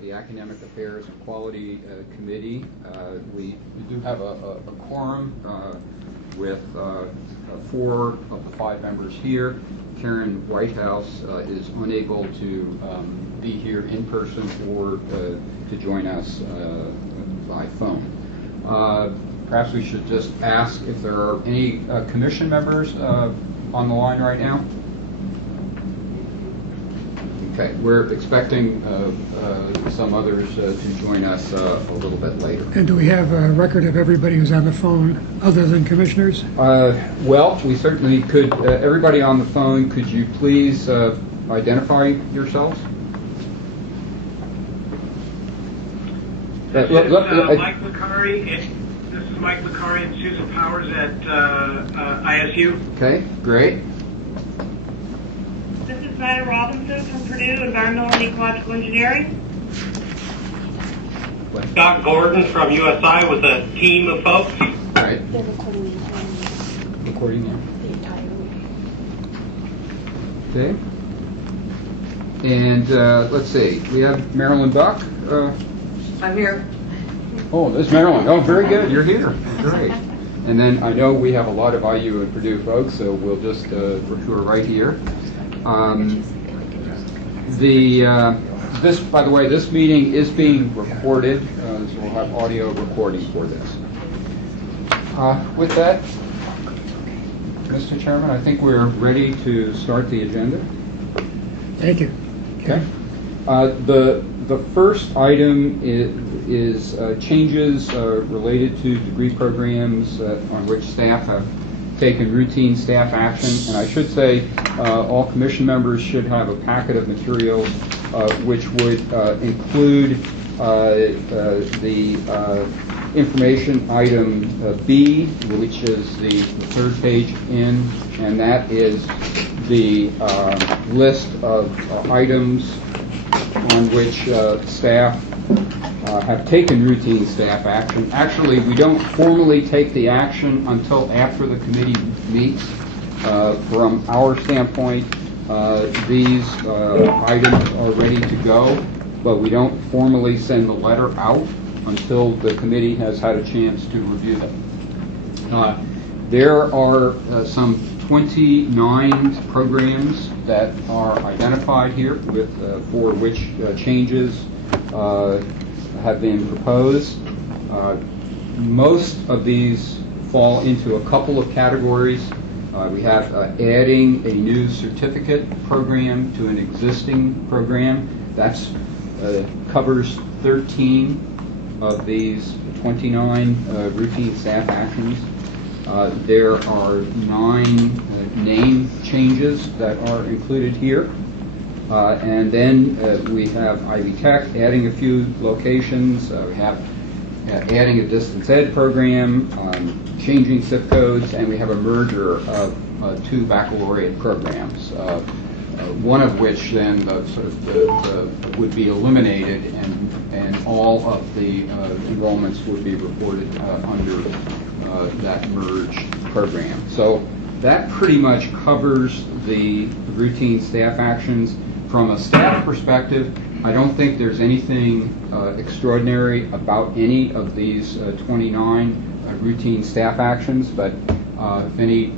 of the Academic Affairs and Quality Committee. We do have a quorum with 4 of the 5 members here. Karen Whitehouse is unable to be here in person or to join us by phone. Perhaps we should just ask if there are any commission members on the line right now. Okay, we're expecting some others to join us a little bit later. And do we have a record of everybody who's on the phone other than commissioners? Well, we certainly could. Everybody on the phone, could you please identify yourselves? Mike McCurry. This is Mike McCurry and Susan Powers at ISU. Okay, great. This is Maya Robinson from Purdue Environmental and Ecological Engineering. Scott Gordon from USI with a team of folks. Right. They're recording the entire meeting. Recording now. The entire meeting. Okay. And let's see. We have Marilyn Buck. I'm here. Oh, there's Marilyn. Oh, very good. You're here. Great. And then I know we have a lot of IU and Purdue folks, so we'll just who are right here. This, by the way, this meeting is being recorded, so we'll have audio recording for this. With that, Mr. Chairman, I think we're ready to start the agenda. Thank you. Okay. The first item is changes related to degree programs on which staff have taken routine staff action. And I should say all commission members should have a packet of materials which would include the information item B, which is the 3rd page in, and that is the list of items on which staff have taken routine staff action. Actually, we don't formally take the action until after the committee meets. From our standpoint, these items are ready to go, but we don't formally send the letter out until the committee has had a chance to review them. There are some 29 programs that are identified here with for which changes have been proposed. Most of these fall into a couple of categories. We have adding a new certificate program to an existing program. That covers 13 of these 29 routine staff actions. There are 9 name changes that are included here. And then we have Ivy Tech adding a few locations. We have adding a distance ed program, changing zip codes, and we have a merger of 2 baccalaureate programs. One of which then would be eliminated, and all of the enrollments would be reported under that merged program. So that pretty much covers the routine staff actions. From a staff perspective, I don't think there's anything extraordinary about any of these 29 routine staff actions, but if any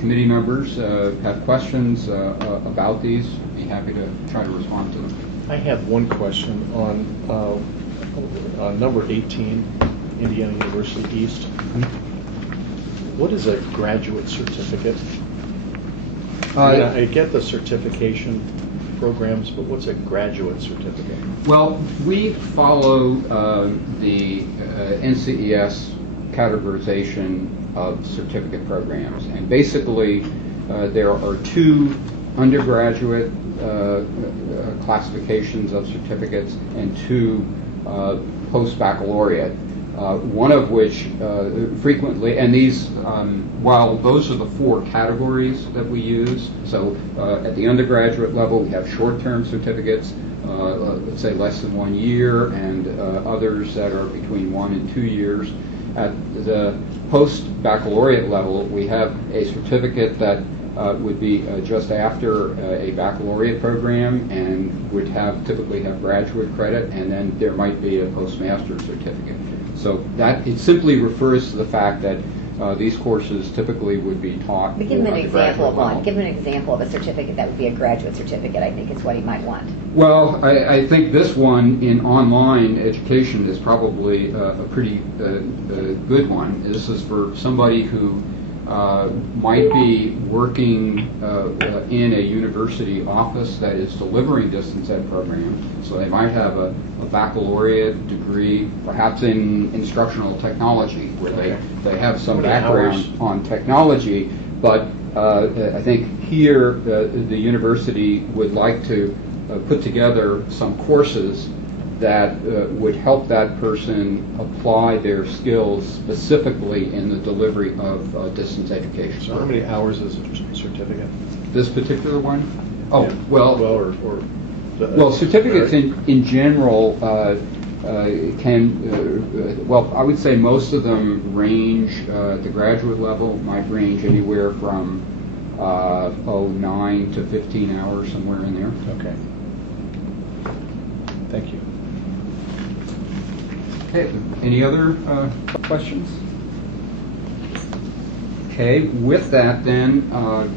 committee members have questions about these, I'd be happy to try to respond to them. I have one question on number 18, Indiana University East. What is a graduate certificate? I get the certification programs, but what's a graduate certificate? Well, we follow the NCES categorization of certificate programs, and basically there are 2 undergraduate classifications of certificates and 2 post-baccalaureate. One of which frequently, and these, while those are the 4 categories that we use, so at the undergraduate level we have short-term certificates, let's say less than 1 year, and others that are between 1 and 2 years. At the post-baccalaureate level, we have a certificate that would be just after a baccalaureate program and would typically have graduate credit, and then there might be a postmaster's certificate. So that it simply refers to the fact that these courses typically would be taught. But give him an at the example of graduate one. level. Give him an example of a certificate that would be a graduate certificate, I think is what he might want. Well, I think this one in online education is probably a pretty good one. This is for somebody who might be working in a university office that is delivering distance ed program. So they might have a baccalaureate degree, perhaps in instructional technology, where they have some background on technology. But I think here the university would like to put together some courses that would help that person apply their skills specifically in the delivery of distance education. So how many hours is a certificate? This particular one? Oh, Yeah. well, well, certificates in general can, well, I would say most of them range, at the graduate level, might range anywhere from 9 to 15 hours, somewhere in there. Okay. Thank you. Okay, any other questions? Okay, with that then,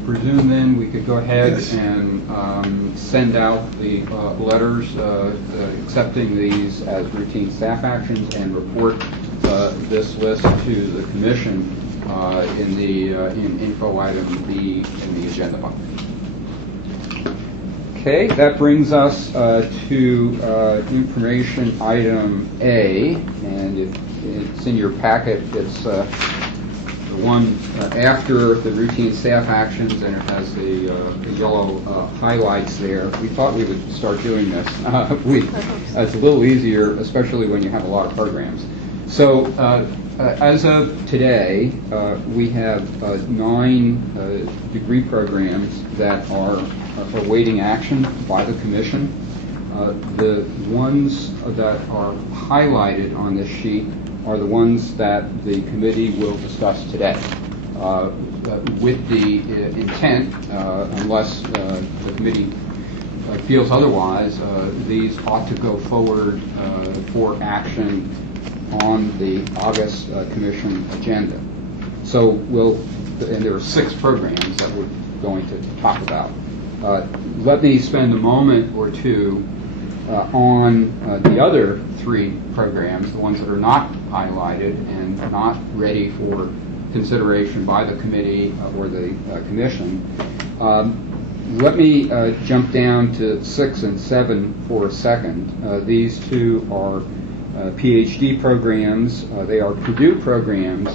presume then we could go ahead and send out the letters accepting these as routine staff actions and report this list to the Commission in info item B in the agenda box. Okay, that brings us to information item A, and it's in your packet. It's the one after the routine staff actions, and it has the yellow highlights there. We thought we would start doing this. It's a little easier, especially when you have a lot of programs. So as of today, we have 9 degree programs that are awaiting action by the Commission. The ones that are highlighted on this sheet are the ones that the committee will discuss today, with the intent, unless the committee feels otherwise, these ought to go forward for action on the August Commission agenda. So and there are 6 programs that we're going to talk about. Let me spend a moment or two on the other 3 programs, the ones that are not highlighted and not ready for consideration by the committee or the Commission. Let me jump down to 6 and 7 for a second. These 2 are PhD programs. They are Purdue programs,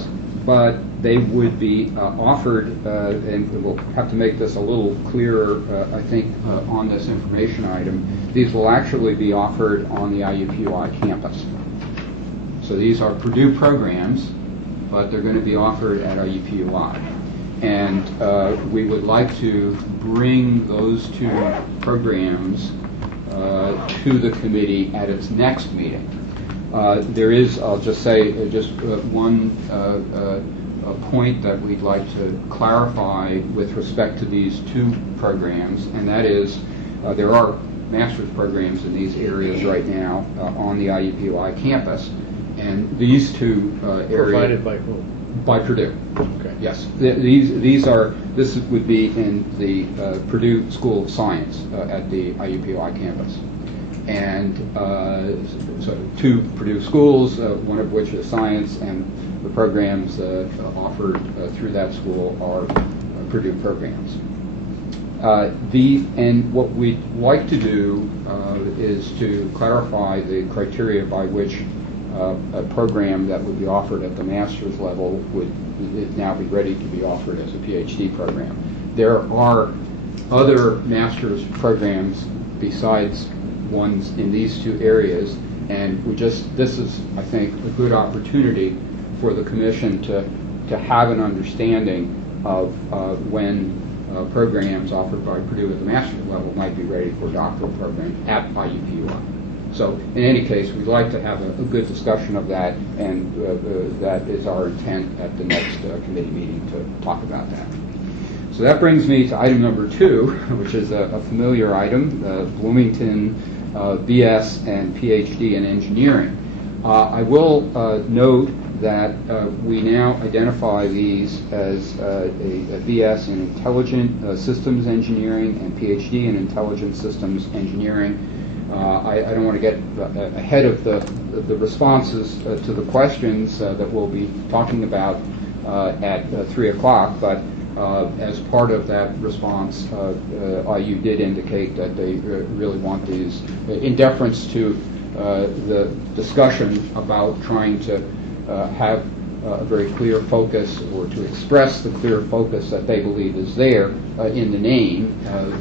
but they would be offered, and we'll have to make this a little clearer, I think, on this information item. These will actually be offered on the IUPUI campus. So these are Purdue programs, but they're going to be offered at IUPUI. And we would like to bring those 2 programs to the committee at its next meeting. There is, I'll just say, just one point that we'd like to clarify with respect to these 2 programs, and that is there are master's programs in these areas right now on the IUPUI campus, and these 2 areas Provided by whom? By Purdue. Okay. Yes, this would be in the Purdue School of Science at the IUPUI campus. And so 2 Purdue schools, one of which is science, and the programs offered through that school are Purdue programs. And what we'd like to do is to clarify the criteria by which a program that would be offered at the master's level would now be ready to be offered as a PhD program. There are other master's programs besides ones in these 2 areas, and this is, I think, a good opportunity for the Commission to have an understanding of when programs offered by Purdue at the master's level might be ready for a doctoral program at IUPUI. So in any case, we'd like to have a good discussion of that, and that is our intent at the next committee meeting to talk about that. So that brings me to item number 2, which is a familiar item, Bloomington BS and PhD in engineering. I will note that we now identify these as a BS in intelligent systems engineering and PhD in intelligent systems engineering. I don't want to get ahead of the responses to the questions that we'll be talking about at 3 o'clock, but as part of that response, IU did indicate that they really want these, in deference to the discussion about trying to have a very clear focus, or to express the clear focus that they believe is there in the name.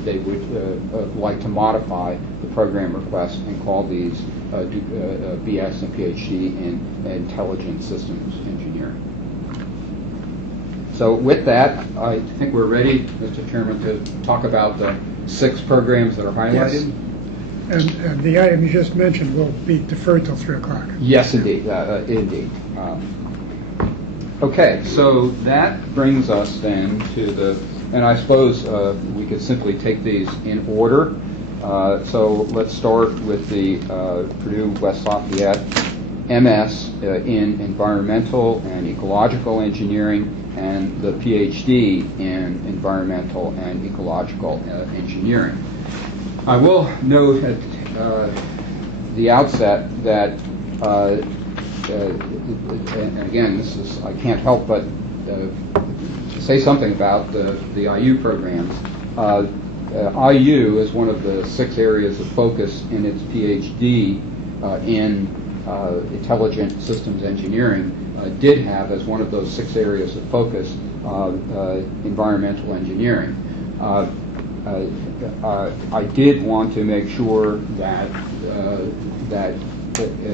They would like to modify the program request and call these BS and PhD in Intelligent Systems Engineering. So with that, I think we're ready, Mr. Chairman, to talk about the 6 programs that are highlighted. Yes. And the item you just mentioned will be deferred till 3 o'clock. Yes, indeed. Indeed. Okay, so that brings us then to the, and I suppose we could simply take these in order. So let's start with the Purdue West Lafayette MS in Environmental and Ecological Engineering, and the PhD in Environmental and Ecological Engineering. I will note at the outset that, and again, this is, I can't help but say something about the IU programs. IU is one of the 6 areas of focus in its PhD in Intelligent Systems Engineering, did have as one of those 6 areas of focus environmental engineering. I did want to make sure that that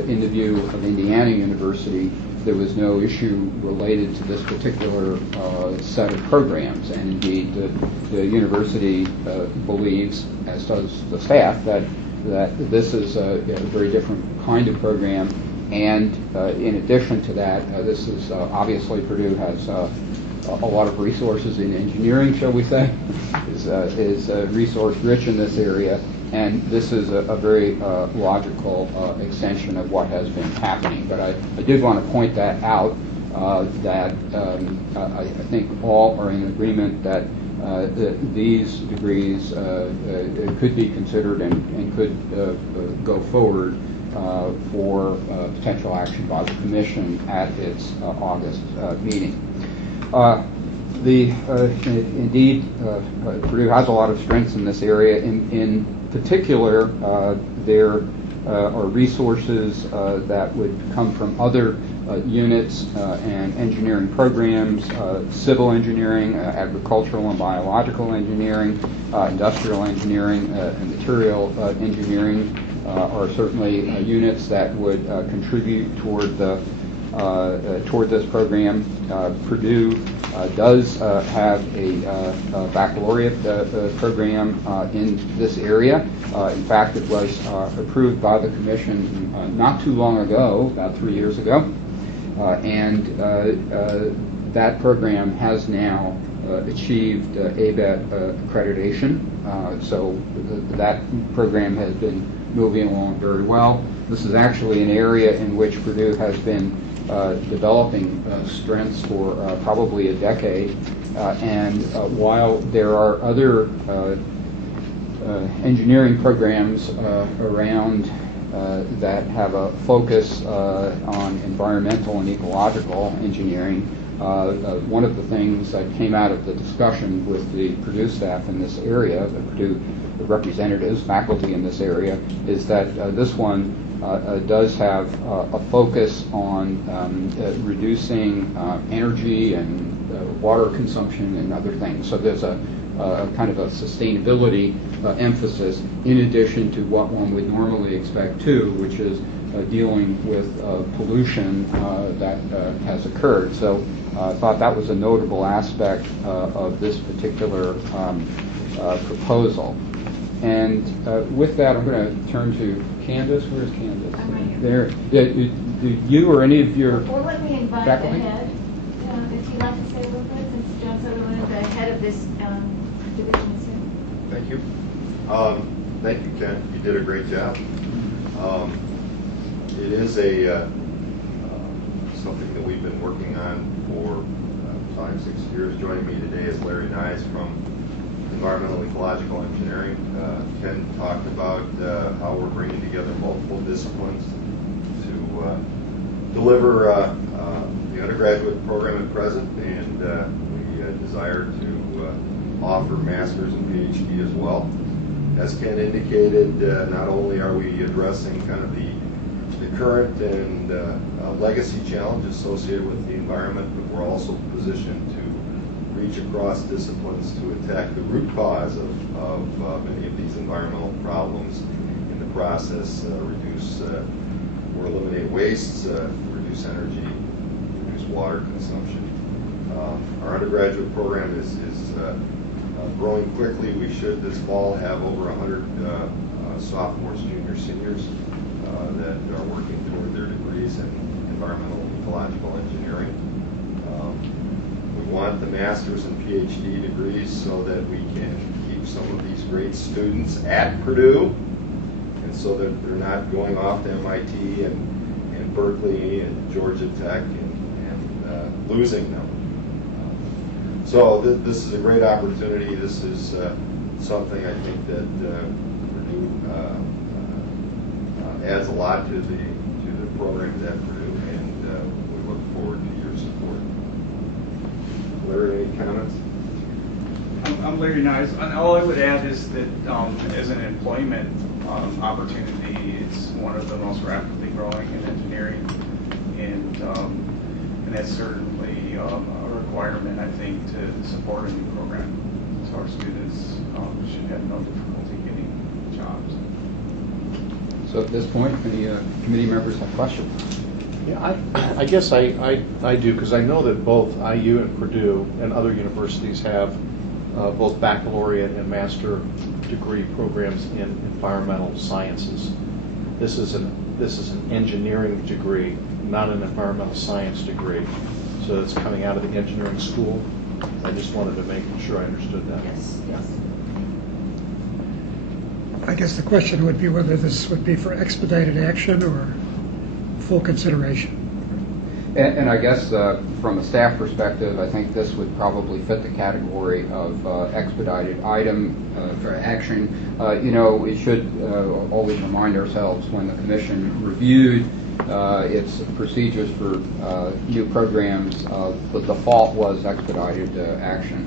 in the view of Indiana University, there was no issue related to this particular set of programs, and indeed the university believes, as does the staff, that this is a very different kind of program. And in addition to that, this is obviously Purdue has a lot of resources in engineering, shall we say, is resource rich in this area, and this is a very logical extension of what has been happening. But I did want to point that out, that I think all are in agreement that these degrees could be considered and could go forward for potential action by the Commission at its August meeting. Indeed, Purdue has a lot of strengths in this area. In particular, there are resources that would come from other units and engineering programs, civil engineering, agricultural and biological engineering, industrial engineering, and material engineering are certainly units that would contribute toward this program. Purdue does have a baccalaureate program in this area. In fact, it was approved by the Commission not too long ago, about 3 years ago, and that program has now achieved ABET accreditation. So that program has been moving along very well. This is actually an area in which Purdue has been developing strengths for probably a decade, and while there are other engineering programs around that have a focus on environmental and ecological engineering, one of the things that came out of the discussion with the Purdue staff in this area, the Purdue representatives, faculty in this area, is that this one does have a focus on reducing energy and water consumption and other things. So there's a kind of a sustainability emphasis in addition to what one would normally expect too, which is dealing with pollution that has occurred. So I thought that was a notable aspect of this particular proposal. And with that, I'm going to turn to Candace. Where's Candace? I'm right here. There. Do you or any of your Well, let me invite faculty? the head, if you'd like to stay with us, since John Sutherland, the head of this division is in? Thank you. Thank you, Ken. You did a great job. It is something that we've been working on for 5-6 years. Joining me today is Larry Nyes from Environmental Ecological Engineering. Ken talked about how we're bringing together multiple disciplines to deliver the undergraduate program at present, and we desire to offer master's and PhD as well. As Ken indicated, not only are we addressing kind of the current and legacy challenge associated with the environment, but we're also positioned to reach across disciplines to attack the root cause of many of these environmental problems. In the process, reduce or eliminate wastes, reduce energy, reduce water consumption. Our undergraduate program is growing quickly. We should this fall have over 100 sophomores, juniors, seniors that are working toward their degrees in environmental and ecological engineering. We want the master's and PhD degrees so that we can keep some of these great students at Purdue, and so that they're not going off to MIT and Berkeley and Georgia Tech and losing them. So this is a great opportunity. This is something I think that Purdue adds a lot to the programs at Purdue, and we look forward to your support. Larry, any comments? I'm Larry Nyes, and all I would add is that as an employment opportunity, it's one of the most rapidly growing in engineering, and that's certainly a requirement, I think, to support a new program. So our students should have no difficulty getting jobs. So at this point, any committee members have questions? Yeah, I guess I do, because I know that both IU and Purdue and other universities have both baccalaureate and master degree programs in environmental sciences. This is an engineering degree, not an environmental science degree. So it's coming out of the engineering school. I just wanted to make sure I understood that. Yes, yes. I guess the question would be whether this would be for expedited action or full consideration. And I guess from a staff perspective, I think this would probably fit the category of expedited item for action. We should always remind ourselves when the Commission reviewed its procedures for new programs, the default was expedited action.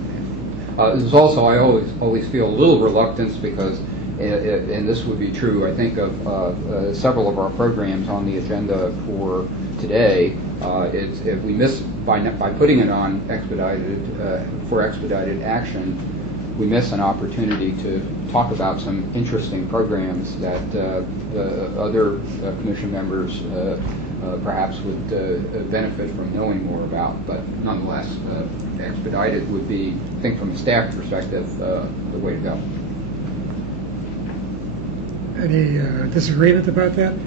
There's also, I always feel a little reluctance because, and this would be true, I think, of several of our programs on the agenda for today. If we miss by putting it on expedited for expedited action, we miss an opportunity to talk about some interesting programs that other Commission members perhaps would benefit from knowing more about. But nonetheless, expedited would be, I think, from a staff perspective, the way to go. Any disagreement about that?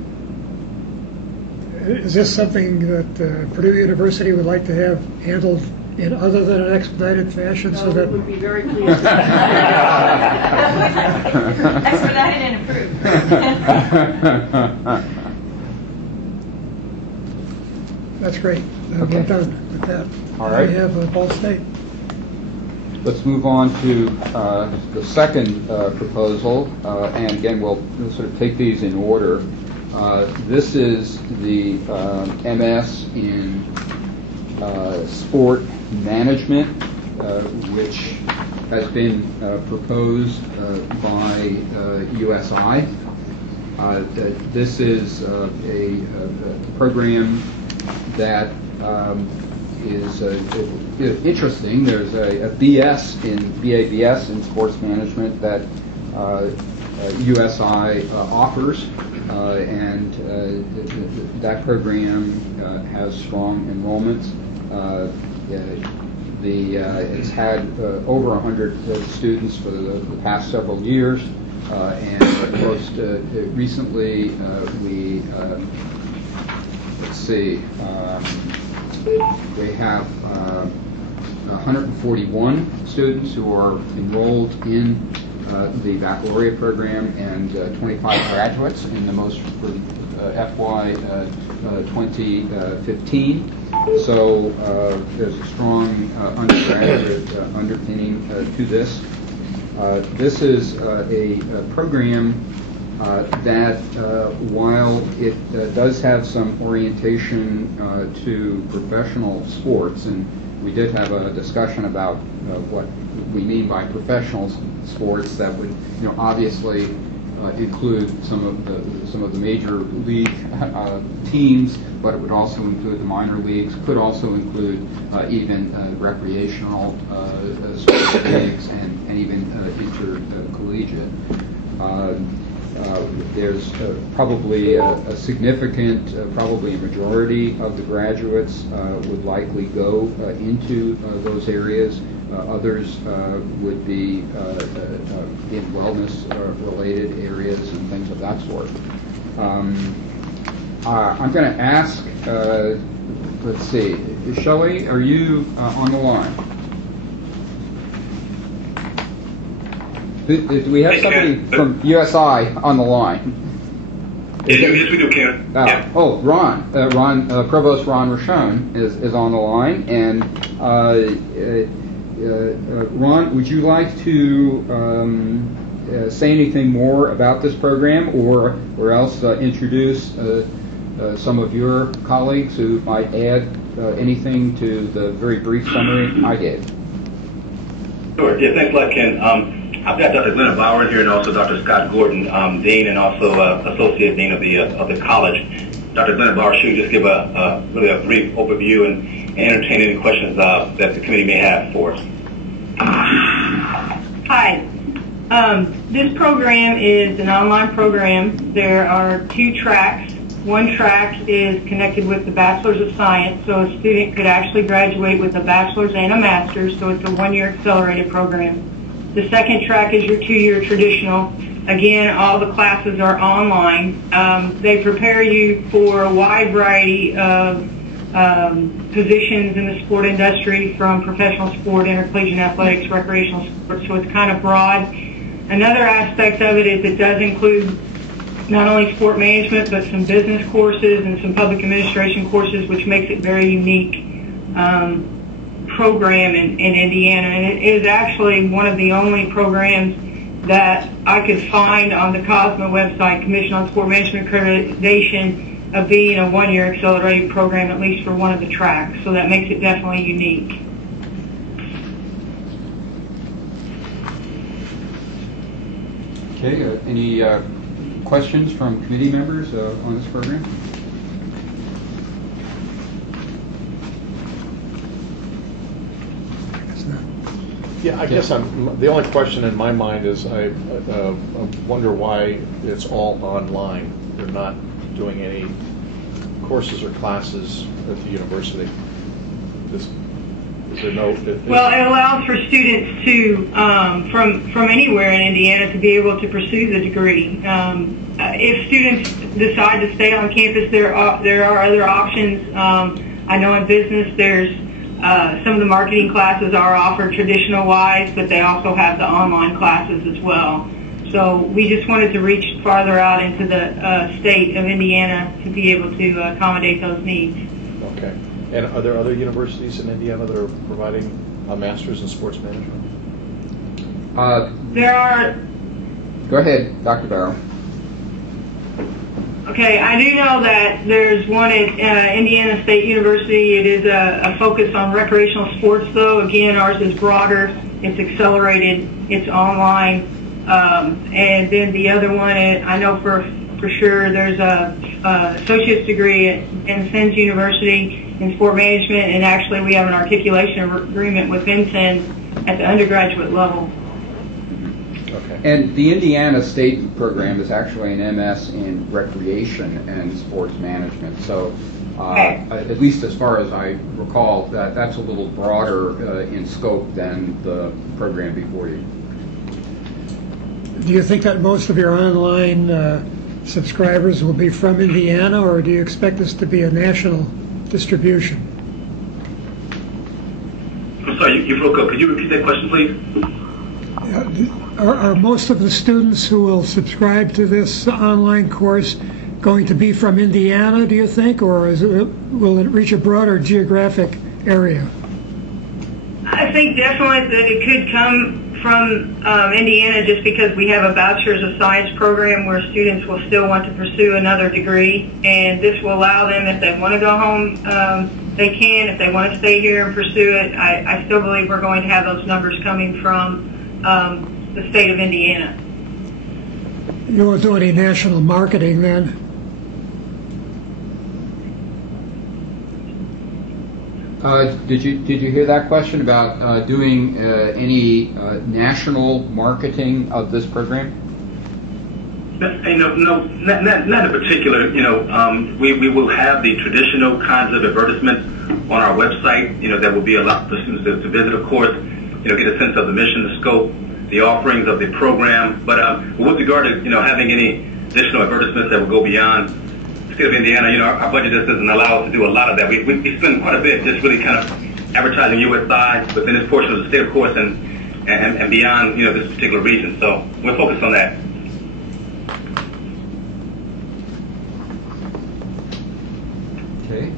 Is this something that Purdue University would like to have handled in other than an expedited fashion? No, so that we would be very pleased. Expedited and approved. That's great. Okay. We're done with that. All right. We have Ball State. Let's move on to the second proposal, and again, we'll sort of take these in order. This is the MS in Sport Management, which has been proposed by USI. This is a program that is interesting. There's a BABS in sports management that USI offers, and that program has strong enrollments. It's had over 100 students for the past several years, and most recently we let's see. They have 141 students who are enrolled in the baccalaureate program and 25 graduates in the most for FY 2015. So there's a strong undergraduate underpinning to this. This is a program that while it does have some orientation to professional sports, and we did have a discussion about what we mean by professional sports, that would obviously include some of the major league teams, but it would also include the minor leagues, could also include even recreational sports leagues and even intercollegiate. There's probably a significant, probably a majority of the graduates would likely go into those areas. Others would be in wellness-related areas and things of that sort. I'm going to ask, let's see, Shelley, are you on the line? Do we have somebody from USI on the line? Yes, we do, Ken. Yeah. Oh, Ron. Provost Ron Rochon is on the line. And Ron, would you like to say anything more about this program, or else introduce some of your colleagues who might add anything to the very brief summary I gave? Sure. Yeah, thanks a lot, Ken. I've got Dr. Glenn Bauer here and also Dr. Scott Gordon, Dean and also Associate Dean of the college. Dr. Glenn Bauer should just give really a brief overview and entertain any questions that the committee may have for us. Hi. This program is an online program. There are 2 tracks. One track is connected with the Bachelor's of Science, so a student could actually graduate with a bachelor's and a master's, so it's a 1-year accelerated program. The second track is your 2-year traditional. Again, all the classes are online. They prepare you for a wide variety of positions in the sport industry, from professional sport, intercollegiate athletics, recreational sports, so it's kind of broad. Another aspect of it is it does include not only sport management, but some business courses and some public administration courses, which makes it very unique program in Indiana. And it is actually one of the only programs that I could find on the COSMA website, Commission on Sport Management Accreditation, of being a 1-year accelerated program, at least for one of the tracks. So that makes it definitely unique. Okay, any questions from committee members on this program? Yeah, I guess the only question in my mind is I wonder why it's all online. They're not doing any courses or classes at the university. Is there no? Well, it allows for students to from anywhere in Indiana to be able to pursue the degree. If students decide to stay on campus, there are other options. I know in business there's some of the marketing classes are offered traditional-wise, but they also have the online classes as well. So we just wanted to reach farther out into the state of Indiana to be able to accommodate those needs. Okay. And are there other universities in Indiana that are providing a master's in sports management? There are. Go ahead, Dr. Barrow. Okay, I do know that there's one at Indiana State University. It is a focus on recreational sports, though. Again, ours is broader. It's accelerated. It's online. And then the other one, I know for sure, there's a associate's degree at Vincennes University in sport management, and actually we have an articulation agreement with Vincennes at the undergraduate level. Okay. And the Indiana State program is actually an MS in recreation and sports management. So, at least as far as I recall, that's a little broader in scope than the program before you. Do you think that most of your online subscribers will be from Indiana, or do you expect this to be a national distribution? I'm sorry, you broke up. Could you repeat that question, please? Are most of the students who will subscribe to this online course going to be from Indiana, do you think, or will it reach a broader geographic area? I think definitely that it could come from Indiana, just because we have a Bachelor's of Science program where students will still want to pursue another degree, and this will allow them, if they want to go home, they can. If they want to stay here and pursue it, I still believe we're going to have those numbers coming from the state of Indiana. You won't do any national marketing then? Did you hear that question about doing any national marketing of this program? No, not in particular. We will have the traditional kinds of advertisements on our website. That will be a lot for students to visit, of course. Get a sense of the mission, the scope, the offerings of the program. But with regard to having any additional advertisements that will go beyond the state of Indiana, our budget just doesn't allow us to do a lot of that. We spend quite a bit just really kind of advertising USI within this portion of the state, of course, and beyond this particular region. So we're focused on that. Okay.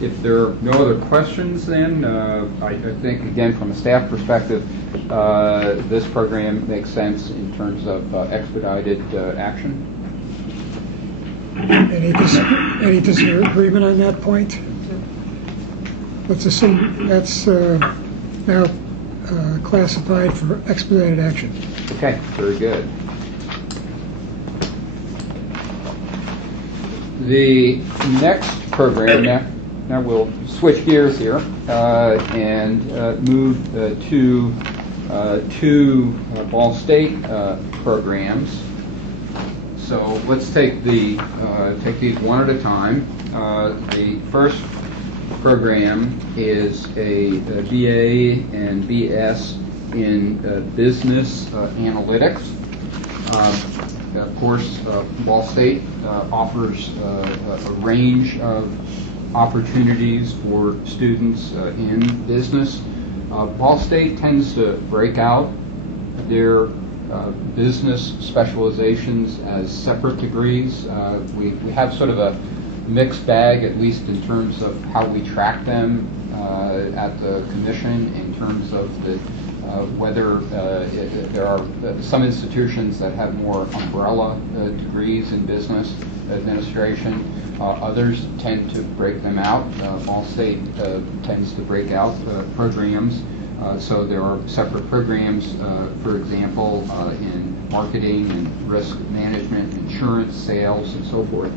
If there are no other questions, then I think, again, from a staff perspective, this program makes sense in terms of expedited action. Any disagreement on that point? Let's assume that's now classified for expedited action. Okay, very good. The next program, now we'll switch gears here and move to two Ball State programs. So let's take these one at a time. The first program is a BA and BS in business analytics. Of course, Ball State offers a range of opportunities for students in business. Ball State tends to break out their business specializations as separate degrees. We have sort of a mixed bag, at least in terms of how we track them at the commission, in terms of the whether there are some institutions that have more umbrella degrees in business administration. Others tend to break them out. Ball State tends to break out programs. So there are separate programs, for example, in marketing and risk management, insurance, sales, and so forth,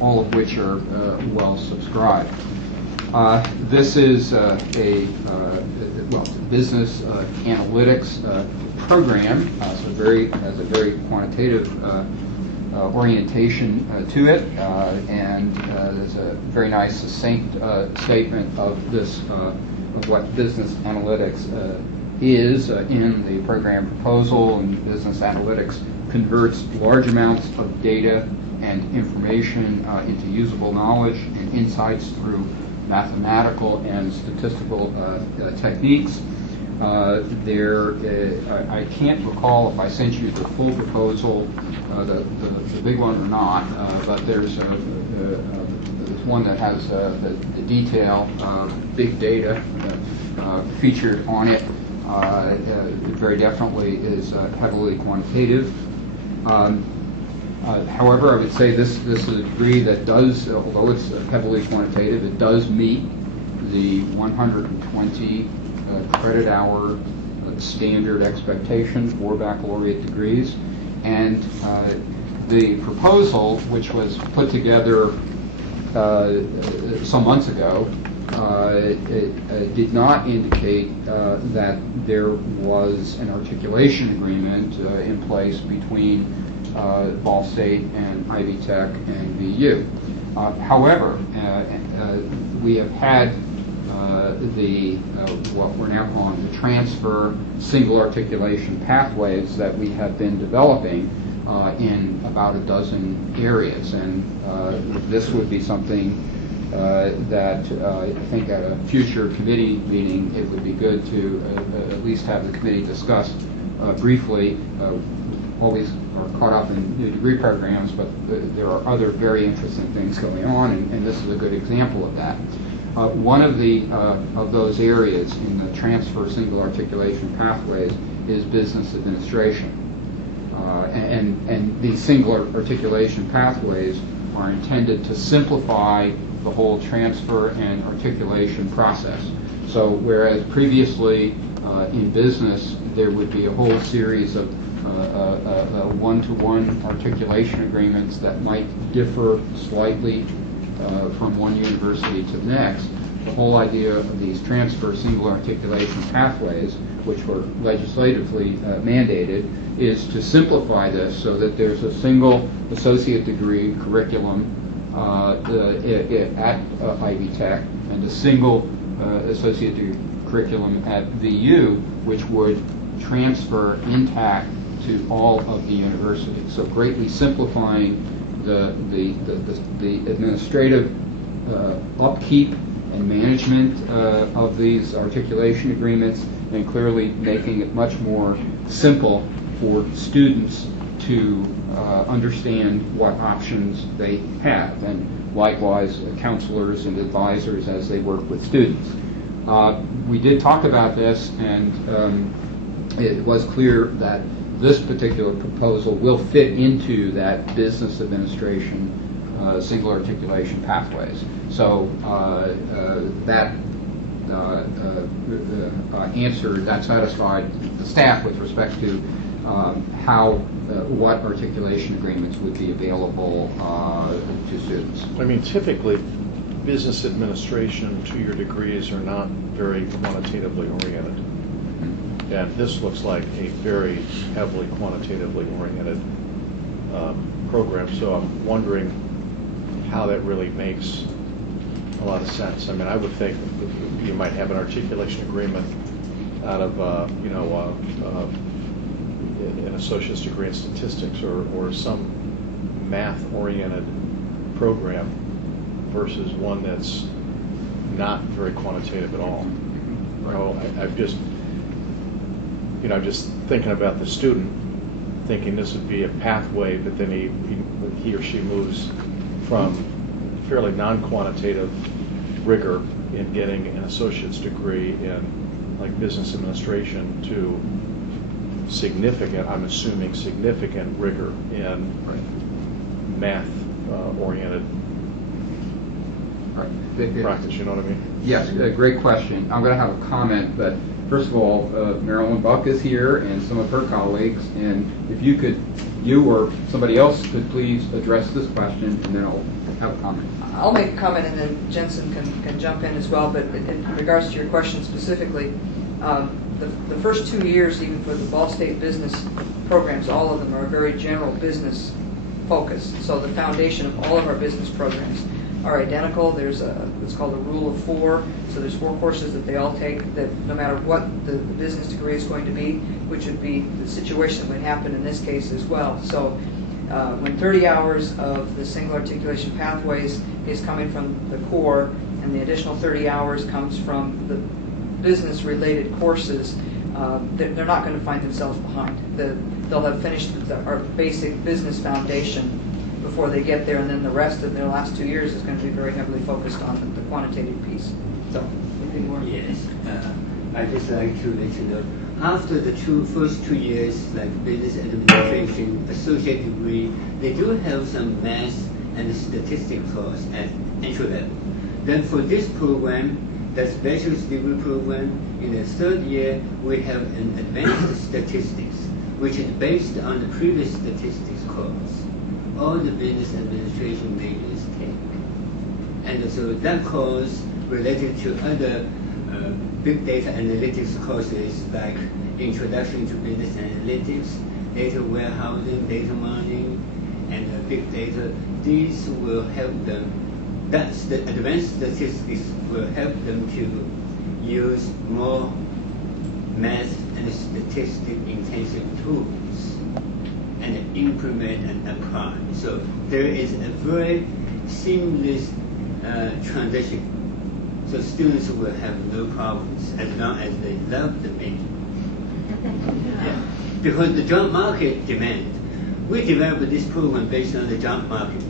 all of which are well subscribed. This is a business analytics program, so has a very quantitative orientation to it, and there's a very nice succinct statement of this of what business analytics is in the program proposal. And business analytics converts large amounts of data and information into usable knowledge and insights through mathematical and statistical techniques. I can't recall if I sent you the full proposal, the big one or not, but there's one that has the detail, big data featured on it. It very definitely is heavily quantitative. However, I would say this is a degree that does, although it's heavily quantitative, it does meet the 120 credit hour standard expectation for baccalaureate degrees. And the proposal, which was put together some months ago, it did not indicate that there was an articulation agreement in place between Ball State and Ivy Tech and VU. However, we have had what we're now calling the transfer single articulation pathways that we have been developing in about a dozen areas, and this would be something that I think at a future committee meeting it would be good to at least have the committee discuss briefly. Always are caught up in new degree programs, but there are other very interesting things going on, and this is a good example of that. One of those areas in the transfer single articulation pathways is business administration, and these single articulation pathways are intended to simplify the whole transfer and articulation process. So whereas previously in business there would be a whole series of one-to-one articulation agreements that might differ slightly from one university to the next, the whole idea of these transfer single articulation pathways, which were legislatively mandated, is to simplify this so that there's a single associate degree curriculum at Ivy Tech and a single associate degree curriculum at VU, which would transfer intact to all of the universities. So greatly simplifying the administrative upkeep and management of these articulation agreements, and clearly making it much more simple for students to understand what options they have, and likewise counselors and advisors as they work with students. We did talk about this, and it was clear that this particular proposal will fit into that business administration single articulation pathways. So that satisfied the staff with respect to what articulation agreements would be available to students. I mean, typically, business administration two-year degrees are not very quantitatively oriented. And this looks like a very heavily quantitatively oriented program, so I'm wondering how that really makes a lot of sense. I mean, I would think you might have an articulation agreement out of, an associate's degree in statistics or some math-oriented program versus one that's not very quantitative at all. I'm just thinking about the student, thinking this would be a pathway, but then he or she moves from fairly non-quantitative rigor in getting an associate's degree in like business administration to significant, I'm assuming significant rigor in math-oriented practice, you know what I mean? Yes, great question. I'm going to have a comment, but first of all, Marilyn Buck is here and some of her colleagues, and if you or somebody else could please address this question, and then I'll have a comment. I'll make a comment and then Jensen can jump in as well, but in regards to your question specifically, the first 2 years, even for the Ball State business programs, all of them are very general business focused. So the foundation of all of our business programs are identical. There's what's called a rule of 4. So there's 4 courses that they all take that no matter what the business degree is going to be, which would be the situation that would happen in this case as well. So when 30 hours of the single articulation pathways is coming from the core, and the additional 30 hours comes from the business-related courses, they're not going to find themselves behind. They'll have finished our basic business foundation before they get there, and then the rest of their last 2 years is going to be very heavily focused on the quantitative piece. So, anything more? Yes. I'd just like to let you know, after the first 2 years, like business administration, associate degree, they do have some math and statistics course at entry level. Then for this program, that's bachelor's degree program, in the 3rd year, we have an advanced statistics, which is based on the previous statistics course. All the business administration majors take. And so that course related to other big data analytics courses like Introduction to Business Analytics, Data Warehousing, Data Mining, and Big Data. These will help them. That's the advanced statistics will help them to use more math and statistic intensive tools and implement and apply. So there is a very seamless transition. So students will have no problems as long as they love the major. Yeah. Because the job market demand. We developed this program based on the job market.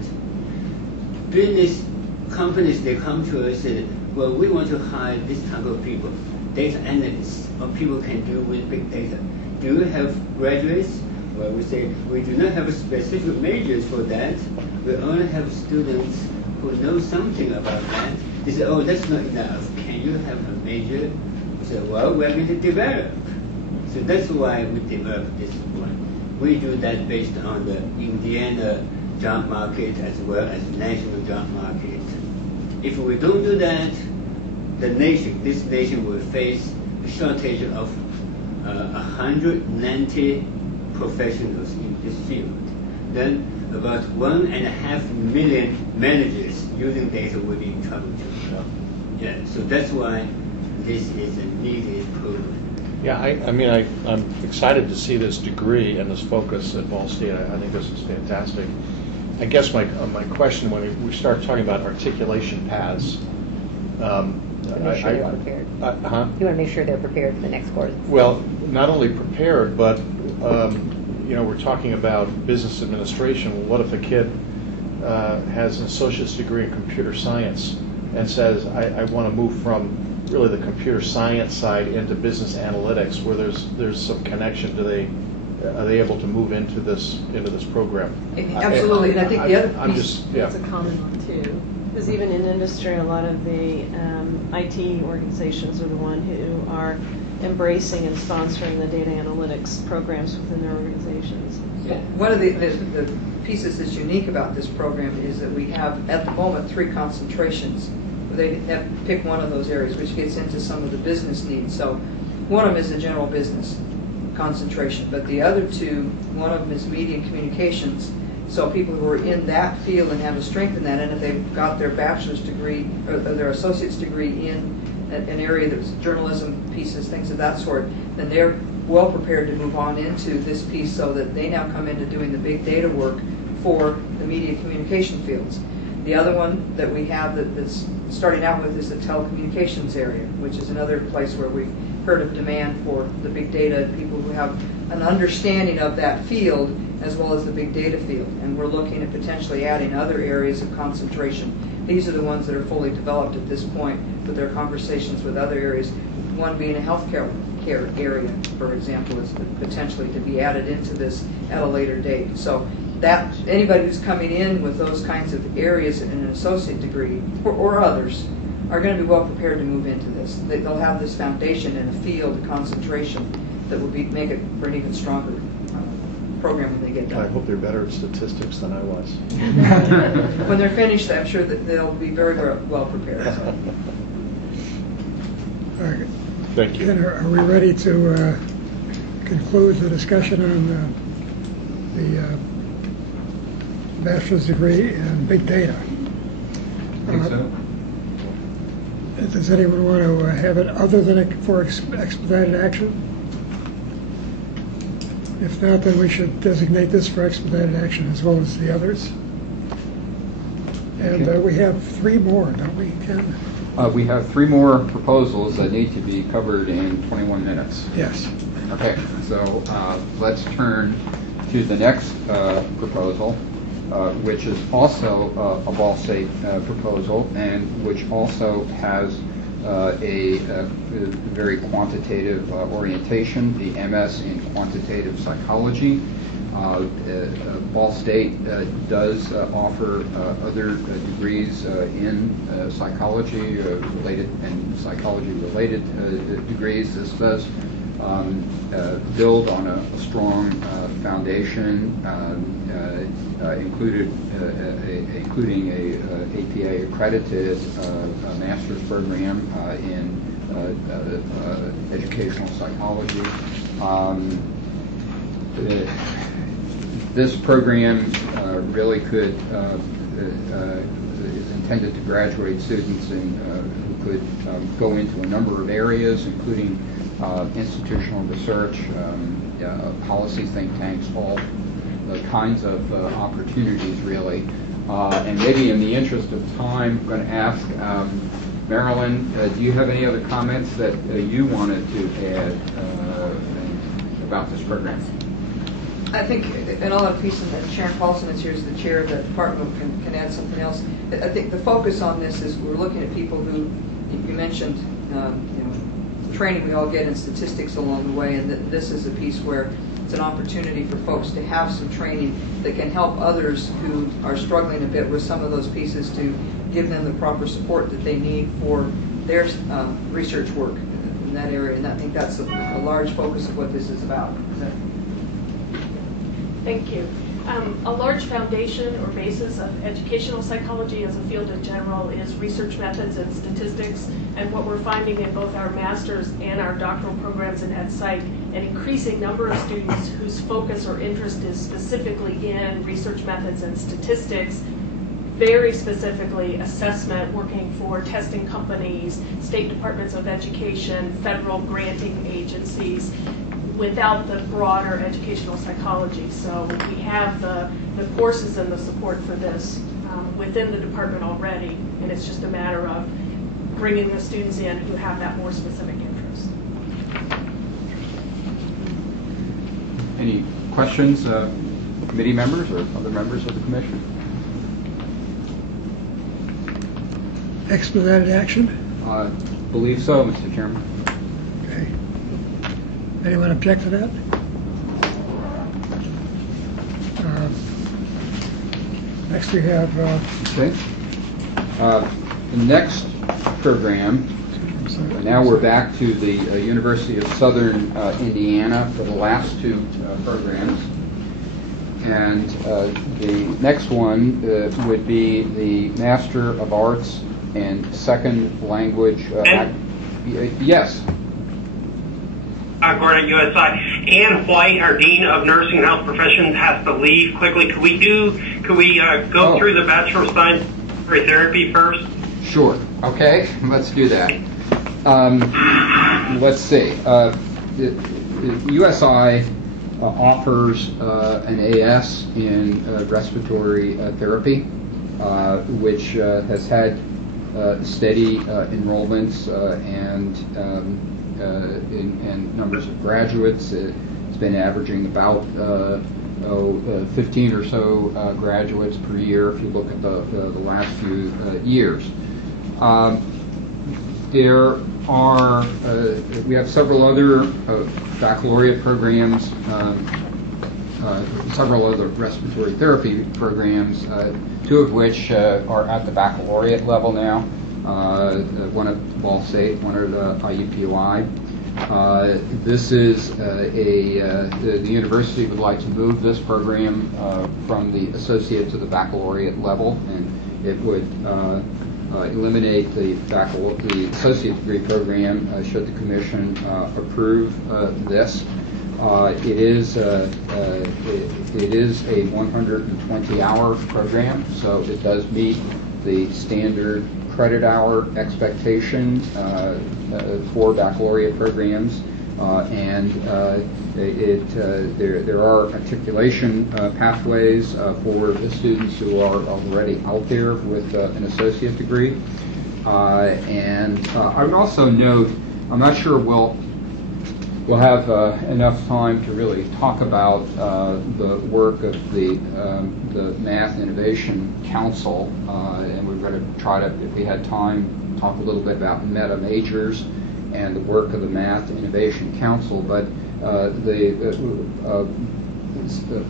Business companies, they come to us and say, well, we want to hire this type of people, data analysts, or people can do with big data. Do you have graduates? Well, we say, we do not have specific majors for that. We only have students who know something about that. They say, oh, that's not enough. Can you have a major? We say, well, we're going to develop. So that's why we developed this one. We do that based on the Indiana job market as well as national job market. If we don't do that, this nation will face a shortage of 190 professionals in this field. Then about 1.5 million managers using data will be in trouble too. Yeah, so that's why this is a needed program. Yeah, I'm excited to see this degree and this focus at Ball State. I think this is fantastic. I guess my question when we start talking about articulation paths. Make sure they're prepared. You want to make sure they're prepared for the next course. Well, not only prepared, but we're talking about business administration. What if a kid has an associate's degree in computer science and says, I want to move from really the computer science side into business analytics, where there's some connection? Are they able to move into this program? Absolutely, and I think the other piece. It's a common one too, because even in industry, a lot of the IT organizations are the one who are embracing and sponsoring the data analytics programs within their organizations. Yeah. One of the pieces that's unique about this program is that we have at the moment 3 concentrations. They have to pick one of those areas, which gets into some of the business needs. So one of them is the general business concentration, but the other 2, one of them is media and communications. So people who are in that field and have a strength in that, and if they've got their bachelor's degree or their associate's degree in an area that's journalism pieces, things of that sort, then they're well prepared to move on into this piece so that they now come into doing the big data work for the media communication fields. The other one that we have that's starting out with is the telecommunications area, which is another place where we've heard of demand for the big data, people who have an understanding of that field as well as the big data field. And we're looking at potentially adding other areas of concentration. These are the ones that are fully developed at this point, but there are conversations with other areas, one being a healthcare area, for example, is potentially to be added into this at a later date. So that anybody who's coming in with those kinds of areas in an associate degree or others are going to be well prepared to move into this. They'll have this foundation in a field of concentration that will make it for an even stronger program when they get done. I hope they're better at statistics than I was. When they're finished, I'm sure that they'll be very well prepared. So. All right. Thank you. And are we ready to conclude the discussion on the bachelor's degree in big data? I think so. Does anyone want to have it other than for expedited action? If not, then we should designate this for expedited action as well as the others. And we have 3 more, don't we, Ken? We have 3 more proposals that need to be covered in 21 minutes. Yes. Okay, so let's turn to the next proposal, which is also a Ball State proposal, and which also has a very quantitative orientation, the MS in quantitative psychology. Ball State does offer other degrees in psychology related and psychology-related degrees. This does build on a strong foundation, including a APA accredited master's program in educational psychology. This program really is intended to graduate students who could go into a number of areas, including institutional research, policy think tanks, all the kinds of opportunities really And maybe in the interest of time, I'm going to ask Marilyn, do you have any other comments that you wanted to add about this program? I think, and I'll have a piece, and Sharon Paulson is here as the chair of the department, can add something else. I think the focus on this is we're looking at people who, you mentioned, training we all get in statistics along the way, and this is a piece where it's an opportunity for folks to have some training that can help others who are struggling a bit with some of those pieces to give them the proper support that they need for their research work in that area. And I think that's a large focus of what this is about. Thank you. A large foundation or basis of educational psychology as a field in general is research methods and statistics. And what we're finding in both our master's and our doctoral programs in Ed Psych, an increasing number of students whose focus or interest is specifically in research methods and statistics, very specifically assessment, working for testing companies, state departments of education, federal granting agencies, without the broader educational psychology. So we have the courses and the support for this within the department already, and it's just a matter of bringing the students in who have that more specific interest. Any questions, committee members or other members of the commission? Expedited action? I believe so, Mr. Chairman. Okay. Anyone object to that? Next we have... Okay. The next program, now we're back to the University of Southern Indiana for the last two programs. And the next one would be the Master of Arts in Second Language. Yes. Gordon, USI. Ann White, our Dean of Nursing and Health Professions, has to leave quickly. Could we go through the Bachelor of Science in Therapy first? Sure. Okay, let's do that. Let's see. USI offers an AS in respiratory therapy, which has had steady enrollments and numbers of graduates. It's been averaging about 15 or so graduates per year if you look at the last few years. We have several other baccalaureate programs, several other respiratory therapy programs, two of which are at the baccalaureate level now, one at Ball State, one at IUPUI. This is the university would like to move this program from the associate to the baccalaureate level, and it would eliminate the associate degree program should the commission approve this. It is a 120-hour program, so it does meet the standard credit hour expectation for baccalaureate programs, and there are articulation pathways for the students who are already out there with an associate degree. And I would also note, I'm not sure we'll have enough time to really talk about the work of the Math Innovation Council, and we're going to try to, if we had time, talk a little bit about meta majors and the work of the Math Innovation Council. But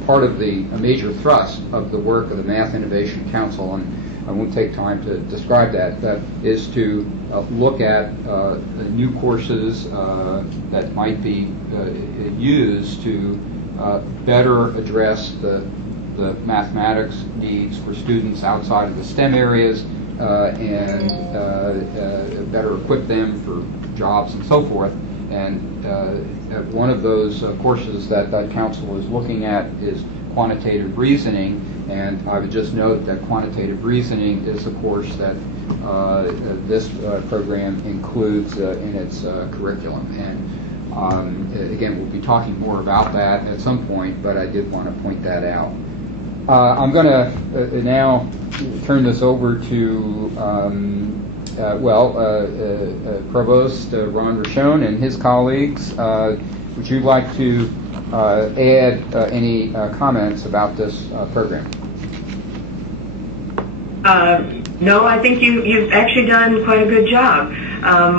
part of a major thrust of the work of the Math Innovation Council, and I won't take time to describe that is to look at new courses that might be used to better address the mathematics needs for students outside of the STEM areas and better equip them for jobs and so forth. And one of those courses that council is looking at is quantitative reasoning. And I would just note that quantitative reasoning is a course that this program includes in its curriculum. And again, we'll be talking more about that at some point, but I did want to point that out. I'm going to now turn this over to Provost Ron Rochon and his colleagues. Would you like to add any comments about this program? No, I think you've actually done quite a good job.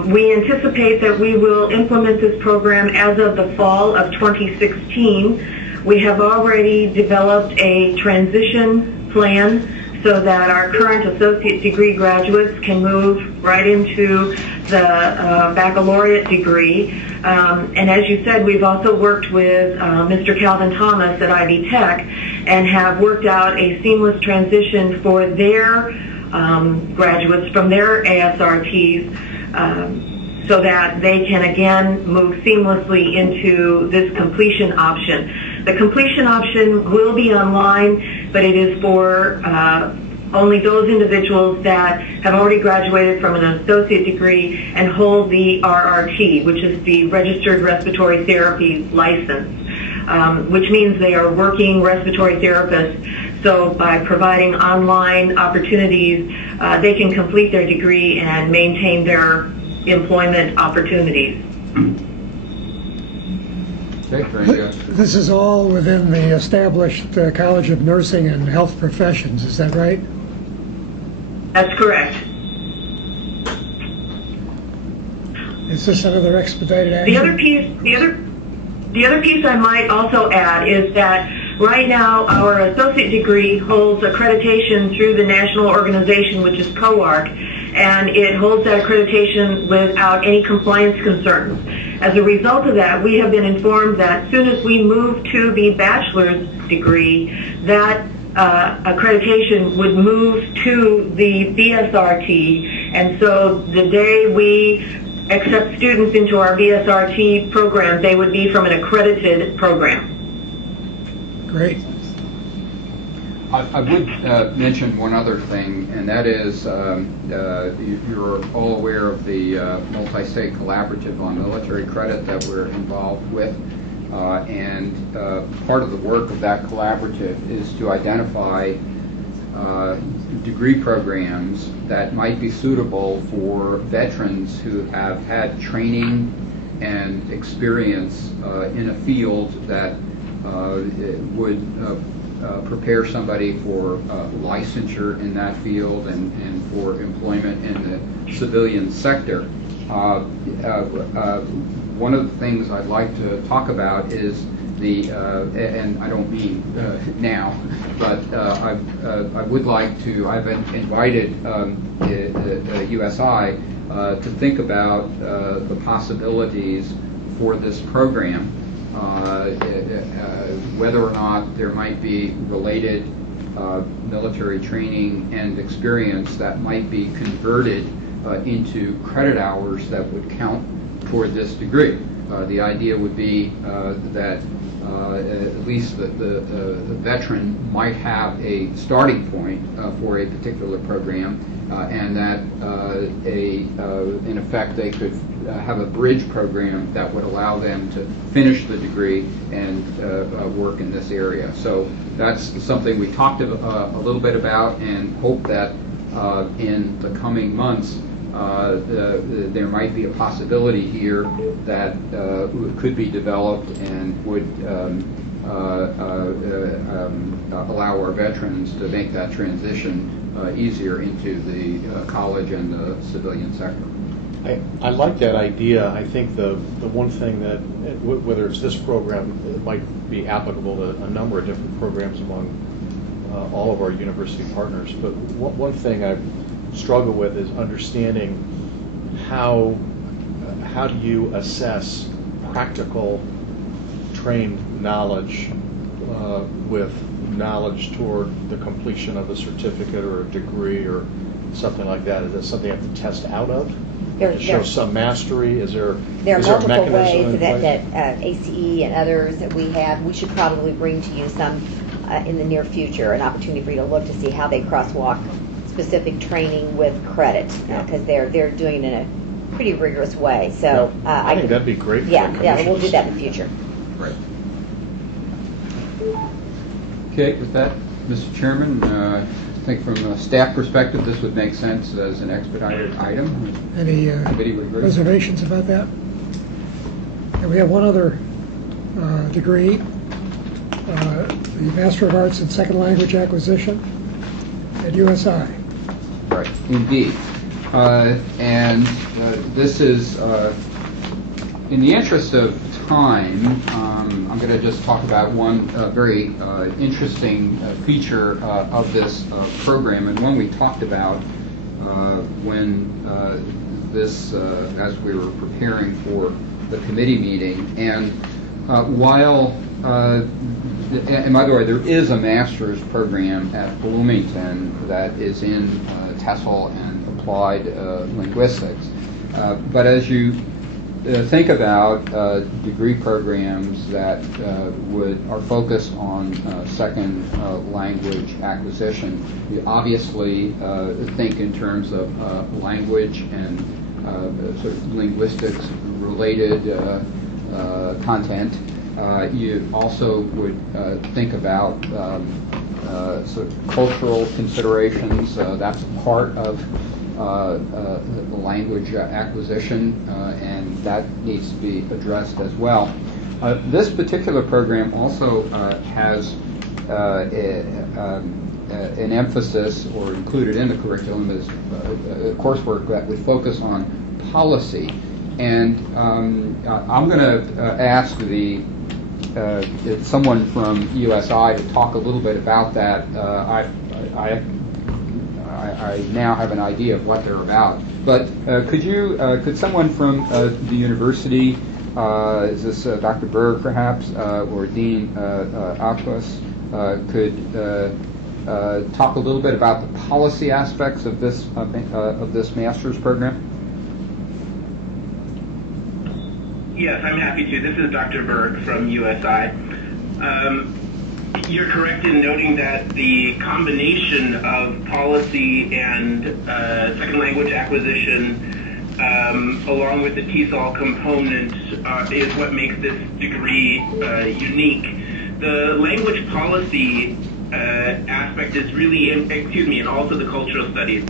We anticipate that we will implement this program as of the fall of 2016. We have already developed a transition plan so that our current associate degree graduates can move right into the baccalaureate degree. And as you said, we've also worked with Mr. Calvin Thomas at Ivy Tech and have worked out a seamless transition for their graduates from their ASRTs so that they can again move seamlessly into this completion option. The completion option will be online, but it is for only those individuals that have already graduated from an associate degree and hold the RRT, which is the Registered Respiratory Therapy license, which means they are working respiratory therapists. So by providing online opportunities, they can complete their degree and maintain their employment opportunities. Okay, very good. This is all within the established College of Nursing and Health Professions, is that right? That's correct. Is this another expedited action? The other piece I might also add is that right now our associate degree holds accreditation through the national organization, which is COARC, and it holds that accreditation without any compliance concerns. As a result of that, we have been informed that as soon as we move to the bachelor's degree, that accreditation would move to the BSRT, and so the day we accept students into our BSRT program, they would be from an accredited program. Great. I would mention one other thing, and that is you're all aware of the multi-state collaborative on military credit that we're involved with. And part of the work of that collaborative is to identify degree programs that might be suitable for veterans who have had training and experience in a field that would prepare somebody for licensure in that field and for employment in the civilian sector. One of the things I'd like to talk about is the, and I don't mean now, but I would like to, I've invited USI to think about the possibilities for this program, whether or not there might be related military training and experience that might be converted into credit hours that would count toward this degree. The idea would be that at least the veteran might have a starting point for a particular program, and that in effect they could have a bridge program that would allow them to finish the degree and work in this area. So that's something we talked a little bit about, and hope that in the coming months there might be a possibility here that could be developed and would allow our veterans to make that transition easier into the college and the civilian sector. I like that idea. I think the one thing that, whether it's this program, it might be applicable to a number of different programs among all of our university partners. But one thing I've struggled with is understanding how do you assess practical trained knowledge with knowledge toward the completion of a certificate or a degree or something like that? Is that something you have to test out of? To show some mastery? There are multiple ways that ACE and others that we have. We should probably bring to you some in the near future, an opportunity for you to look to see how they crosswalk specific training with credit, because they're doing it in a pretty rigorous way. So I think that'd be great. Yeah, we'll do that in the future. Right. Okay, with that, Mr. Chairman, I think from a staff perspective, this would make sense as an expedited item. Any Committee would agree. reservations about that? And we have one other degree, the Master of Arts in Second Language Acquisition at USI. Right, indeed. And this is, in the interest of time, I'm going to just talk about one very interesting feature of this program, and one we talked about when as we were preparing for the committee meeting. And while, and by the way, there is a master's program at Bloomington that is in TESOL and applied linguistics. But as you think about degree programs that are focused on second language acquisition, you obviously think in terms of language and sort of linguistics related content. You also would think about sort of cultural considerations. That's part of the language acquisition, and that needs to be addressed as well. This particular program also has an emphasis, or included in the curriculum, is coursework that would focus on policy. And I'm going to ask someone from USI to talk a little bit about that. I now have an idea of what they're about. But could someone from the university, is this Dr. Berg perhaps, or Dean Aquas, could talk a little bit about the policy aspects of this master's program? Yes, I'm happy to. This is Dr. Berg from USI. You're correct in noting that the combination of policy and second language acquisition, along with the TESOL component, is what makes this degree unique. The language policy aspect is really, and also the cultural studies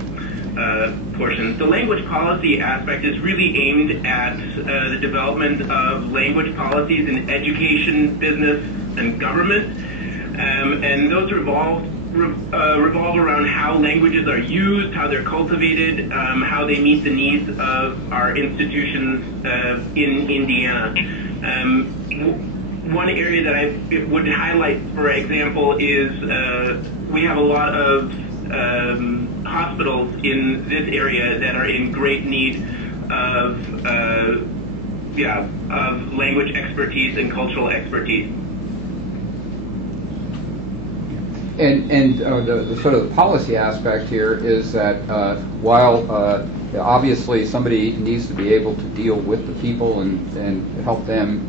portion. The language policy aspect is really aimed at the development of language policies in education, business, and government. And those revolve around how languages are used, how they're cultivated, how they meet the needs of our institutions in Indiana. One area that I would highlight, for example, is we have a lot of hospitals in this area that are in great need of language expertise and cultural expertise. And the sort of the policy aspect here is that while obviously somebody needs to be able to deal with the people and help them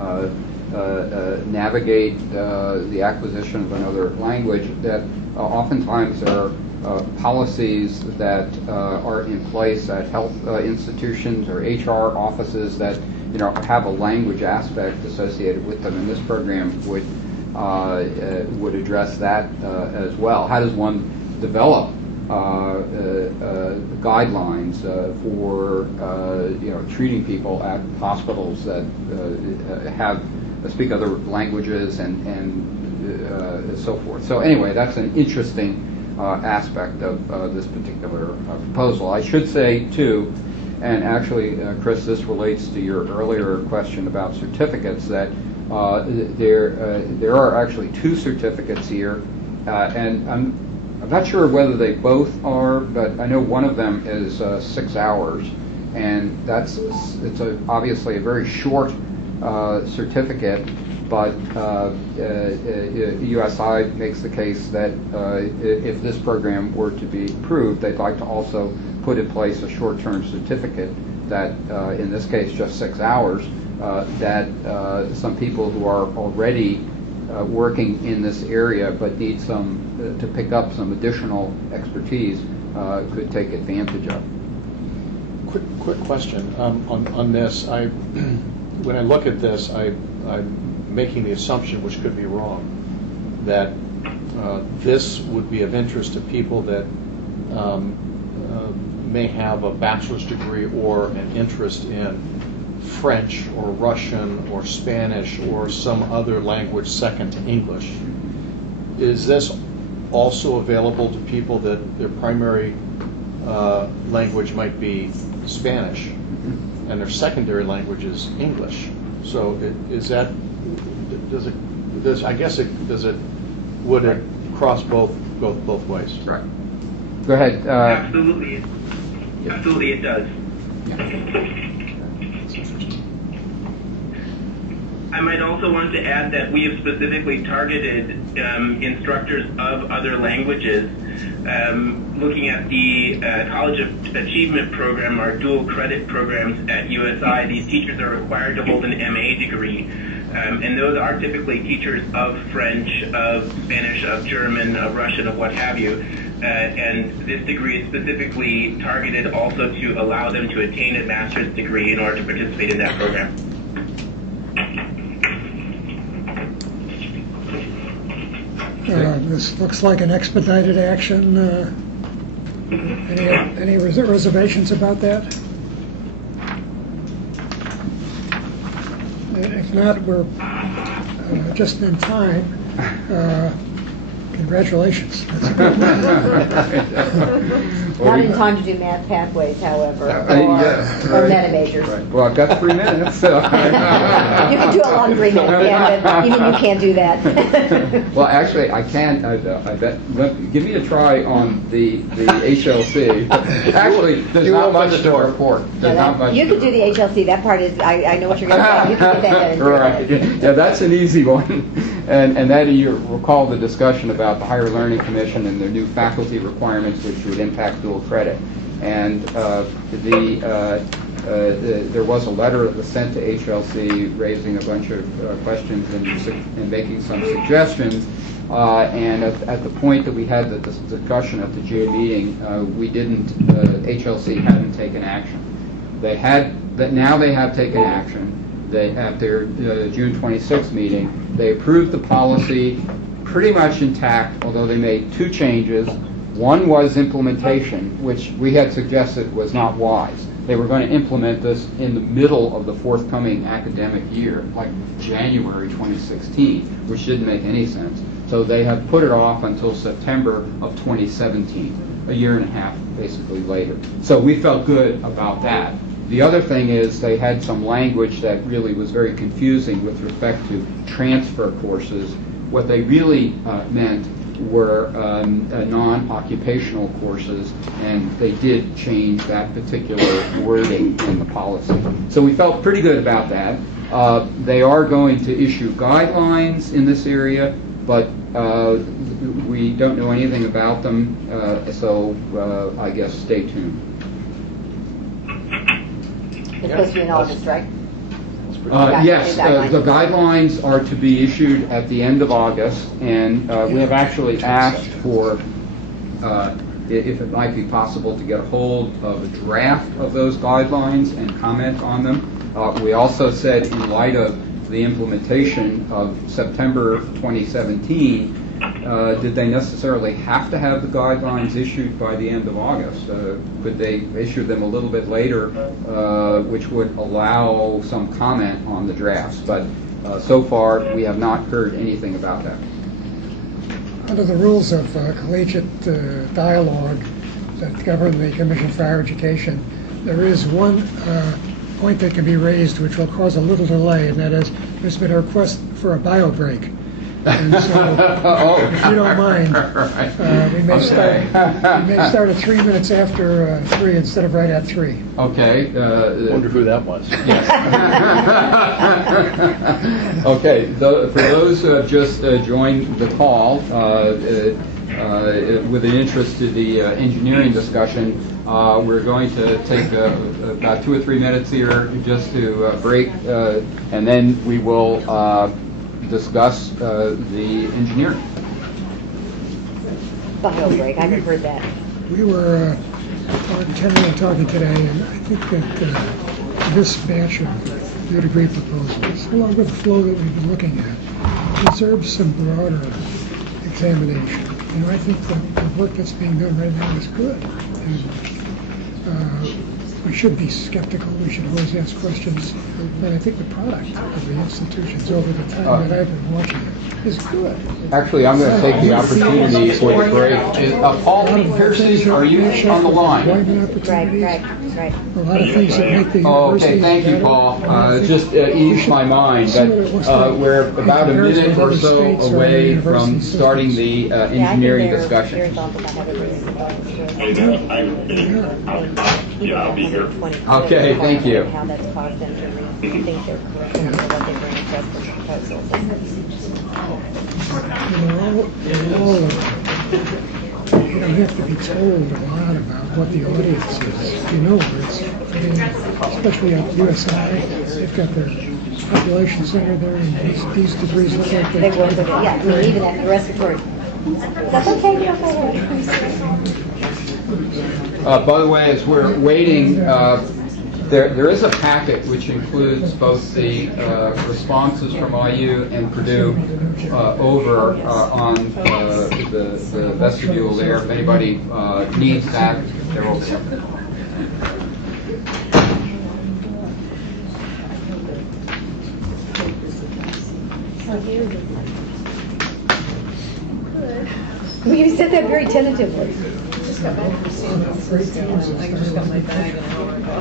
navigate the acquisition of another language, that oftentimes there are policies that are in place at health institutions or HR offices that have a language aspect associated with them, and this program would address that as well. How does one develop guidelines for treating people at hospitals that speak other languages and so forth? So anyway, that's an interesting aspect of this particular proposal. I should say too, and actually, Chris, this relates to your earlier question about certificates, that there are actually two certificates here, and I'm not sure whether they both are, but I know one of them is 6 hours, and it's obviously a very short certificate, but USI makes the case that if this program were to be approved, they'd like to also put in place a short-term certificate that, in this case, just 6 hours, that some people who are already working in this area but need to pick up some additional expertise could take advantage of. Quick question on this. When I look at this, I'm making the assumption, which could be wrong, that this would be of interest to people that may have a bachelor's degree or an interest in French or Russian or Spanish or some other language second to English. Is this also available to people that their primary language might be Spanish and their secondary language is English? So would it cross both ways? Right. Go ahead. Absolutely. Absolutely it does. I might also want to add that we have specifically targeted instructors of other languages. Looking at the College of Achievement program, our dual credit programs at USI, these teachers are required to hold an MA degree. And those are typically teachers of French, of Spanish, of German, of Russian, of what have you. And this degree is specifically targeted also to allow them to attain a master's degree in order to participate in that program. This looks like an expedited action. Any reservations about that? If not, we're just in time. Congratulations. Not in time to do math pathways, however, or meta majors. Right. Well, I've got 3 minutes. So. You can do a lot in 3 minutes, yeah, but even you can't do that. Well, actually, I can. I bet. Give me a try on the HLC. Actually, there's not much to report. You could do the HLC. That part is, I know what you're going to say. You can get that in. Right. Yeah, that's an easy one. And that you recall the discussion about the Higher Learning Commission and their new faculty requirements, which would impact dual credit. And there was a letter that was sent to HLC raising a bunch of questions and making some suggestions. And at the point that we had the discussion at the June meeting, HLC hadn't taken action. Now they have taken action. They, at their June 26th meeting, they approved the policy pretty much intact, although they made 2 changes. One was implementation, which we had suggested was not wise. They were going to implement this in the middle of the forthcoming academic year, like January 2016, which didn't make any sense. So they have put it off until September of 2017, a year and a half basically later. So we felt good about that. The other thing is they had some language that really was very confusing with respect to transfer courses. What they really meant were non-occupational courses, and they did change that particular wording in the policy. So we felt pretty good about that. They are going to issue guidelines in this area, but we don't know anything about them, so I guess stay tuned. It's supposed to be in August, right? Yes, the guidelines are to be issued at the end of August, and we have actually asked for, if it might be possible, to get a hold of a draft of those guidelines and comment on them. We also said, in light of the implementation of September 2017, did they necessarily have to have the guidelines issued by the end of August? Could they issue them a little bit later, which would allow some comment on the drafts? But so far, we have not heard anything about that. Under the rules of collegiate dialogue that govern the Commission for Higher Education, there is one point that can be raised which will cause a little delay, and that is there's been a request for a bio break. And so, if you don't mind, we may start at 3 minutes after 3 instead of right at 3. Okay. Wonder who that was. Yes. Okay. For those who have just joined the call with an interest to the engineering discussion, we're going to take about 2 or 3 minutes here just to break, and then we will discuss the engineering. Bio break, I haven't heard that. We were intending talking today, and I think that this batch of new degree proposals, along with the flow that we've been looking at, deserves some broader examination. You know, I think the work that's being done right now is good. And we should be skeptical. We should always ask questions. But I think the product of the institutions over the time that I've been watching it is good. Actually, I'm going to take the opportunity for the break. Paul Pearcy, are you on the line? Right. A lot of things that make the university. Okay, thank you, Paul. Just eased my mind that we're about a minute or so away from starting the engineering discussion. I'll be here. Okay, thank you. How that's caused them to rethink their curriculum or what they bring across the proposals. You don't have to be told a lot about what the audience is. You know where it's, especially at USI, they've got their population center there, and these degrees look like They work with it, yeah. I mean, even at the respiratory. That's okay, By the way, as we're waiting, there is a packet which includes both the responses from IU and Purdue over on the vestibule there. If anybody needs that, they're over there. You said that very tentatively. Just got back from seeing the first day. I just got my bag an hour ago.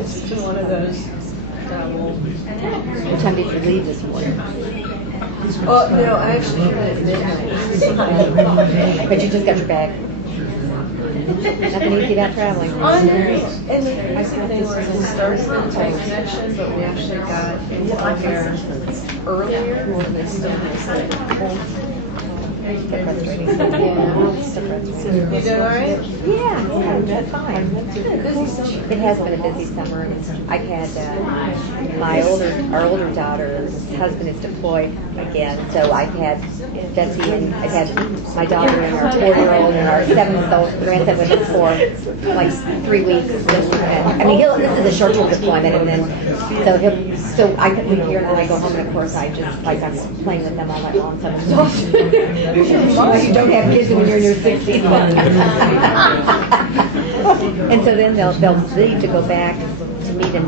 It's been one of those. What time did you leave this morning? Oh, no, I actually came in at midnight. But you just got your bag. Nothing easy about traveling. And the easy thing was we started with tight connection, but we actually got in here earlier, and they still had You doing all right? Yeah, that's fine. It has been a busy summer. I've had our older daughter's husband is deployed again, so I've had Betsy and I've had my daughter and our 4-year-old and our 7-year-old grandson with us for like 3 weeks. I mean, this is a short-term deployment, and then so I can leave here and then I go home, and of course I just I'm playing with them all night long. So I'm exhausted. You don't have kids when you're in your 60s. And so then they'll leave to go back to meet him,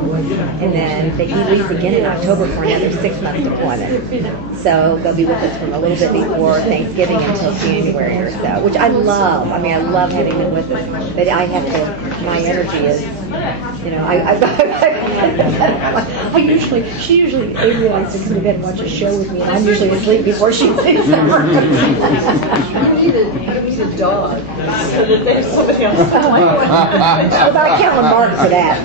and then he leaves again in October for another 6-month deployment. So they'll be with us from a little bit before Thanksgiving until January or so, which I love. I mean, I love having them with us, but I have to. My energy is, you know, she usually Avery likes to come to bed and watch a show with me, and I'm usually asleep before she sleeps. You need a dog so that there's somebody else. But I count on Mark for that.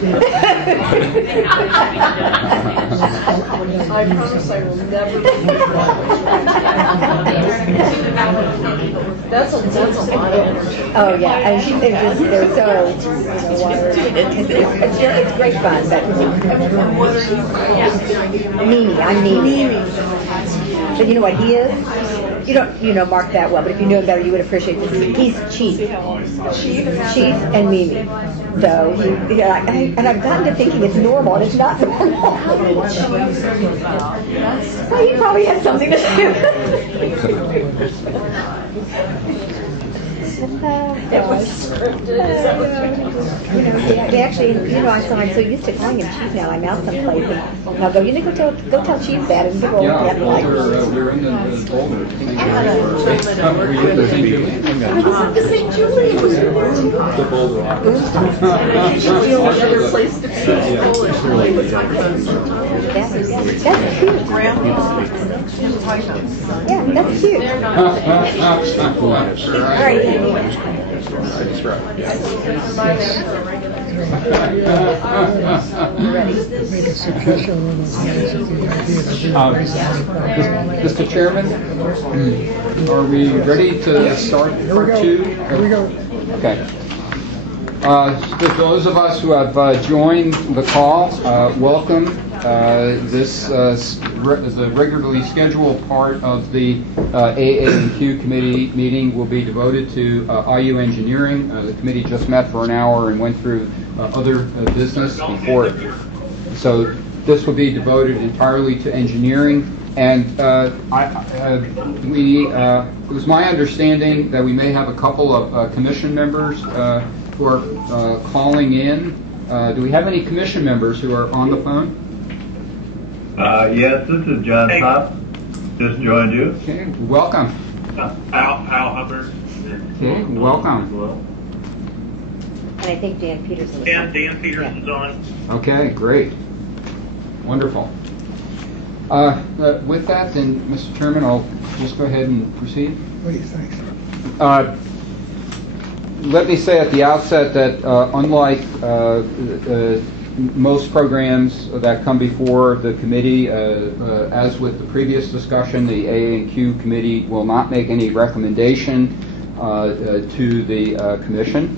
I promise I will never. That's a lot of energy. Oh yeah, and they're so wired. It's great fun, but What are you? Mimi, I'm Mimi. But you know what he is? You know Mark that well, but if you knew him better, you would appreciate this. He's Chief and Mimi. So and I've gotten to thinking it's normal, and it's not normal. Well, he probably had something to It was scripted. Is that what they actually, I'm so used to calling him Chief now. I'm out someplace, and I'll go, go tell Chief that, and people will get like. We're in the Boulder. We're in the St. Julian. The St. Julian was in there too. The Boulder office. the other place to be. That's cute. Grandma. Yeah, that's cute. All right. That's right. Make a suggestion on those guys if the idea to Mr. Chairman, are we ready to start part 2? Here we go. Okay. For those of us who have joined the call, welcome. This is a regularly scheduled part of the AA&Q committee meeting will be devoted to IU engineering. The committee just met for an hour and went through other business before it. So this will be devoted entirely to engineering. And it was my understanding that we may have a couple of commission members who are calling in. Do we have any commission members who are on the phone? Yes, this is John Pop. Just joined you. Okay, welcome. Al Hubbard. Okay, welcome. And I think Dan Peterson was Dan Peterson's on. Okay, great. Wonderful. With that, then, Mr. Chairman, I'll just go ahead and proceed. Please, thanks. Let me say at the outset that unlike most programs that come before the committee, as with the previous discussion, the AA&Q committee will not make any recommendation to the commission.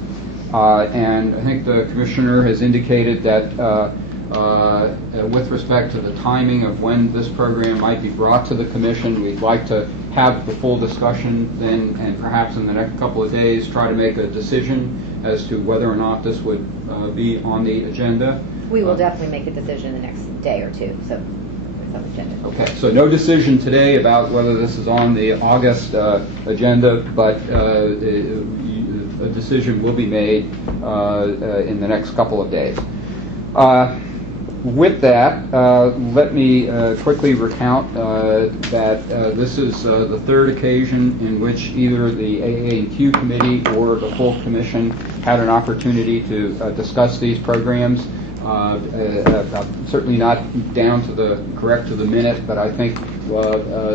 And I think the commissioner has indicated that with respect to the timing of when this program might be brought to the commission, we'd like to have the full discussion then, and perhaps in the next couple of days try to make a decision as to whether or not this would be on the agenda. We will definitely make a decision the next day or two, so it's on the agenda. Okay, so no decision today about whether this is on the August agenda, but a decision will be made in the next couple of days. With that, let me quickly recount that this is the third occasion in which either the AA&Q committee or the full commission had an opportunity to discuss these programs. Certainly not down to the correct to the minute, but I think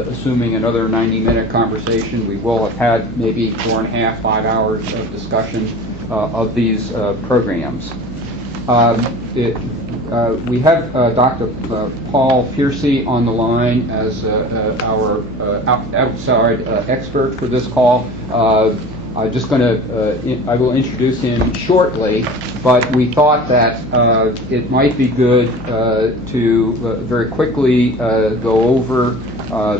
assuming another 90-minute conversation, we will have had maybe 4.5, 5 hours of discussion of these programs. We have Dr. Paul Pearcy on the line as our outside expert for this call. I'm just going to, I will introduce him shortly, but we thought that it might be good to very quickly go over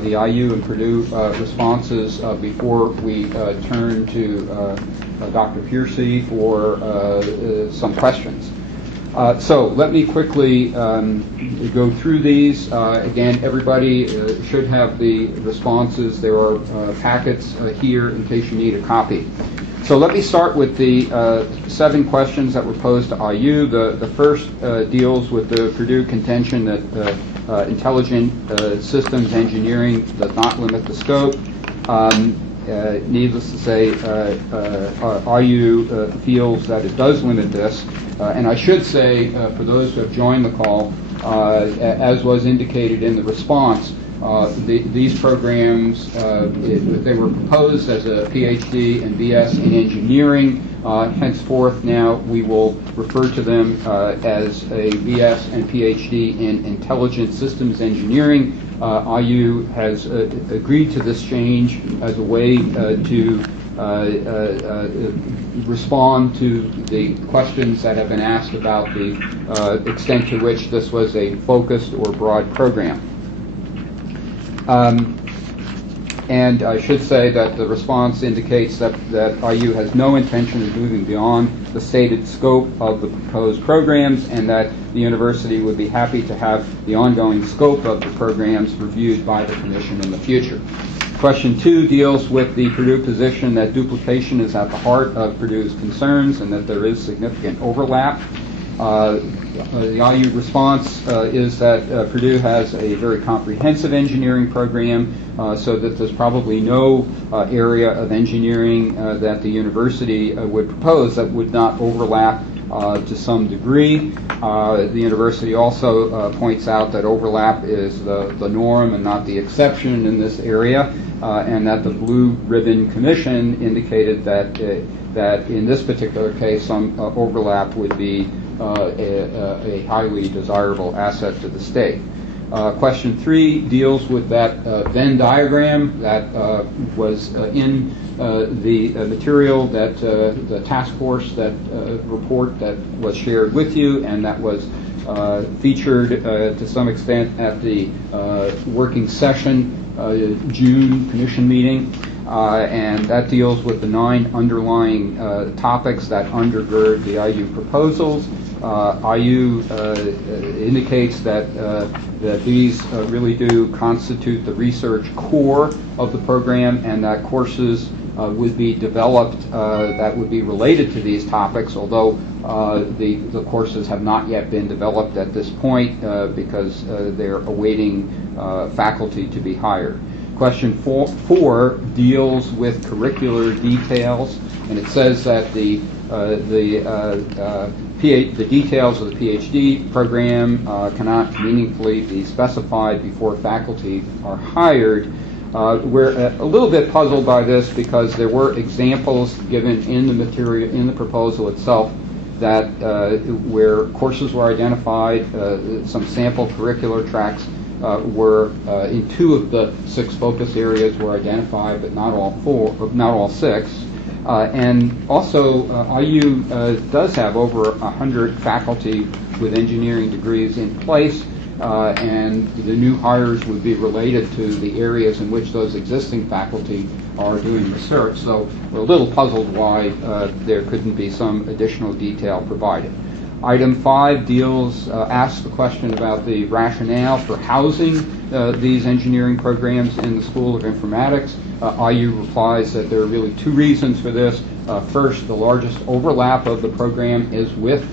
the IU and Purdue responses before we turn to Dr. Pearcy for some questions. So let me quickly go through these. Again, everybody should have the responses. There are packets here in case you need a copy. So let me start with the 7 questions that were posed to IU. The first deals with the Purdue contention that intelligent systems engineering does not limit the scope. Needless to say, IU feels that it does limit this. And I should say, for those who have joined the call, as was indicated in the response, these programs, they were proposed as a PhD and BS in engineering. Henceforth, now we will refer to them as a BS and PhD in intelligent systems engineering. IU has agreed to this change as a way to respond to the questions that have been asked about the extent to which this was a focused or broad program. And I should say that the response indicates that IU has no intention of moving beyond the stated scope of the proposed programs, and that the university would be happy to have the ongoing scope of the programs reviewed by the Commission in the future. Question 2 deals with the Purdue position that duplication is at the heart of Purdue's concerns and that there is significant overlap. The IU response is that Purdue has a very comprehensive engineering program, so that there's probably no area of engineering that the university would propose that would not overlap to some degree. The university also points out that overlap is the norm and not the exception in this area, and that the Blue Ribbon Commission indicated that in this particular case some overlap would be a highly desirable asset to the state. Question 3 deals with that Venn diagram that was in the material that the task force report that was shared with you, and that was featured to some extent at the working session June commission meeting. and that deals with the 9 underlying topics that undergird the IU proposals. IU indicates that these really do constitute the research core of the program, and that courses would be developed that would be related to these topics, although the courses have not yet been developed at this point because they're awaiting faculty to be hired. Question 4 deals with curricular details, and it says that the details of the PhD program cannot meaningfully be specified before faculty are hired. We're a little bit puzzled by this because there were examples given in the material, in the proposal itself, that where courses were identified, some sample curricular tracks were in 2 of the 6 focus areas were identified, but not all 6. And also, IU does have over 100 faculty with engineering degrees in place, and the new hires would be related to the areas in which those existing faculty are doing research. So we're a little puzzled why there couldn't be some additional detail provided. Item 5 asks the question about the rationale for housing these engineering programs in the School of Informatics. IU replies that there are really 2 reasons for this. First, the largest overlap of the program is with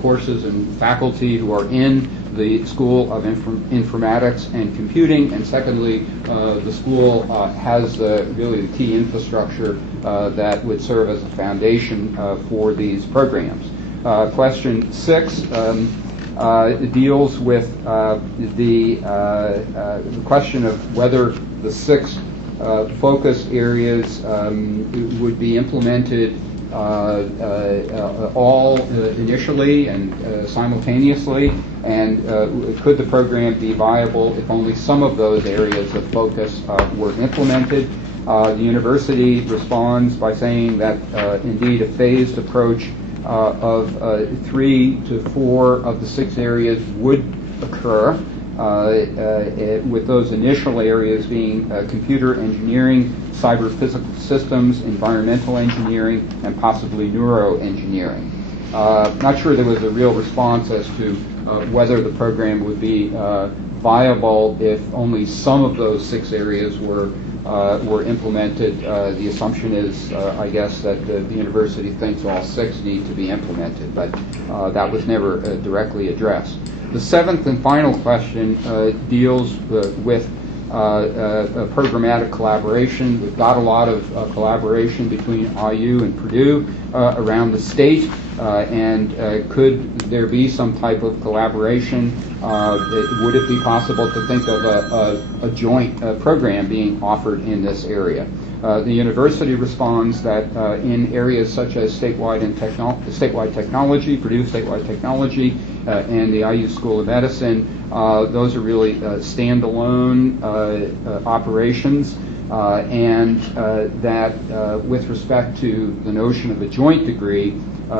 courses and faculty who are in the School of Informatics and Computing, and secondly, the school has really the key infrastructure that would serve as a foundation for these programs. Question 6 deals with the question of whether the 6 focus areas would be implemented all initially and simultaneously, and could the program be viable if only some of those areas of focus were implemented. The university responds by saying that indeed a phased approach of 3 to 4 of the 6 areas would occur, with those initial areas being computer engineering, cyber physical systems, environmental engineering, and possibly neuroengineering. Not sure there was a real response as to whether the program would be viable if only some of those 6 areas were implemented. The assumption is, I guess, that the university thinks all 6 need to be implemented, but that was never directly addressed. The 7th and final question deals with programmatic collaboration. We've got a lot of collaboration between IU and Purdue around the state, and could there be some type of collaboration? Would it be possible to think of a joint program being offered in this area? The university responds that in areas such as statewide technology, Purdue statewide technology, and the IU School of Medicine, those are really standalone operations, and that with respect to the notion of a joint degree,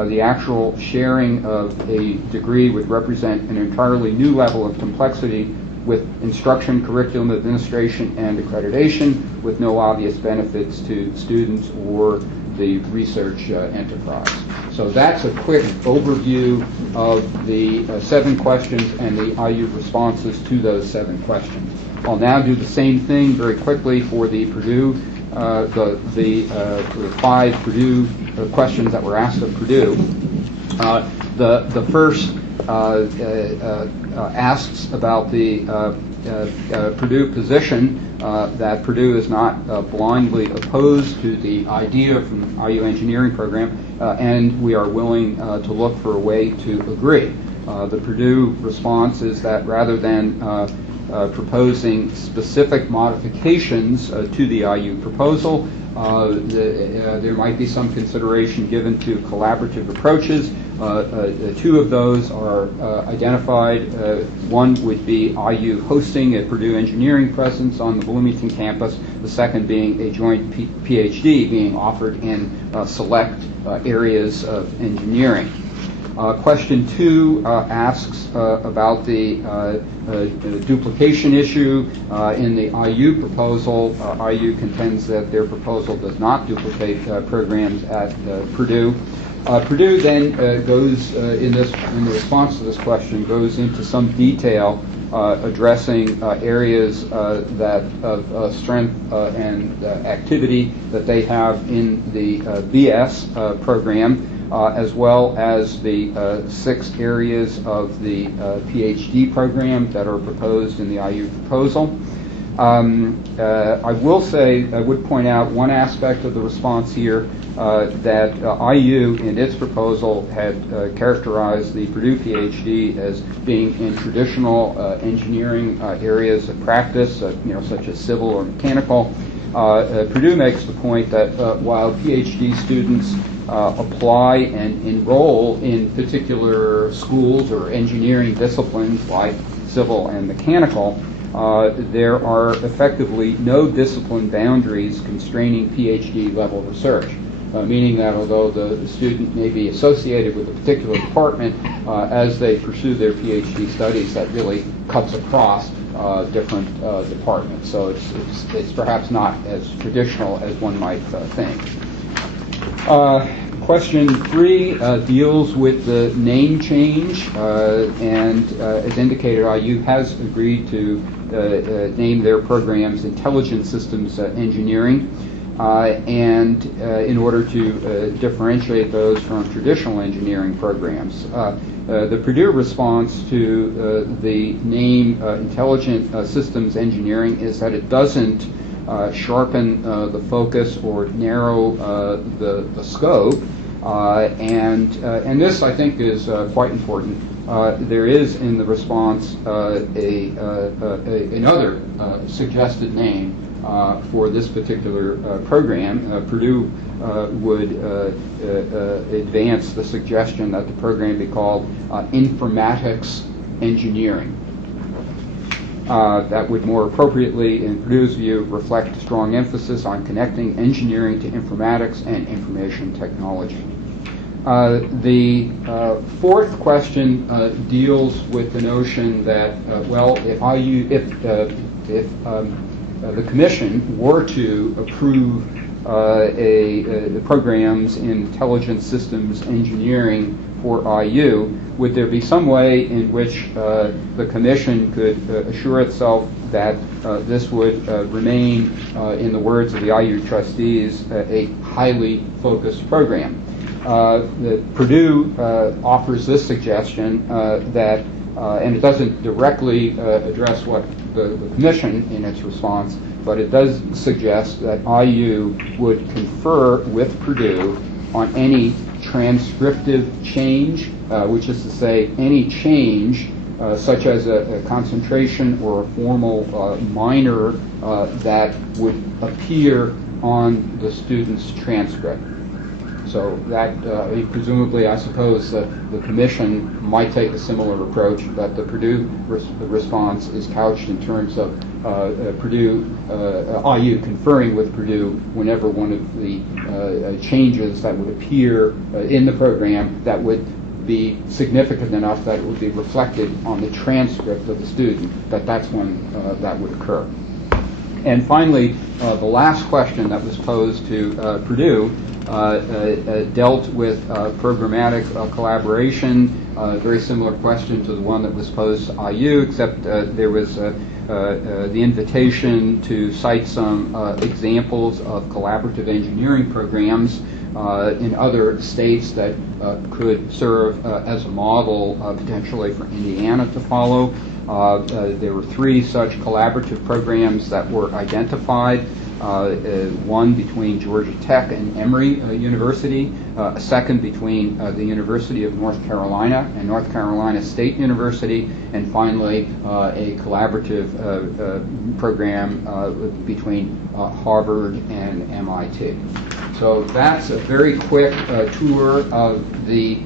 the actual sharing of a degree would represent an entirely new level of complexity with instruction, curriculum, administration, and accreditation, with no obvious benefits to students or the research enterprise. So that's a quick overview of the 7 questions and the IU responses to those 7 questions. I'll now do the same thing very quickly for the Purdue, the 5 Purdue questions that were asked of Purdue. The first asks about the Purdue position that Purdue is not blindly opposed to the idea from the IU engineering program, and we are willing to look for a way to agree. The Purdue response is that rather than proposing specific modifications to the IU proposal, there might be some consideration given to collaborative approaches. 2 of those are identified. One would be IU hosting a Purdue engineering presence on the Bloomington campus, the second being a joint PhD being offered in select areas of engineering. Question 2 asks about the duplication issue in the IU proposal. IU contends that their proposal does not duplicate programs at Purdue. Purdue then goes in the response to this question goes into some detail addressing areas that of strength and activity that they have in the BS program, as well as the 6 areas of the PhD program that are proposed in the IU proposal. I would point out one aspect of the response here that IU in its proposal had characterized the Purdue PhD as being in traditional engineering areas of practice, such as civil or mechanical. Purdue makes the point that while PhD students apply and enroll in particular schools or engineering disciplines like civil and mechanical, there are effectively no discipline boundaries constraining PhD level research, meaning that although the student may be associated with a particular department, as they pursue their PhD studies, that really cuts across different departments. So it's perhaps not as traditional as one might think. Question 3 deals with the name change, and as indicated, IU has agreed to name their programs Intelligent Systems Engineering, and in order to differentiate those from traditional engineering programs. The Purdue response to the name Intelligent Systems Engineering is that it doesn't sharpen the focus or narrow the scope, and this, I think, is quite important. There is in the response another suggested name for this particular program. Purdue would advance the suggestion that the program be called Informatics Engineering. That would more appropriately, in Purdue's view, reflect a strong emphasis on connecting engineering to informatics and information technology. The fourth question deals with the notion that, if the Commission were to approve the programs in Intelligent Systems Engineering for IU, would there be some way in which the Commission could assure itself that this would remain, in the words of the IU trustees, a highly focused program? Purdue offers this suggestion that, and it doesn't directly address what the Commission in its response, but it does suggest that IU would confer with Purdue on any transcriptive change, which is to say any change such as a concentration or a formal minor that would appear on the student's transcript. So that, presumably, I suppose that the Commission might take a similar approach, but the Purdue response is couched in terms of IU conferring with Purdue whenever one of the changes that would appear in the program that would be significant enough that it would be reflected on the transcript of the student, that's when that would occur. And finally, the last question that was posed to Purdue dealt with programmatic collaboration, a very similar question to the one that was posed to IU, except there was the invitation to cite some examples of collaborative engineering programs in other states that could serve as a model potentially for Indiana to follow. There were 3 such collaborative programs that were identified. One between Georgia Tech and Emory University, a second between the University of North Carolina and North Carolina State University, and finally a collaborative program between Harvard and MIT. So that's a very quick tour of the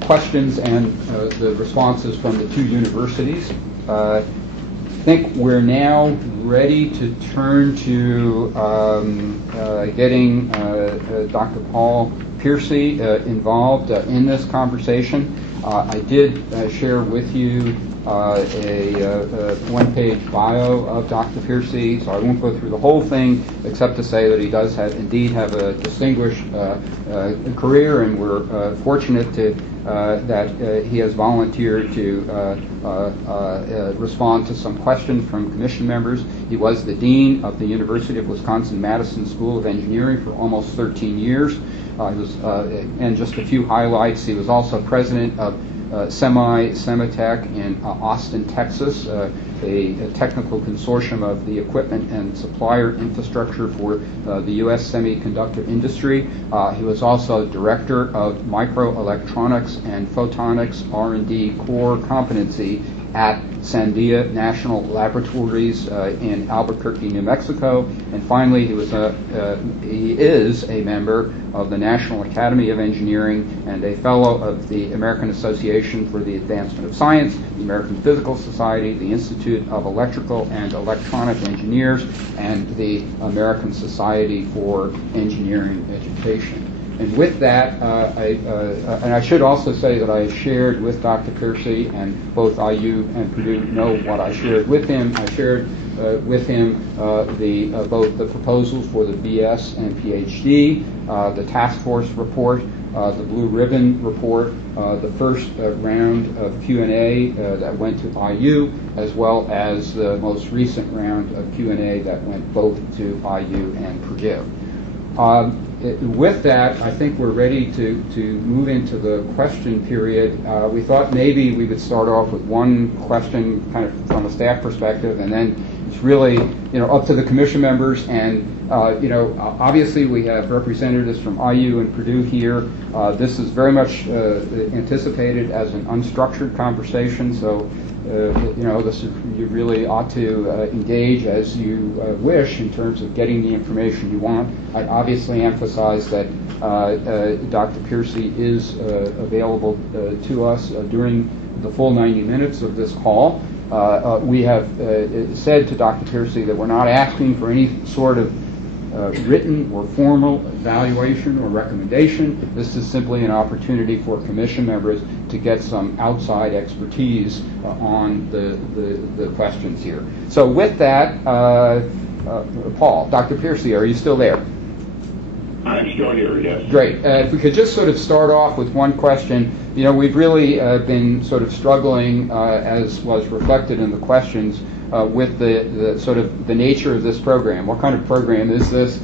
questions and the responses from the 2 universities. I think we're now ready to turn to getting Dr. Paul Pearcy involved in this conversation. I did share with you a one-page bio of Dr. Pearcy, so I won't go through the whole thing except to say that he does indeed have a distinguished career, and we're fortunate that he has volunteered to respond to some questions from commission members. He was the dean of the University of Wisconsin-Madison School of Engineering for almost 13 years. And just a few highlights, he was also president of Semitech in Austin, Texas, a technical consortium of the equipment and supplier infrastructure for the U.S. semiconductor industry. He was also director of microelectronics and photonics R&D core competency at Sandia National Laboratories in Albuquerque, New Mexico. And finally, he is a member of the National Academy of Engineering and a fellow of the American Association for the Advancement of Science, the American Physical Society, the Institute of Electrical and Electronic Engineers, and the American Society for Engineering Education. And with that, and I should also say that I shared with Dr. Pearcy, and both IU and Purdue know what I shared with him. I shared with him both the proposals for the BS and PhD, the task force report, the Blue Ribbon report, the first round of Q&A that went to IU, as well as the most recent round of Q&A that went both to IU and Purdue. With that, I think we're ready to move into the question period. We thought maybe we would start off with one question kind of from a staff perspective, and then it's really up to the commission members. And obviously we have representatives from IU and Purdue here. This is very much anticipated as an unstructured conversation, so you really ought to engage as you wish in terms of getting the information you want. I obviously emphasize that Dr. Pearcy is available to us during the full 90 minutes of this call. We have said to Dr. Pearcy that we're not asking for any sort of written or formal evaluation or recommendation. This is simply an opportunity for commission members to get some outside expertise on the questions here. So with that, Paul, Dr. Pearcy, are you still there? I'm still here, yes. Great. If we could just sort of start off with one question. We've really been sort of struggling, as was reflected in the questions, with the sort of the nature of this program. What kind of program is this?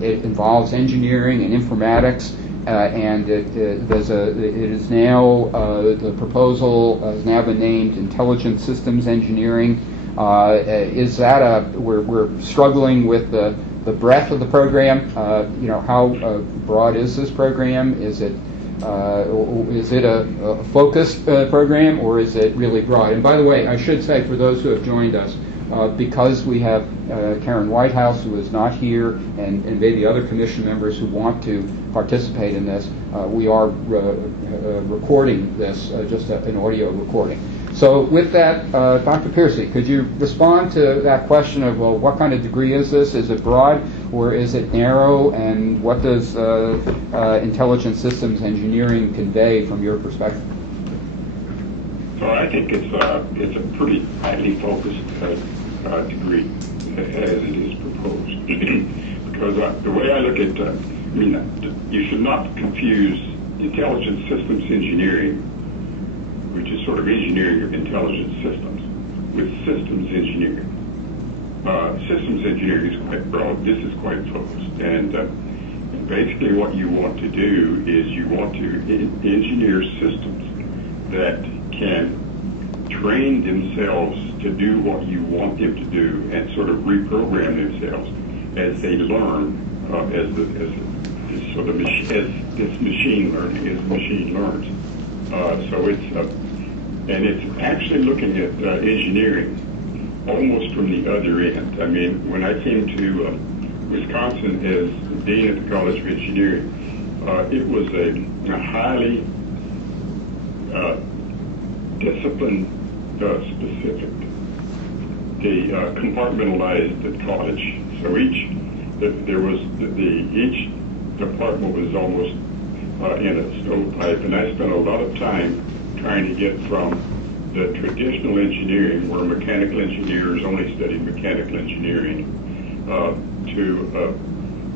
It involves engineering and informatics, and it is now the proposal has now been named Intelligent Systems Engineering. Is that we're struggling with the breadth of the program? How broad is this program? Is it a focused program, or is it really broad? And by the way, I should say, for those who have joined us, because we have Karen Whitehouse, who is not here, and maybe other commission members who want to participate in this, we are recording this, just an audio recording. So with that, Dr. Pearcy, could you respond to that question of, well, what kind of degree is this? Is it broad or is it narrow? And what does intelligent systems engineering convey from your perspective? So I think it's a pretty highly focused degree as it is proposed. Because the way I look at, you should not confuse intelligent systems engineering, which is sort of engineering of intelligent systems, with systems engineering. Systems engineering is quite broad. This is quite focused. And basically what you want to do is you want to engineer systems that can train themselves to do what you want them to do and sort of reprogram themselves as they learn, as this machine learning, as the machine learns. So it's actually looking at engineering almost from the other end. I mean, when I came to Wisconsin as dean at the College of Engineering, it was a highly discipline specific. They compartmentalized the college, so each department was almost in a stovepipe, and I spent a lot of time trying to get from the traditional engineering, where mechanical engineers only studied mechanical engineering, to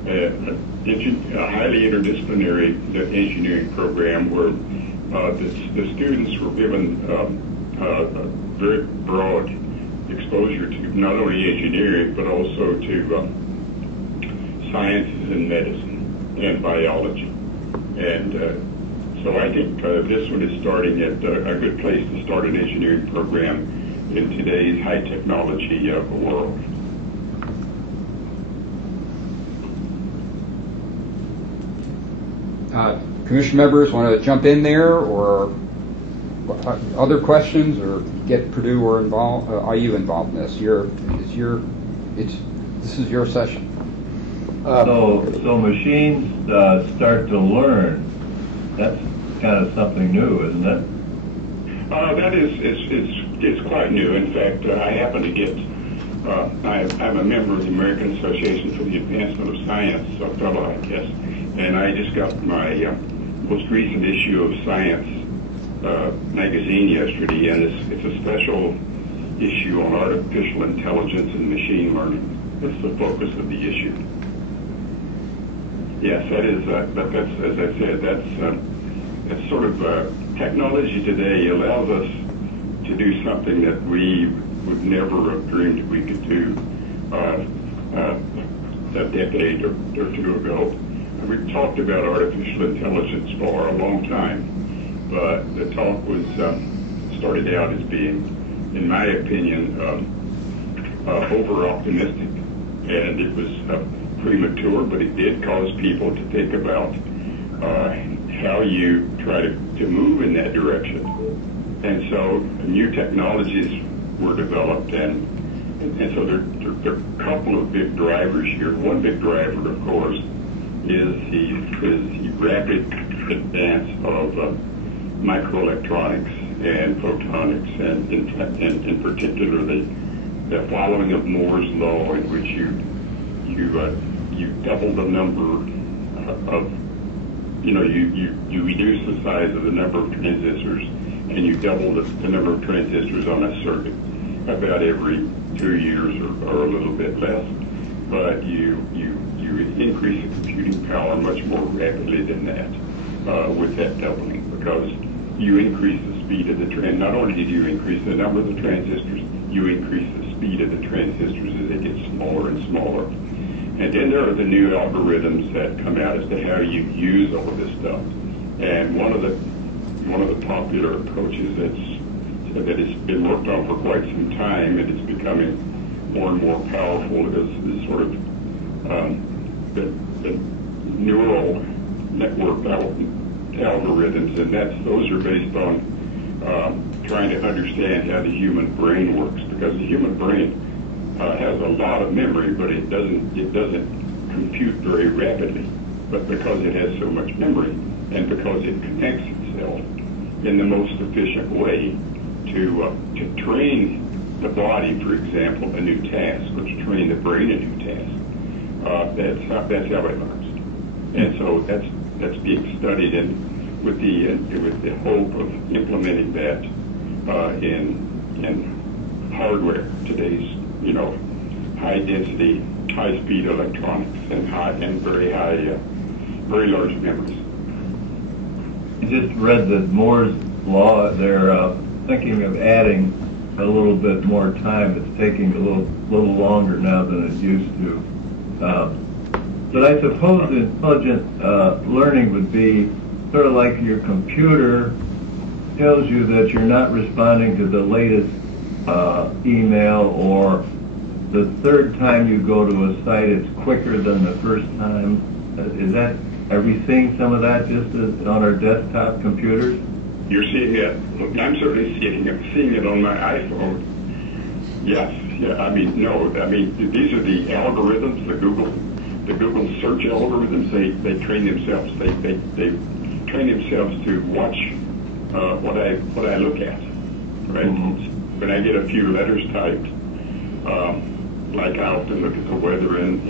a highly interdisciplinary engineering program where the students were given very broad exposure to not only engineering but also to sciences and medicine and biology. And so I think this one is starting at a good place to start an engineering program in today's high technology world. Commission members want to jump in there, or other questions, or get Purdue or IU involved in this? This is your session. So machines start to learn. That's kind of something new, isn't it? That is quite new. In fact, I happen to get. I'm a member of the American Association for the Advancement of Science, a fellow, I guess, and I just got my most recent issue of Science magazine yesterday, and it's a special issue on artificial intelligence and machine learning. It's the focus of the issue. Yes, that is. But that's, as I said, that's sort of technology today allows us to do something that we would never have dreamed we could do a decade or two ago. And we've talked about artificial intelligence for a long time, but the talk was started out as being, in my opinion, over-optimistic, and it was premature, but it did cause people to think about how you try to move in that direction. And so new technologies were developed, and so there are a couple of big drivers here. One big driver, of course, is the rapid advance of microelectronics and photonics, and in particular the following of Moore's law, in which you double the number of, you reduce the size of the number of transistors, and you double the number of transistors on a circuit about every 2 years or a little bit less. But you increase the computing power much more rapidly than that with that doubling, because you increase the speed of the not only did you increase the number of the transistors, you increase the speed of the transistors as they get smaller and smaller. And then there are the new algorithms that come out as to how you use all of this stuff. And one of the popular approaches that has been worked on for quite some time, and it's becoming more and more powerful, is sort of the neural network algorithms, and those are based on trying to understand how the human brain works, because the human brain has a lot of memory, but it doesn't compute very rapidly. But because it has so much memory, and because it connects itself in the most efficient way to train the body, for example, a new task, or to train the brain a new task, that's how it learns. And so that's being studied, and with the hope of implementing that in hardware, today's high density, high speed electronics, and very large memories. I just read that Moore's law. They're thinking of adding a little bit more time. It's taking a little longer now than it used to. But I suppose intelligent learning would be sort of like your computer tells you that you're not responding to the latest email, or the third time you go to a site, it's quicker than the first time. Are we seeing some of that just on our desktop computers? You're seeing it. I'm certainly seeing it on my iPhone. Yes. Yeah. I mean, no. I mean, these are the algorithms, the Google search algorithms. They train themselves. They train themselves to watch what I look at. Right. Mm-hmm. When I get a few letters typed, like I often look at the weather in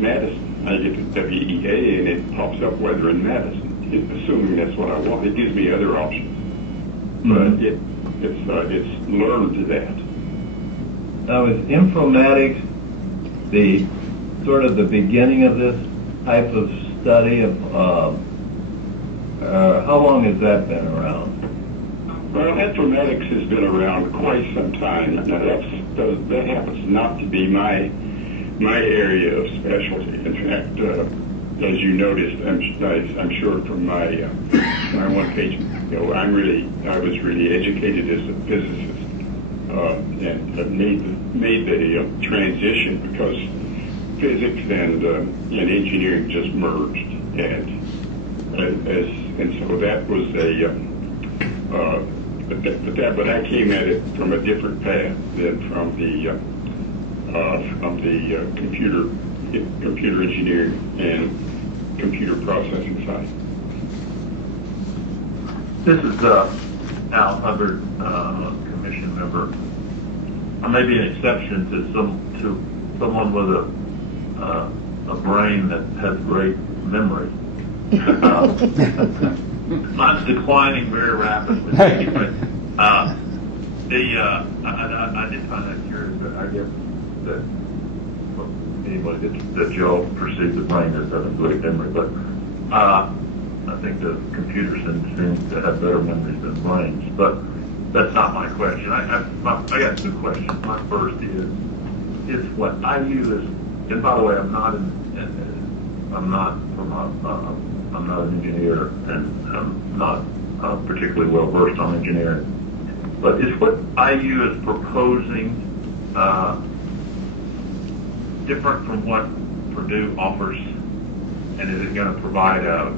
Madison. I get to WEA, and it pops up weather in Madison. assuming that's what I want. It gives me other options, but it's learned that. Now, is informatics the sort of the beginning of this type of study of? How long has that been around? Well, informatics has been around quite some time. Now, that happens not to be my area of specialty. In fact, as you noticed, I'm sure from my one page, I was really educated as a physicist, and made the transition because physics and engineering just merged, and so that was but I came at it from a different path than from the computer engineering and computer processing side. This is Al Hubbard, commission member. I may be an exception to someone with a brain that has great memory. Mine's declining very rapidly. But, I did find that curious, but I guess that anybody that Joe perceives the brain as having great memory, but I think the computers seem to have better memories than brains. But that's not my question. I got two questions. My first is what I use as, and by the way, I'm not an engineer, and I'm not particularly well versed on engineering. But is what IU is proposing different from what Purdue offers, and is it going to provide a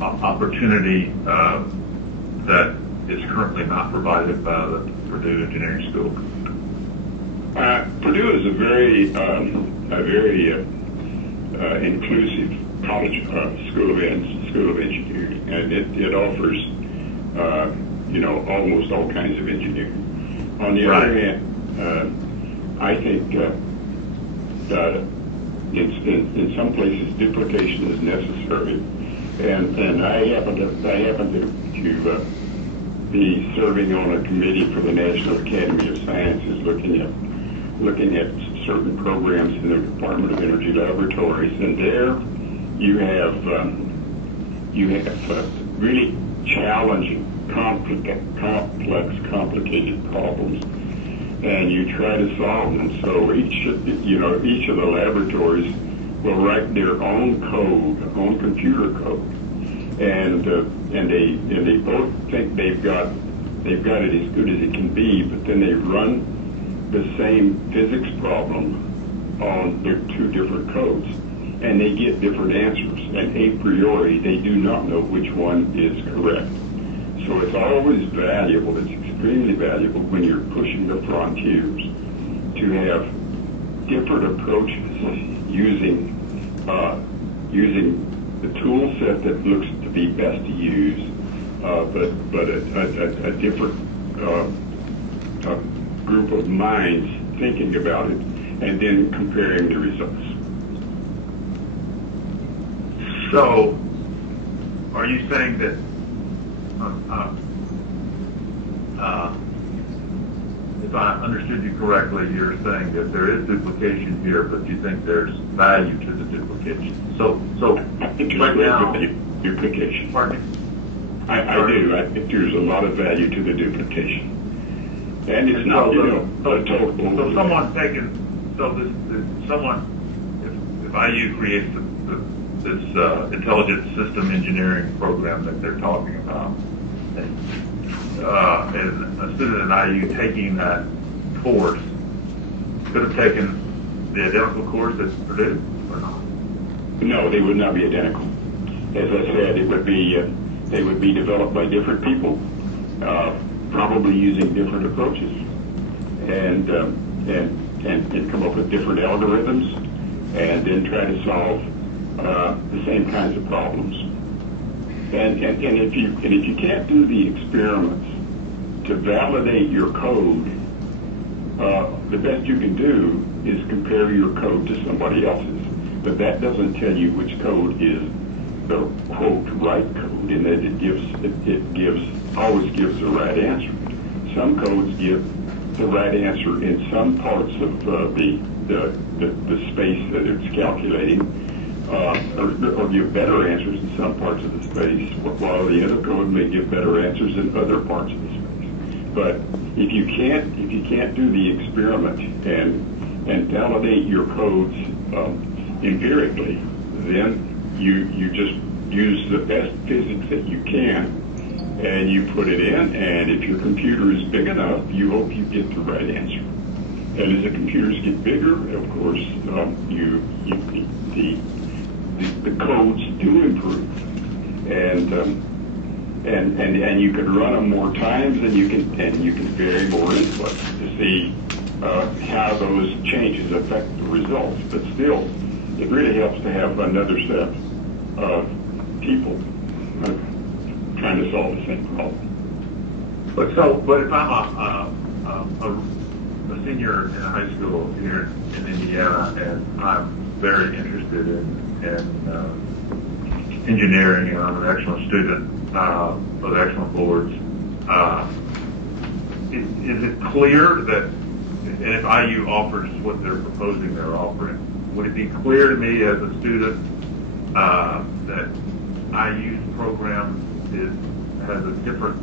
opportunity that is currently not provided by the Purdue Engineering School? Purdue is a very inclusive college, school of engineering, and it offers almost all kinds of engineering. On the other hand, I think in some places duplication is necessary, and I happen to be serving on a committee for the National Academy of Sciences, looking at certain programs in the Department of Energy laboratories, and there you have really challenging, complex, complicated problems, and you try to solve them. So each of the laboratories will write their own code, own computer code, and they both think they've got it as good as it can be, but then they run the same physics problem on their two different codes, and they get different answers, and a priori they do not know which one is correct. So it's always valuable, it's extremely valuable when you're pushing the frontiers to have different approaches using the tool set that looks to be best to use, but a different group of minds thinking about it, and then comparing the results. So, are you saying that, if I understood you correctly, you're saying that there is duplication here, but you think there's value to the duplication? So right now, duplication. Pardon me? I do. I think there's a lot of value to the duplication. And it's not, a total. So someone taking, if IU creates this intelligent system engineering program that they're talking about, and a student at IU taking that course could have taken the identical course at Purdue or not? No, they would not be identical. As I said, it would be they would be developed by different people, probably using different approaches, and come up with different algorithms, and then try to solve the same kinds of problems. And if you can't do the experiments to validate your code, the best you can do is compare your code to somebody else's. but that doesn't tell you which code is the quote right code, in that it always gives the right answer. Some codes give the right answer in some parts of the space that it's calculating, or give better answers in some parts of the space, while the other code may give better answers in other parts of the space. But if you can't do the experiment and validate your codes empirically, then you just use the best physics that you can, and you put it in, and if your computer is big enough, you hope you get the right answer. And as the computers get bigger, of course, the codes do improve, and you can run them more times, and you can vary more inputs to see how those changes affect the results. But still, it really helps to have another set of people trying to solve the same problem. But if I'm a senior in high school here in Indiana, and I'm very interested in engineering, and I'm an excellent student with excellent boards, is it clear that, and if IU offers what they're proposing they're offering, would it be clear to me as a student that IU's program has a different,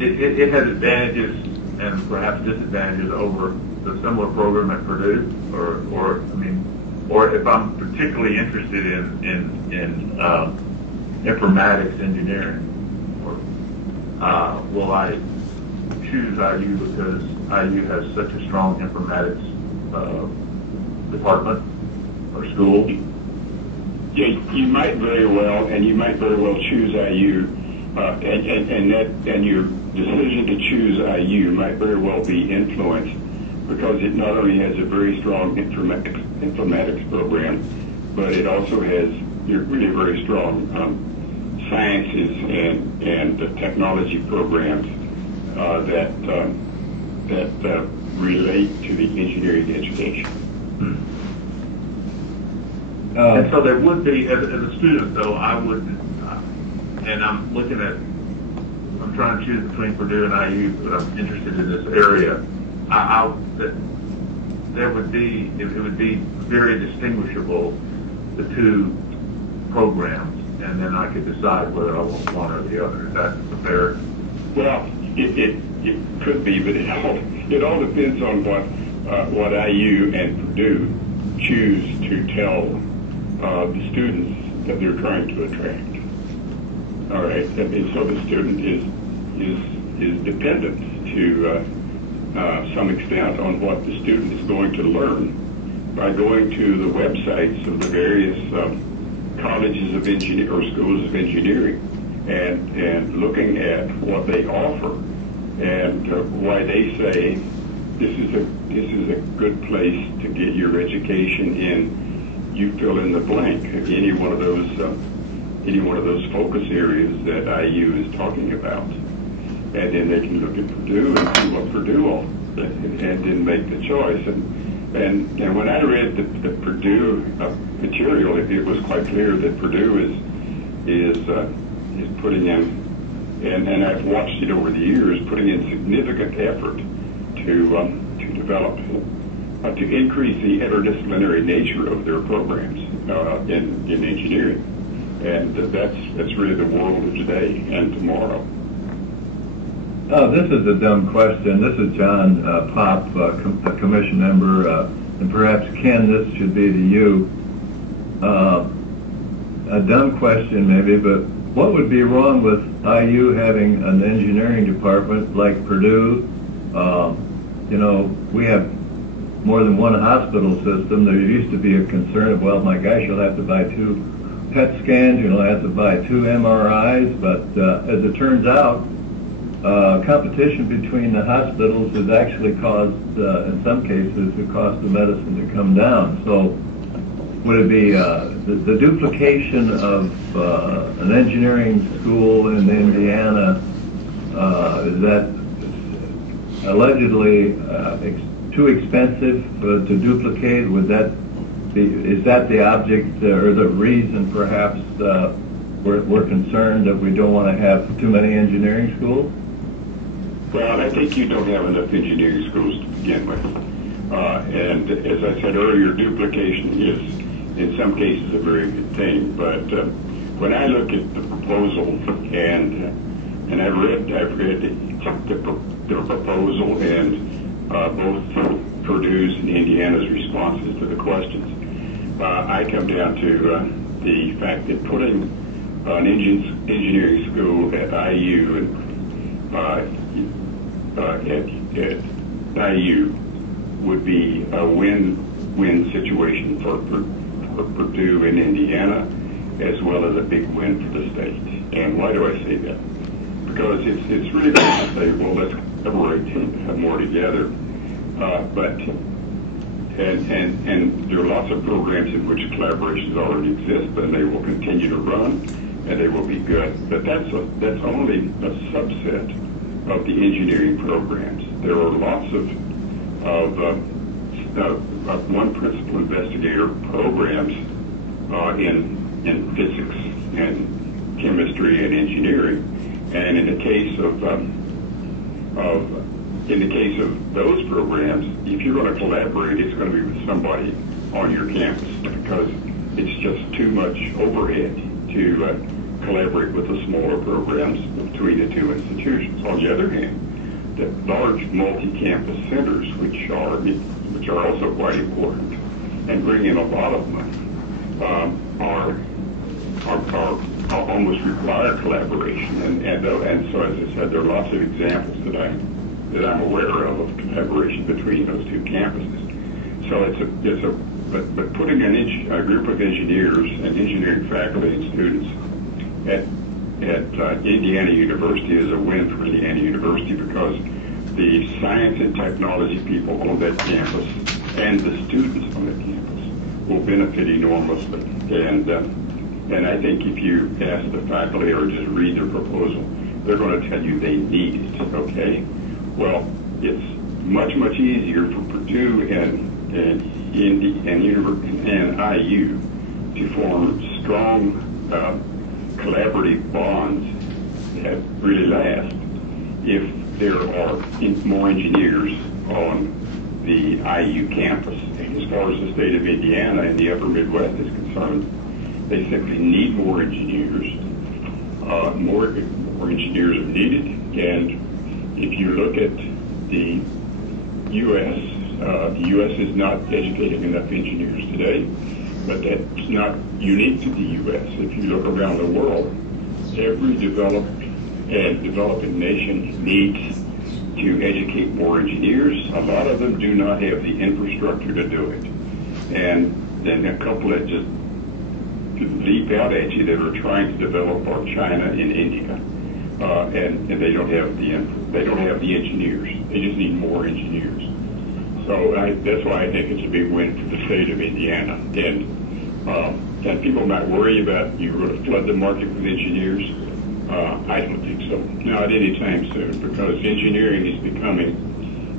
it has advantages and perhaps disadvantages over the similar program at Purdue, or if I'm particularly interested in informatics engineering, will I choose IU because IU has such a strong informatics department or school? Yeah, you might very well choose IU, and your decision to choose IU might very well be influenced because it not only has a very strong informatics program, but it also has really very strong sciences and technology programs that relate to the engineering education. And so there would be, as a student, though, I would, and I'm trying to choose between Purdue and IU, but I'm interested in this area. It would be very distinguishable, the two programs, and then I could decide whether I want one or the other. Is that fair? Well, it could be, but it all depends on what IU and Purdue choose to tell the students that they're trying to attract. All right, and so the student is dependent to some extent on what the student is going to learn by going to the websites of the various colleges of engineering or schools of engineering and looking at what they offer and why they say this is a good place to get your education in. You fill in the blank, any one of those focus areas that IU is talking about, and then they can look at Purdue and see what Purdue offers, and then make the choice. And when I read the Purdue material, it was quite clear that Purdue is putting in, and I've watched it over the years, putting in significant effort to develop, to increase the interdisciplinary nature of their programs in engineering. And that's really the world of today and tomorrow. This is a dumb question. This is John Pop, a commission member, and perhaps Ken, this should be to you. A dumb question maybe, but what would be wrong with IU having an engineering department like Purdue? We have more than one hospital system. There used to be a concern of, well, my gosh, you'll have to buy 2 PET scans, you'll have to buy 2 MRIs, but as it turns out, competition between the hospitals has actually caused, in some cases, the cost of medicine to come down. So would it be the duplication of an engineering school in Indiana, is that allegedly too expensive to duplicate? Is that the object or the reason perhaps we're concerned that we don't want to have too many engineering schools? Well, I think you don't have enough engineering schools to begin with. And as I said earlier, duplication is, in some cases, a very good thing. But when I look at the proposal, and I've read the proposal and both Purdue's and Indiana's responses to the questions, I come down to the fact that putting an engineering school at IU at IU would be a win-win situation for Purdue and Indiana, as well as a big win for the state. And why do I say that? Because it's really nice to say, well, let's collaborate and have more together. And there are lots of programs in which collaborations already exist, and they will continue to run, and they will be good. But that's only a subset of the engineering programs. There are lots of one principal investigator programs in physics and chemistry and engineering, and in the case of those programs, if you're going to collaborate, it's going to be with somebody on your campus, because it's just too much overhead to collaborate with the smaller programs between the two institutions. On the other hand, the large multi-campus centers, which are also quite important and bring in a lot of money, are almost require collaboration. And so, as I said, there are lots of examples that I'm aware of collaboration between those two campuses. So but putting a group of engineers and engineering faculty and students at Indiana University is a win for Indiana University, because the science and technology people on that campus and the students on that campus will benefit enormously. And I think if you ask the faculty or just read their proposal, they're going to tell you they need it, okay? Well, it's much, much easier for Purdue and IU to form strong collaborative bonds that really last if there are more engineers on the IU campus. As far as the state of Indiana and the upper Midwest is concerned, they simply need more engineers. More engineers are needed. And if you look at the U.S., the U.S. is not educating enough engineers today, but that's not unique to the U.S. If you look around the world, every developing nation needs to educate more engineers. A lot of them do not have the infrastructure to do it. And then a couple that just leap out at you that are trying to develop are China and India. And they don't have the engineers. They just need more engineers. So that's why I think it's a big win for the state of Indiana. And people might worry about you're going to flood the market with engineers. I don't think so. Not anytime soon, because engineering is becoming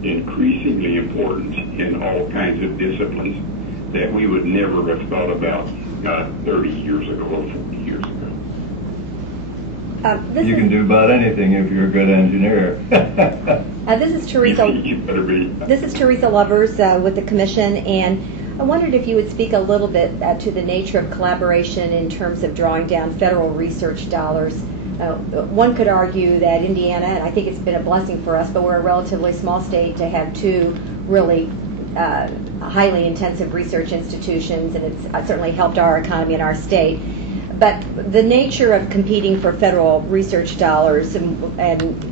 increasingly important in all kinds of disciplines that we would never have thought about 30 years ago or 40 years ago. You can do about anything if you're a good engineer. This is Teresa. You better be. This is Teresa Lovers with the Commission, and I wondered if you would speak a little bit to the nature of collaboration in terms of drawing down federal research dollars. One could argue that Indiana, and I think it's been a blessing for us, but we're a relatively small state to have two really highly intensive research institutions, and it's certainly helped our economy in our state. But the nature of competing for federal research dollars, and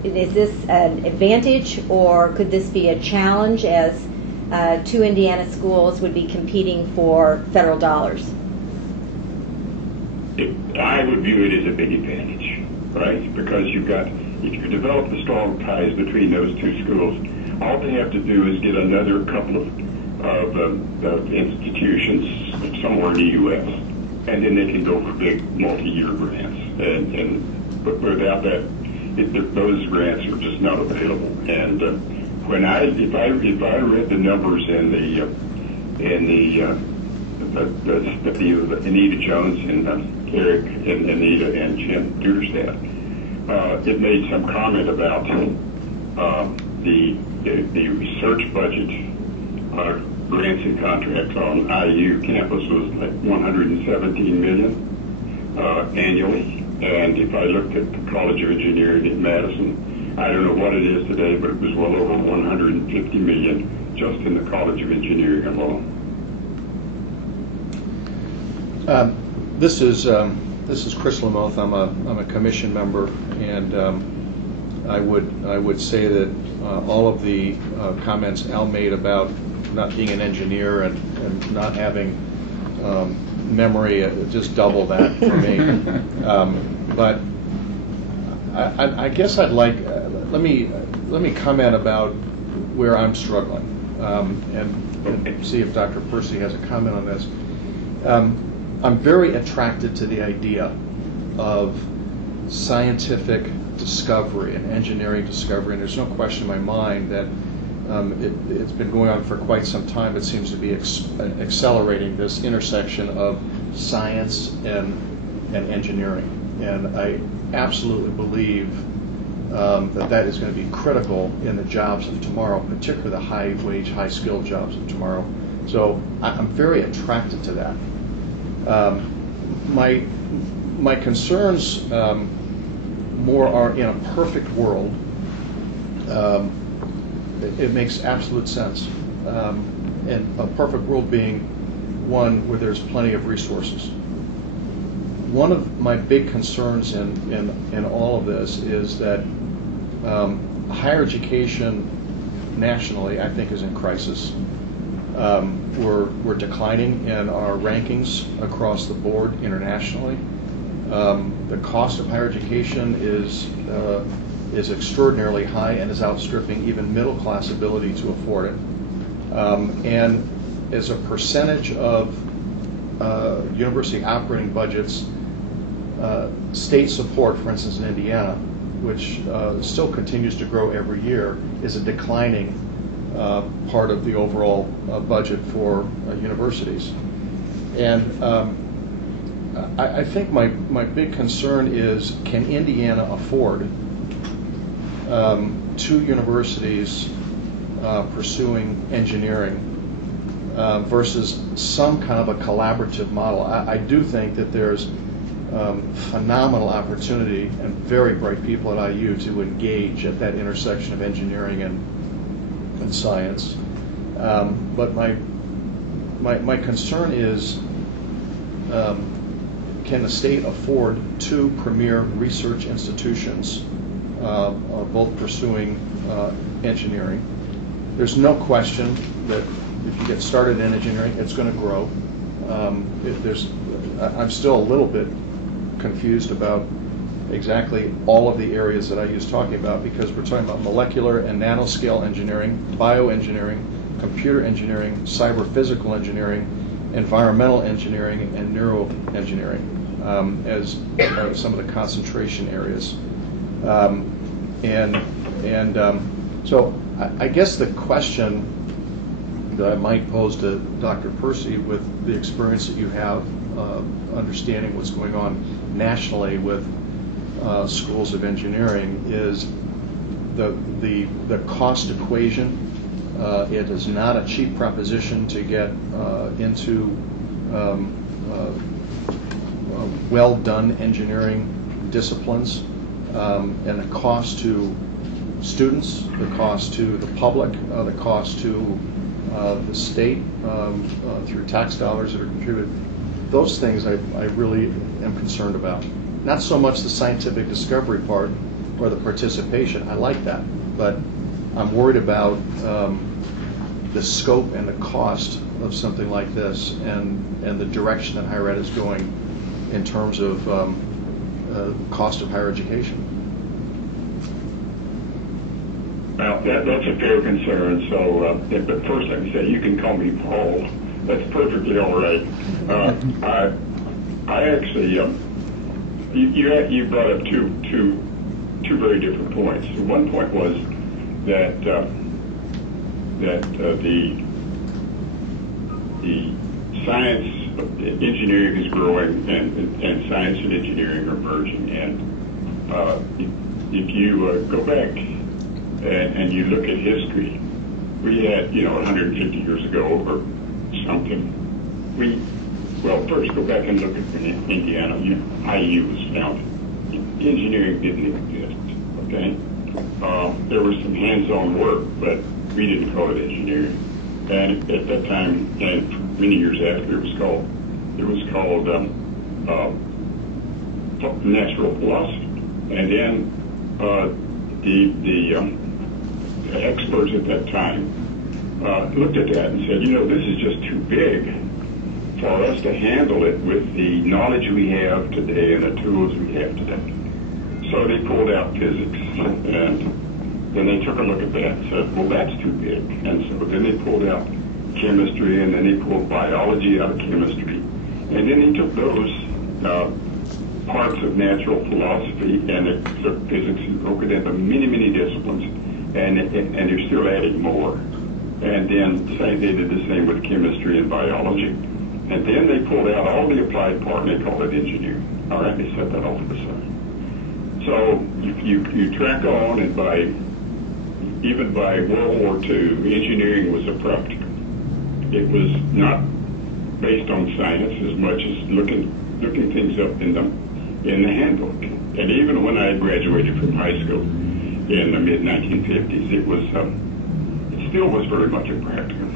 is this an advantage, or could this be a challenge as two Indiana schools would be competing for federal dollars? I would view it as a big advantage, right? Because if you develop the strong ties between those two schools, all they have to do is get another couple of institutions somewhere in the U.S., and then they can go for big multi-year grants. But without that, those grants are just not available. And if I read the numbers in the Anita Jones and Eric and Anita and Jim Duderstadt, it made some comment about the research budget grants and contracts on IU campus was like $117 million annually. And if I looked at the College of Engineering in Madison, I don't know what it is today, but it was well over $150 million just in the College of Engineering alone. This is Chris Lamoth. I'm a commission member, and I would say that all of the comments Al made about not being an engineer and not having memory just double that for me. But I guess I'd like let me comment about where I'm struggling, and see if Dr. Pearcy has a comment on this. I'm very attracted to the idea of scientific discovery and engineering discovery, and there's no question in my mind that it's been going on for quite some time. It seems to be accelerating this intersection of science and engineering, and I absolutely believe that is going to be critical in the jobs of tomorrow, particularly the high-wage, high-skilled jobs of tomorrow. So I'm very attracted to that. My concerns more are in a perfect world. It makes absolute sense. And a perfect world being one where there's plenty of resources. One of my big concerns in all of this is that higher education nationally, I think, is in crisis. We're declining in our rankings across the board internationally. The cost of higher education is extraordinarily high and is outstripping even middle class ability to afford it. And as a percentage of university operating budgets, state support, for instance, in Indiana, which still continues to grow every year, is a declining part of the overall budget for universities. And I think my big concern is, can Indiana afford two universities pursuing engineering versus some kind of a collaborative model? I do think that there's phenomenal opportunity and very bright people at IU to engage at that intersection of engineering and science. But my concern is, can the state afford two premier research institutions both pursuing engineering? There's no question that if you get started in engineering, it's going to grow. I'm still a little bit confused about exactly all of the areas that I was talking about, because we're talking about molecular and nanoscale engineering, bioengineering, computer engineering, cyber-physical engineering, environmental engineering, and neuroengineering as some of the concentration areas. So I guess the question that I might pose to Dr. Pearcy, with the experience that you have understanding what's going on nationally with schools of engineering, is the cost equation. It is not a cheap proposition to get into well-done engineering disciplines, and the cost to students, the cost to the public, the cost to the state through tax dollars that are contributed. Those things I really am concerned about. Not so much the scientific discovery part or the participation. I like that, but I'm worried about the scope and the cost of something like this, and the direction that higher ed is going in terms of cost of higher education. Well, that's a fair concern. So, but first, let me say, you can call me Paul. That's perfectly all right. I actually, you brought up two very different points. One point was that that the science, engineering is growing, and science and engineering are merging. And if you go back and you look at history, we had, 150 years ago or something. Well, first go back and look at when Indiana, IU was founded. Engineering didn't exist, okay? There was some hands-on work, but we didn't call it engineering. And at that time, and many years after, it was called natural philosophy. And then the experts at that time looked at that and said, this is just too big for us to handle it with the knowledge we have today and the tools we have today. So they pulled out physics, and then they took a look at that and said, well, that's too big. And so then they pulled out chemistry, and then they pulled biology out of chemistry. And then they took those parts of natural philosophy, and they took physics and broke it into many, many disciplines, and they're still adding more. And then they did the same with chemistry and biology. And then they pulled out all the applied part, and they called it engineering. All right, they set that off to the side. So you track on, and even by World War II, engineering was a practical. It was not based on science as much as looking things up in the handbook. And even when I graduated from high school in the mid-1950s, it still was very much a practical.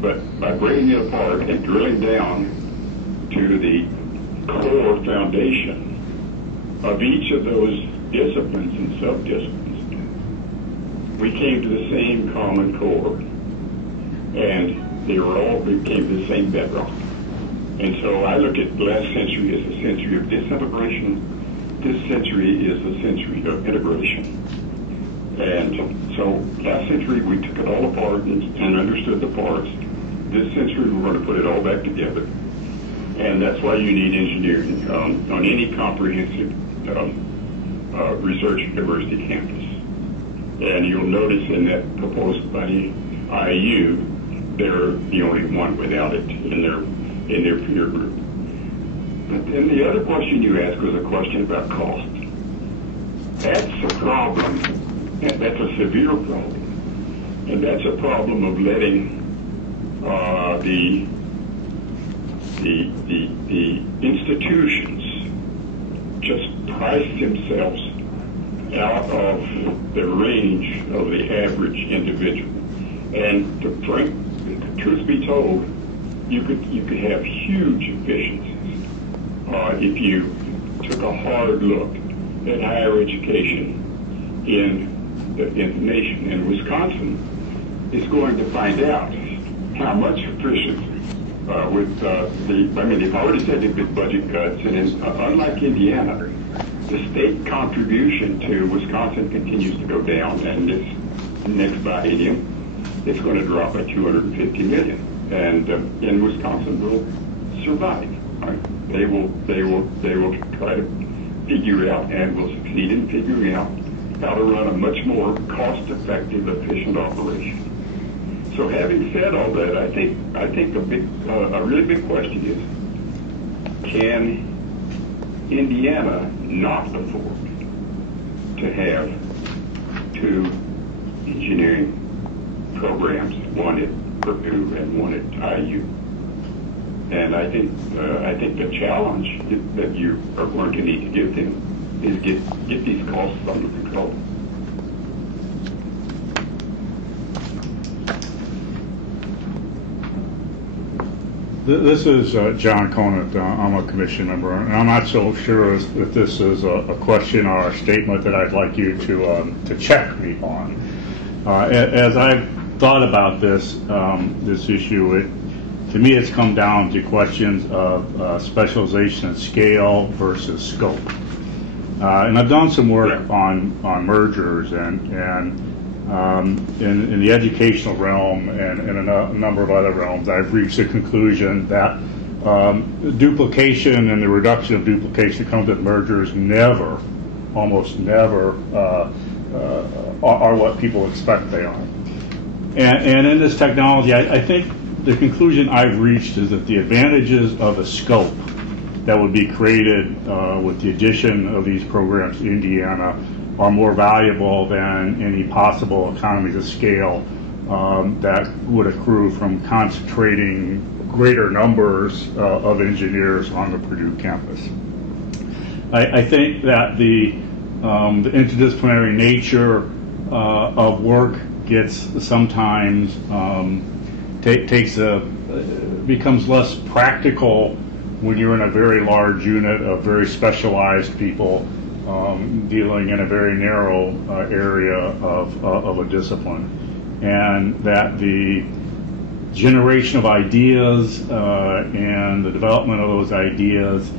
But by breaking it apart and drilling down to the core foundation of each of those disciplines and sub-disciplines, we came to the same common core, and they all became the same bedrock. And so I look at the last century as a century of disintegration. This century is a century of integration. And so last century we took it all apart and understood the parts. This century we're going to put it all back together. And that's why you need engineering on any comprehensive research university campus. And you'll notice in that proposed by IU, they're the only one without it in their peer group. But then the other question you asked was a question about cost. That's a problem. And that's a severe problem. And that's a problem of letting the institutions just price themselves out of the range of the average individual. And truth be told, you could have huge efficiencies if you took a hard look at higher education in the nation. And Wisconsin is going to find out how much efficiency they've already said they've been budget cuts, and unlike Indiana, the state contribution to Wisconsin continues to go down, and this next biennium, it's going to drop by $250 million, and Wisconsin will survive. Right? They will try to figure out, and will succeed in figuring out how to run a much more cost-effective, efficient operation. So, having said all that, I think a really big question is: can Indiana not afford to have two engineering programs, one at Purdue and one at IU? And I think the challenge that you are going to need to give them is get these costs under control. This is John Conant. I'm a commission member, and I'm not so sure if this is a question or a statement that I'd like you to check me on. As I've thought about this issue, to me it's come down to questions of specialization and scale versus scope. And I've done some work on mergers and in the educational realm and in a number of other realms. I've reached the conclusion that duplication and the reduction of duplication that comes with mergers almost never are what people expect they are. And in this technology, I think the conclusion I've reached is that the advantages of a scope that would be created with the addition of these programs to Indiana are more valuable than any possible economies of scale that would accrue from concentrating greater numbers of engineers on the Purdue campus. I think that the interdisciplinary nature of work gets sometimes becomes less practical when you're in a very large unit of very specialized people dealing in a very narrow area of a discipline, and that the generation of ideas and the development of those ideas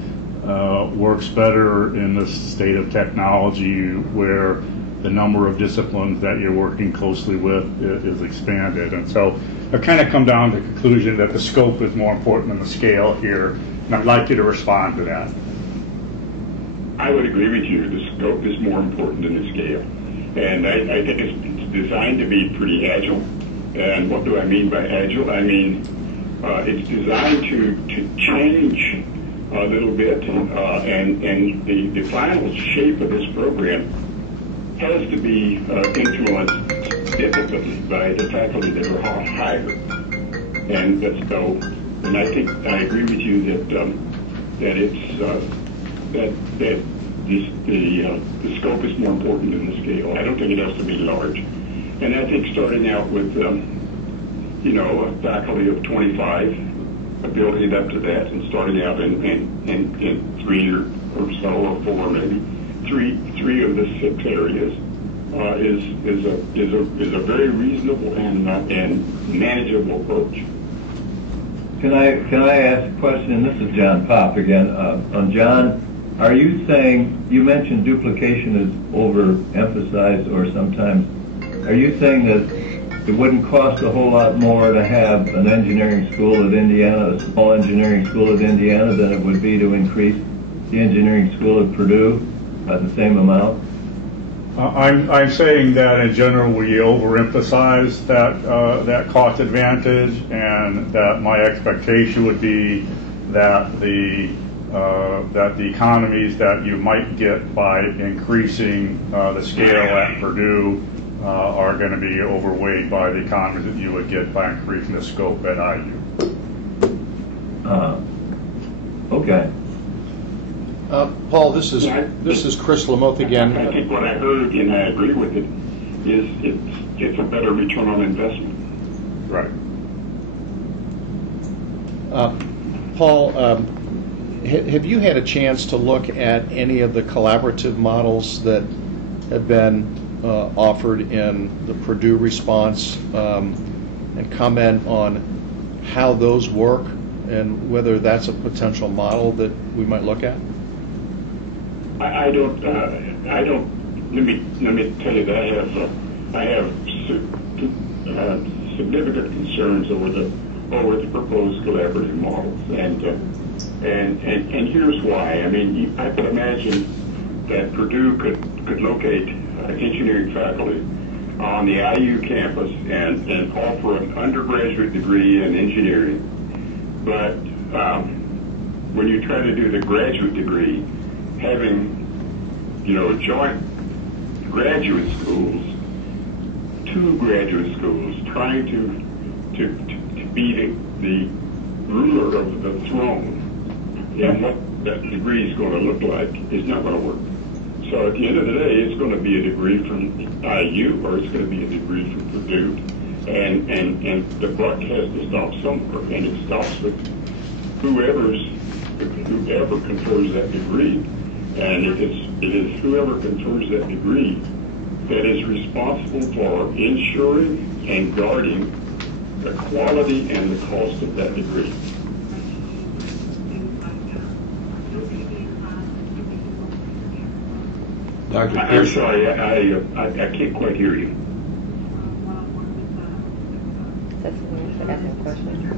works better in this state of technology where the number of disciplines that you're working closely with is expanded. And so I've kind of come down to the conclusion that the scope is more important than the scale here, and I'd like you to respond to that. I would agree with you. The scope is more important than the scale. And I think it's designed to be pretty agile. And what do I mean by agile? I mean, it's designed to change a little bit, and the final shape of this program has to be influenced significantly by the faculty that are hired. And that's so. And I think I agree with you that it's that the scope is more important than the scale. I don't think it has to be large. And I think starting out with a faculty of 25, building it up to that, and starting out in 3 or so or 4 maybe. Three of the 6 areas is a very reasonable and manageable approach. Can I ask a question? This is John Pop again. John, are you saying, you mentioned duplication is overemphasized, or sometimes, are you saying that it wouldn't cost a whole lot more to have an engineering school at Indiana, a small engineering school at Indiana, than it would be to increase the engineering school at Purdue by the same amount? I'm saying that in general we overemphasize that cost advantage, and that my expectation would be that the economies that you might get by increasing the scale at Purdue are going to be overweighed by the economies that you would get by increasing the scope at IU. Okay. Paul, this is Chris Lamoth again. I think what I heard, and I agree with it, is it's a better return on investment. Right. Paul, have you had a chance to look at any of the collaborative models that have been offered in the Purdue response, and comment on how those work and whether that's a potential model that we might look at? I don't. Let me tell you that I have significant concerns over the proposed collaborative models, and here's why. I mean, I could imagine that Purdue could locate engineering faculty on the IU campus and offer an undergraduate degree in engineering, but when you try to do the graduate degree, having joint graduate schools, 2 graduate schools trying to be the ruler of the throne, and what that degree is going to look like is not going to work. So at the end of the day, it's going to be a degree from IU, or it's going to be a degree from Purdue, and the buck has to stop somewhere, and it stops with whoever confers that degree. And it is whoever confers that degree that is responsible for ensuring and guarding the quality and the cost of that degree. Dr. Pearson. I'm sorry, I can't quite hear you. That's the answer to that question.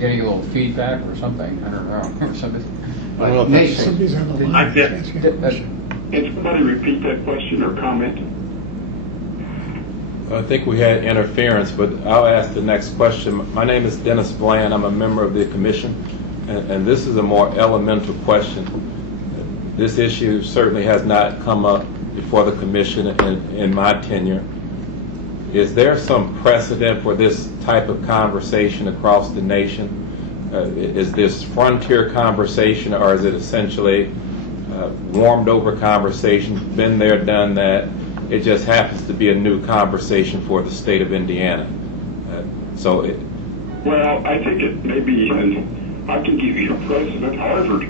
getting a little feedback or something. I don't know. Or something. Well, Nate, Somebody's on the line. Can somebody repeat that question or comment? I think we had interference, but I'll ask the next question. My name is Dennis Bland. I'm a member of the commission, and this is a more elemental question. This issue certainly has not come up before the commission in my tenure. Is there some precedent for this type of conversation across the nation? Is this frontier conversation, or is it essentially warmed over conversation, been there, done that? It just happens to be a new conversation for the state of Indiana. Well, I think it may be, and I can give you a precedent. Harvard,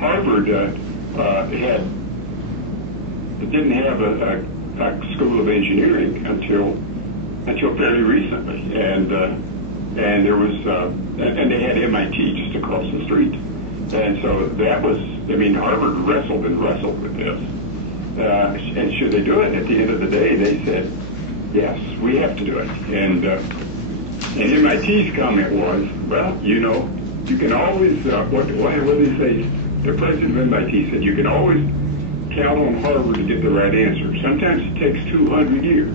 Harvard didn't have a school of engineering until fairly recently, and there was and they had MIT just across the street, and so that was. I mean, Harvard wrestled with this. And should they do it? At the end of the day, they said, yes, we have to do it. And MIT's comment was, well, you can always, what did they say? The president of MIT said, you can always count on Harvard to get the right answer. Sometimes it takes 200 years.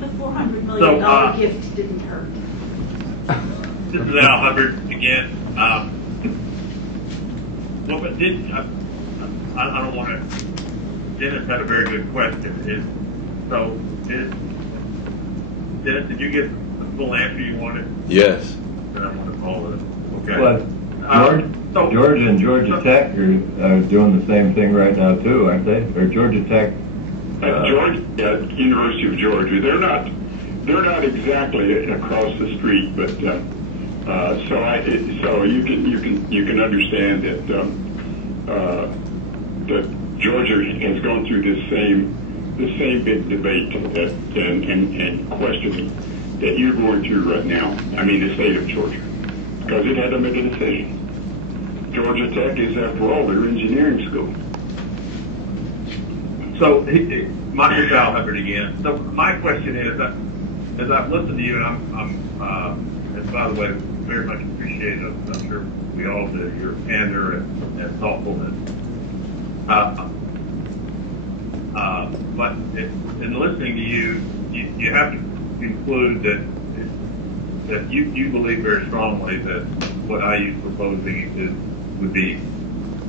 The $400 million gift didn't hurt. This is Al Hubbard again. Well, but I don't want to. Dennis had a very good question. Dennis, did you get the full answer you wanted? Yes. Then I want to call it. Okay. Well, Georgia and Georgia Tech are doing the same thing right now too, aren't they? Or Georgia Tech? University of Georgia. They're not exactly across the street, but. So you can understand that Georgia has gone through the same big debate and questioning that you're going through right now. I mean, the state of Georgia, because it had to make a decision. Georgia Tech is, after all, their engineering school. So, my name is Al Hubbard again. So my question is, as I've listened to you, and by the way, very much appreciate it. I'm sure we all do, your candor and thoughtfulness. But in listening to you, you have to conclude that you believe very strongly that what IU is proposing would be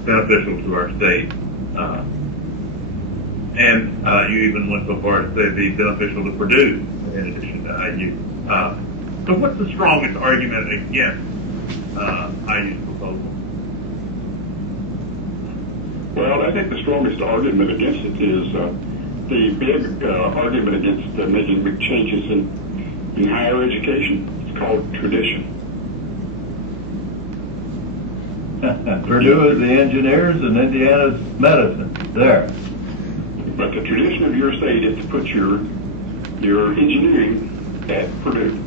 beneficial to our state. And you even went so far as to say it'd be beneficial to Purdue in addition to IU. So what's the strongest argument against IU's proposal? Well, I think the strongest argument against it is the big argument against making big changes in higher education. It's called tradition. Purdue is the engineers and Indiana's medicine. There. But the tradition of your state is to put your engineering at Purdue,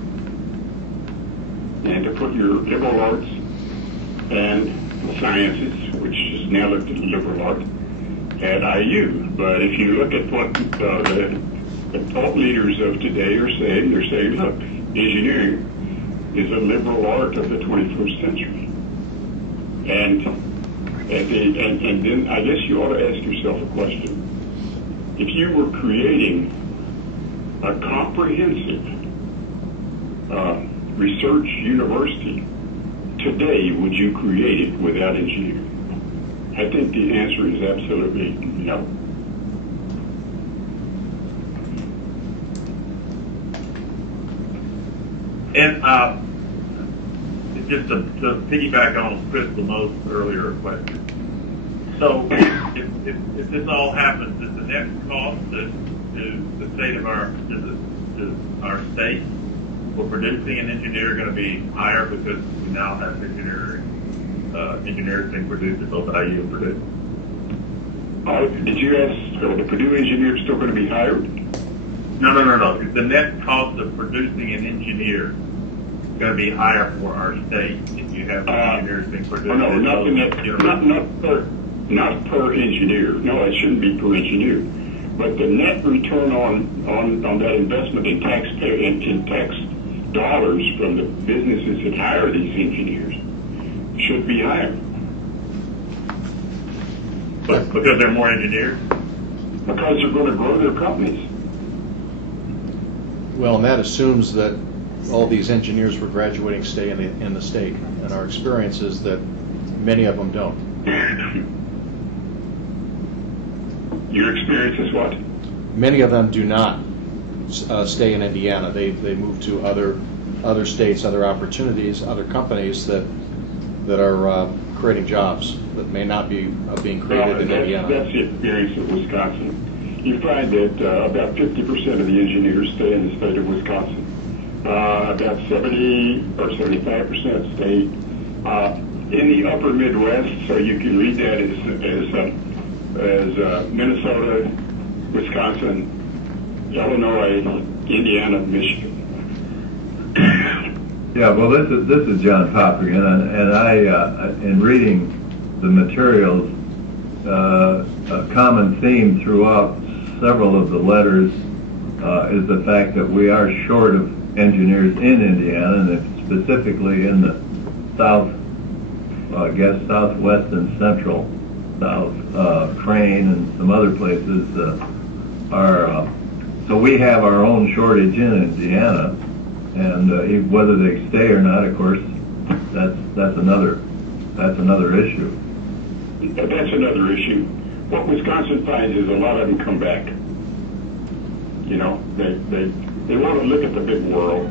and to put your liberal arts and sciences, which is now looked at liberal arts, at IU. But if you look at what the thought leaders of today are saying, they're saying, look, engineering is a liberal art of the 21st century. And then I guess you ought to ask yourself a question. If you were creating a comprehensive research university today, would you create it without engineering? I think the answer is absolutely no. And just to piggyback on Chris Lamo's earlier question. So if this all happens, is the net cost to the state of our state for producing an engineer going to be higher because we now have engineers being produced at both IU and Purdue? Did you ask, are the Purdue engineers still going to be hired? No. The net cost of producing an engineer is going to be higher for our state if you have engineers being produced. not per engineer. No, it shouldn't be per engineer. But the net return on that investment in tax dollars from the businesses that hire these engineers should be higher. But because there are more engineers? Because they're going to grow their companies. Well, and that assumes that all these engineers who are graduating stay in the state, and our experience is that many of them don't. Your experience is what? Many of them do not stay in Indiana. They move to other states, other opportunities, other companies that are creating jobs that may not be being created in Indiana. That's the experience of Wisconsin. You find that about 50% of the engineers stay in the state of Wisconsin. About 70 or 75% stay in the upper Midwest, so you can read that as Minnesota, Wisconsin, Illinois, Indiana, Michigan. Yeah, well, this is John Poprigan, and I in reading the materials, a common theme throughout several of the letters is the fact that we are short of engineers in Indiana, and specifically in the south, I guess southwest and central south, Crane and some other places so we have our own shortage in Indiana, and whether they stay or not, of course, that's another issue. That's another issue. What Wisconsin finds is a lot of them come back. You know, they want to look at the big world,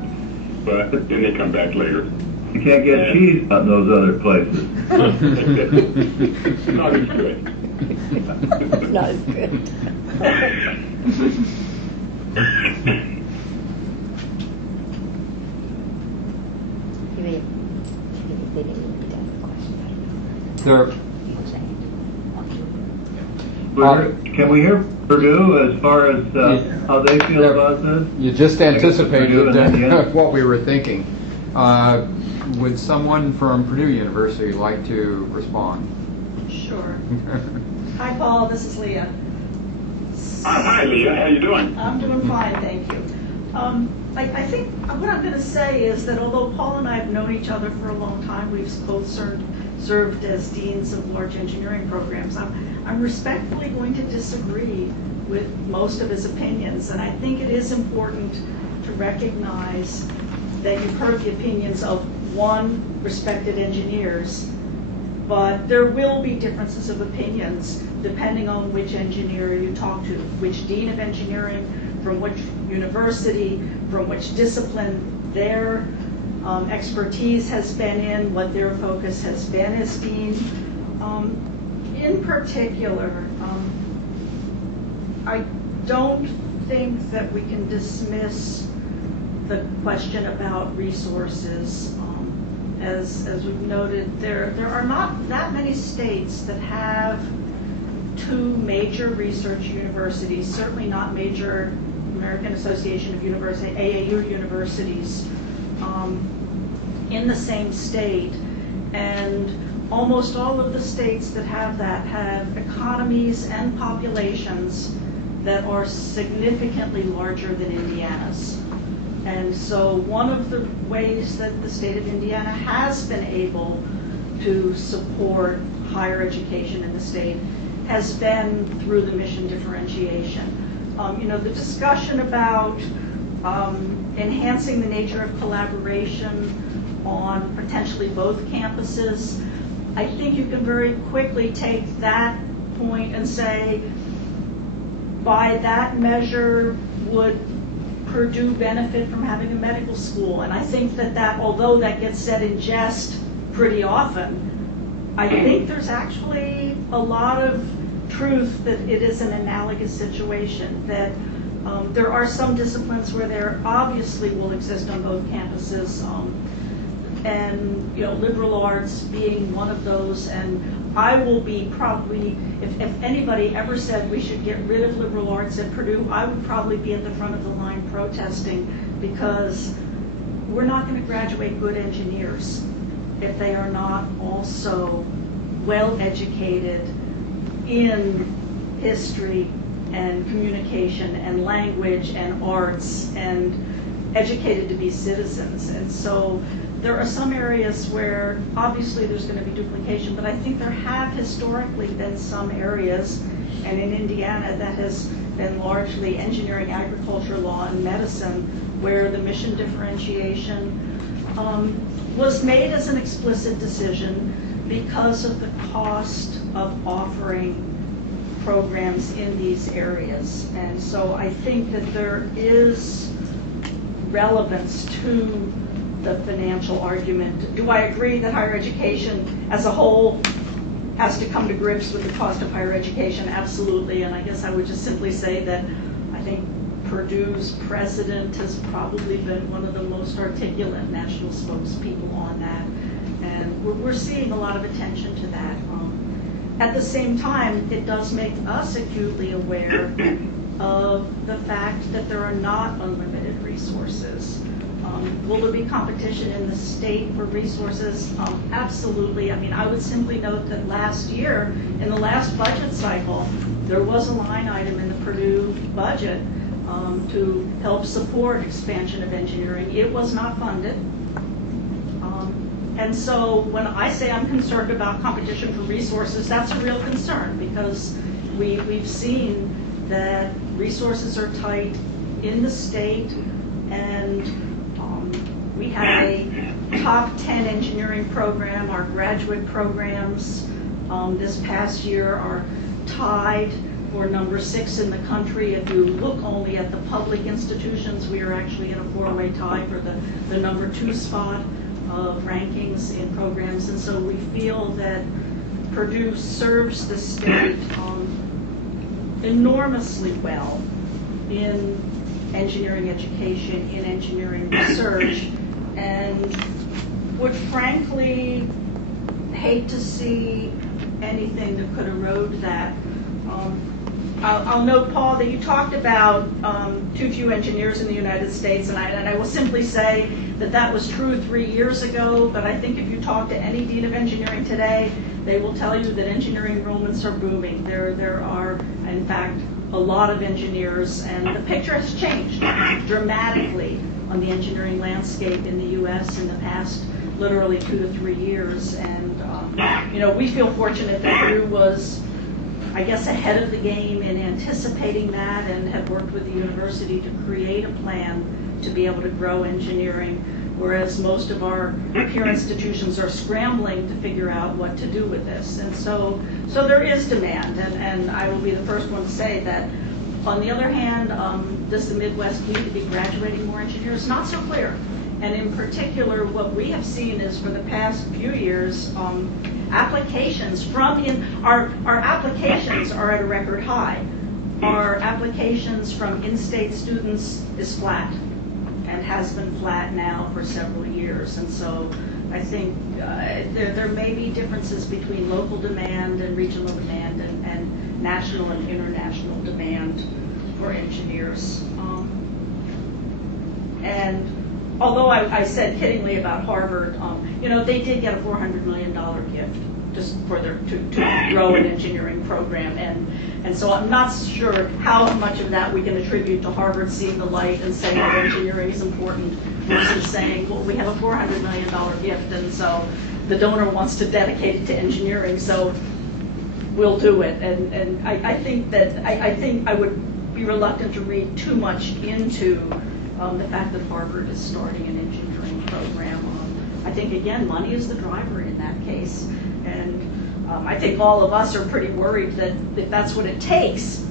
but then they come back later. You can't get cheese out in those other places. It's not as good. It's not as good. Can we hear Purdue as far as how they feel about this? You just anticipated what we were thinking. Would someone from Purdue University like to respond? Sure. Hi, Paul. This is Leah. Hi, Leah. How you doing? I'm doing fine, thank you. I think what I'm going to say is that although Paul and I have known each other for a long time, we've both served as deans of large engineering programs. I'm respectfully going to disagree with most of his opinions, and I think it is important to recognize that you've heard the opinions of one respected engineers, but there will be differences of opinions depending on which engineer you talk to, which dean of engineering, from which university, from which discipline their expertise has been in, what their focus has been as dean. In particular, I don't think that we can dismiss the question about resources. As we've noted, there are not that many states that have two major research universities, certainly not major American Association of Universities, AAU universities, in the same state. And almost all of the states that have that have economies and populations that are significantly larger than Indiana's. And so one of the ways that the state of Indiana has been able to support higher education in the state has been through the mission differentiation. The discussion about enhancing the nature of collaboration on potentially both campuses, I think you can very quickly take that point and say, by that measure, would Purdue benefit from having a medical school? And I think that although that gets said in jest pretty often, I think there's actually a lot of truth that it is an analogous situation, that there are some disciplines where there obviously will exist on both campuses, and liberal arts being one of those. And I will be probably, if anybody ever said we should get rid of liberal arts at Purdue, I would probably be at the front of the line protesting, because we're not going to graduate good engineers if they are not also well educated, in history and communication and language and arts and educated to be citizens. And so there are some areas where obviously there's going to be duplication, but I think there have historically been some areas, and in Indiana that has been largely engineering, agriculture, law, and medicine, where the mission differentiation was made as an explicit decision because of the cost of offering programs in these areas. And so I think that there is relevance to the financial argument. Do I agree that higher education as a whole has to come to grips with the cost of higher education? Absolutely. And I guess I would just simply say that I think Purdue's president has probably been one of the most articulate national spokespeople on that. And we're seeing a lot of attention to that. At the same time, it does make us acutely aware of the fact that there are not unlimited resources. Will there be competition in the state for resources? Absolutely. I mean, I would simply note that last year, in the last budget cycle, there was a line item in the Purdue budget to help support expansion of engineering. It was not funded. And so when I say I'm concerned about competition for resources, that's a real concern, because we've seen that resources are tight in the state, and we have a top 10 engineering program. Our graduate programs this past year are tied for number 6 in the country. If you look only at the public institutions, we are actually in a 4-way tie for the number 2 spot of rankings in programs. And so we feel that Purdue serves the state enormously well in engineering education, in engineering research, and would frankly hate to see anything that could erode that. I'll note, Paul, that you talked about too few engineers in the United States, and I will simply say that that was true 3 years ago, but I think if you talk to any dean of engineering today, they will tell you that engineering enrollments are booming. There are, in fact, a lot of engineers, and the picture has changed dramatically on the engineering landscape in the U.S. in the past literally 2 to 3 years. And we feel fortunate that Purdue was, I guess, ahead of the game in anticipating that, and have worked with the university to create a plan to be able to grow engineering, whereas most of our peer institutions are scrambling to figure out what to do with this. And so there is demand, and I will be the first one to say that. On the other hand, does the Midwest need to be graduating more engineers? Not so clear. And in particular, what we have seen is for the past few years, applications our applications are at a record high. Our applications from in-state students is flat, and has been flat now for several years. And so I think there may be differences between local demand and regional demand and national and international demand for engineers. And although I said kiddingly about Harvard, they did get a $400 million gift just for to grow an engineering program. And so I'm not sure how much of that we can attribute to Harvard seeing the light and saying that engineering is important, versus saying, well, we have a $400 million gift, and so the donor wants to dedicate it to engineering, so we'll do it. And I think I would be reluctant to read too much into the fact that Harvard is starting an engineering program. I think, again, money is the driver in that case. And I think all of us are pretty worried that if that's what it takes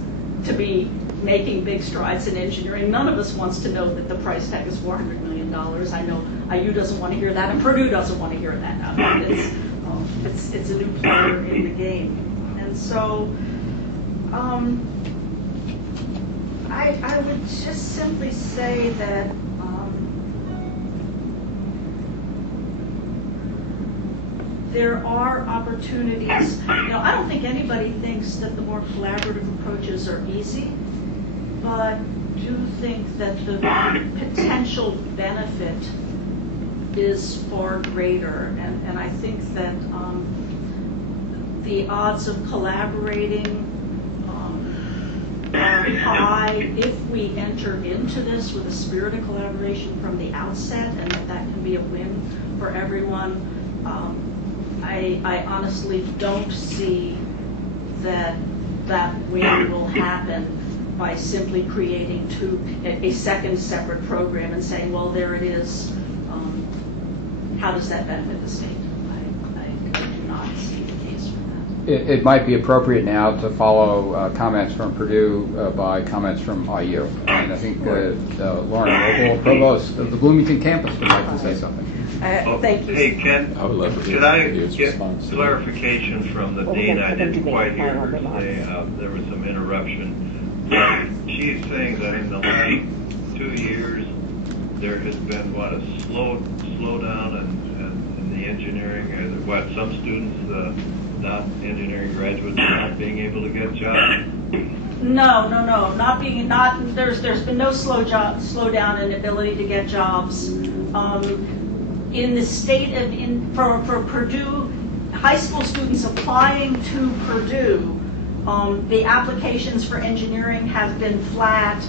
to be making big strides in engineering, none of us wants to know that the price tag is $400 million. I know IU doesn't want to hear that, and Purdue doesn't want to hear that. I mean, it's a new player in the game. And so I would just simply say that there are opportunities. I don't think anybody thinks that the more collaborative approaches are easy, but do think that the potential benefit is far greater. And I think that the odds of collaborating are high if we enter into this with a spirit of collaboration from the outset, and that can be a win for everyone. I honestly don't see that win will happen by simply creating a second separate program and saying, well, there it is. How does that benefit the state? I do not see the case for that. It might be appropriate now to follow comments from Purdue by comments from IU. And I think Lauren Vogel, provost of the Bloomington campus, would like to say something. Thank you. Hey, Ken, I would love to could I hear his get response. clarification from the dean? I didn't quite hear her say there was some interruption. She's saying that in the last 2 years there has been a slowdown in the engineering. Some students, not engineering graduates, not being able to get jobs. No. There's been no slowdown in ability to get jobs. In the state for Purdue, high school students applying to Purdue, the applications for engineering have been flat.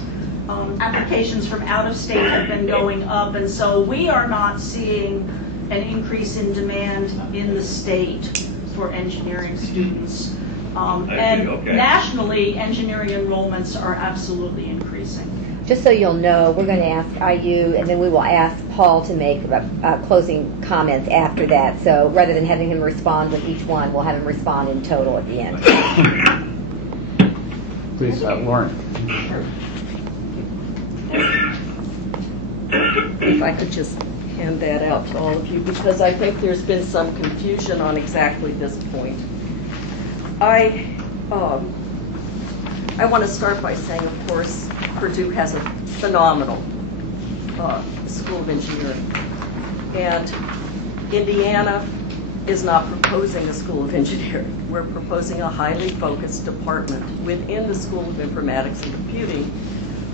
Applications from out of state have been going up, and so we are not seeing an increase in demand in the state for engineering students. Nationally, engineering enrollments are absolutely increasing. Just so you'll know, we're going to ask IU, and then we will ask Paul to make closing comments after that. So rather than having him respond with each one, we'll have him respond in total at the end. Please, Lauren. If I could just hand that out to all of you, because I think there's been some confusion on exactly this point. I want to start by saying, of course, Purdue has a phenomenal School of Engineering. And Indiana is not proposing a School of Engineering. We're proposing a highly focused department within the School of Informatics and Computing,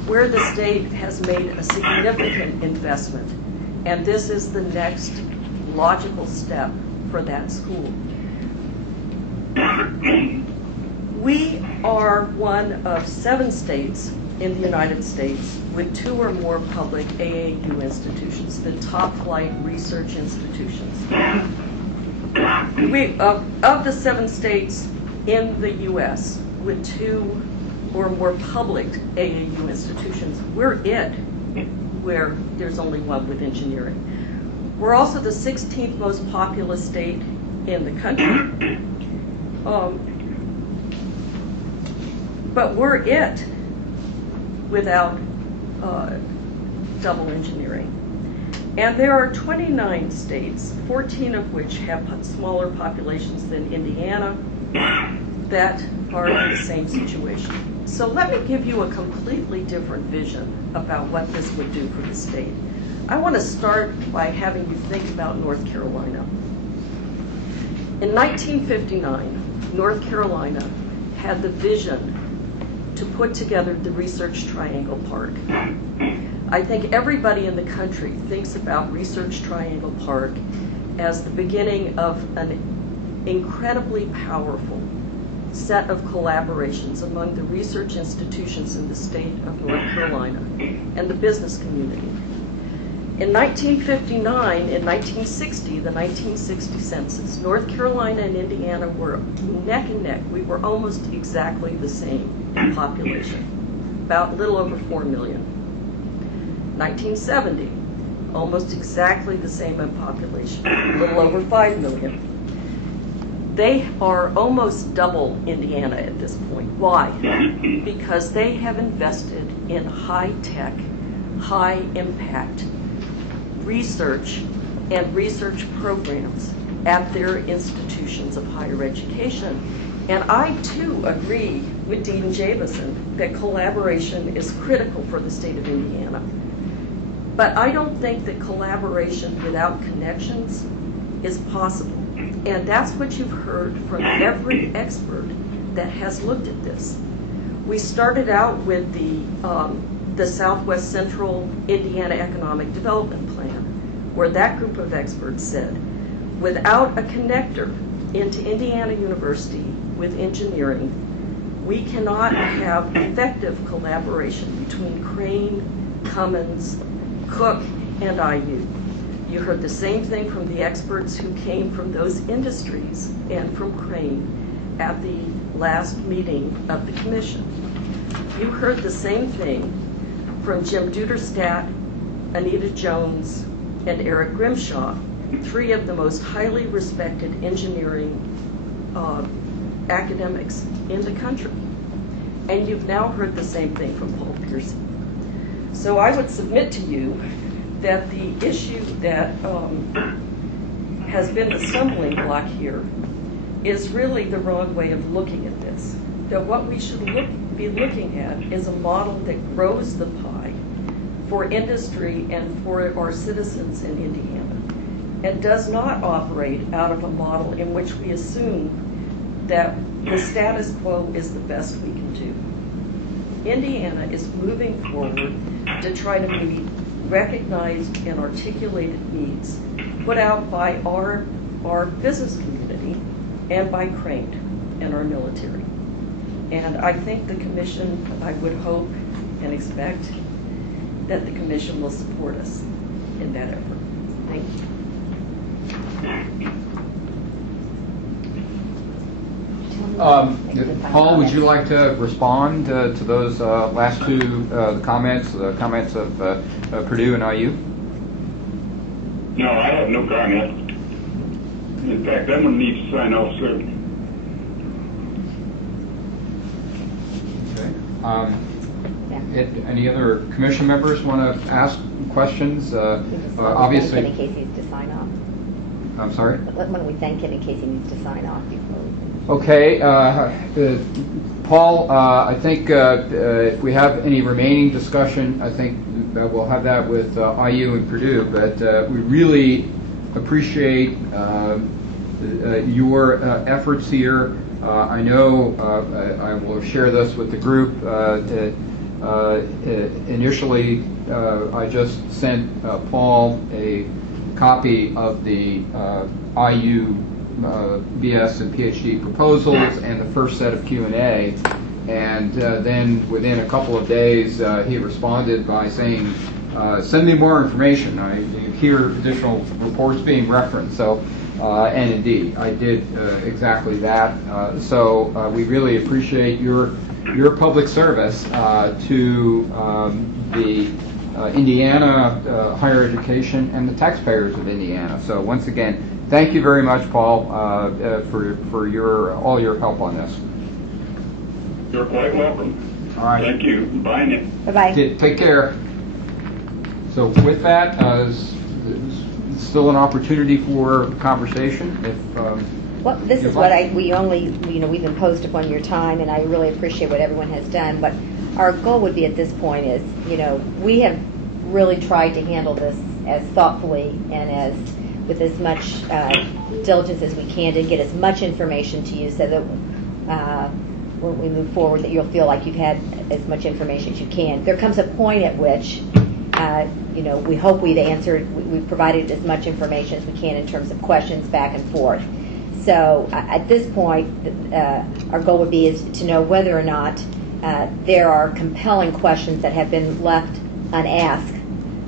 where the state has made a significant investment. And this is the next logical step for that school. We are one of 7 states in the United States with 2 or more public AAU institutions, the top flight research institutions. Of the 7 states in the U.S. with 2 or more public AAU institutions, we're where there's only 1 with engineering. We're also the 16th most populous state in the country. But we're without double engineering. And there are 29 states, 14 of which have smaller populations than Indiana, that are in the same situation. So let me give you a completely different vision about what this would do for the state. I want to start by having you think about North Carolina. In 1959, North Carolina had the vision to put together the Research Triangle Park. I think everybody in the country thinks about Research Triangle Park as the beginning of an incredibly powerful set of collaborations among the research institutions in the state of North Carolina and the business community. In 1959 and 1960, the 1960 census, North Carolina and Indiana were neck and neck. We were almost exactly the same in population, about a little over 4 million. 1970, almost exactly the same in population, a little over 5 million. They are almost double Indiana at this point. Why? Because they have invested in high-tech, high-impact research and research programs at their institutions of higher education. And I, too, agree with Dean Javison that collaboration is critical for the state of Indiana. But I don't think that collaboration without connections is possible. And that's what you've heard from every expert that has looked at this. We started out with the Southwest Central Indiana Economic Development Plan, where that group of experts said, without a connector into Indiana University with engineering, we cannot have effective collaboration between Crane, Cummins, Cook, and IU. You heard the same thing from the experts who came from those industries and from Crane at the last meeting of the commission. You heard the same thing from Jim Duderstadt, Anita Jones, and Eric Grimshaw, three of the most highly respected engineering academics in the country. And you've now heard the same thing from Paul Pearcy. So I would submit to you that the issue that has been the stumbling block here is really the wrong way of looking at this. That what we should be looking at is a model that grows the pie for industry and for our citizens in Indiana, and does not operate out of a model in which we assume that the status quo is the best we can do. Indiana is moving forward to try to meet recognized and articulated needs put out by our business community and by Crane and our military. And I think the commission, I would hope and expect that the commission will support us in that effort. Thank you. Paul, would you like to respond to those last two comments, the comments of Purdue and IU? No, I have no comment. In fact, I'm going to need to sign off soon. Any other commission members want to ask questions? Obviously. In case he needs to sign off. I'm sorry? Why don't we thank him in case he needs to sign off before we finish? Okay. Paul, I think if we have any remaining discussion, I think we'll have that with IU and Purdue, but we really appreciate your efforts here. I know I will share this with the group. Initially, I just sent Paul a copy of the IU BS and PhD proposals and the first set of Q&A, and then within a couple of days he responded by saying, send me more information. I hear additional reports being referenced. So, and indeed, I did exactly that. So we really appreciate your public service to the Indiana higher education and the taxpayers of Indiana. So once again, thank you very much, Paul, for all your help on this. You're quite welcome. All right. Thank you. Bye now. Bye-bye. Take care. So with that, still an opportunity for conversation. Well, this is what we've imposed upon your time, and I really appreciate what everyone has done. But our goal would be at this point is, we have really tried to handle this as thoughtfully and with as much diligence as we can to get as much information to you, so that when we move forward, that you'll feel like you've had as much information as you can. There comes a point at which, we hope we've provided as much information as we can in terms of questions back and forth. So at this point, our goal would be is to know whether or not there are compelling questions that have been left unasked,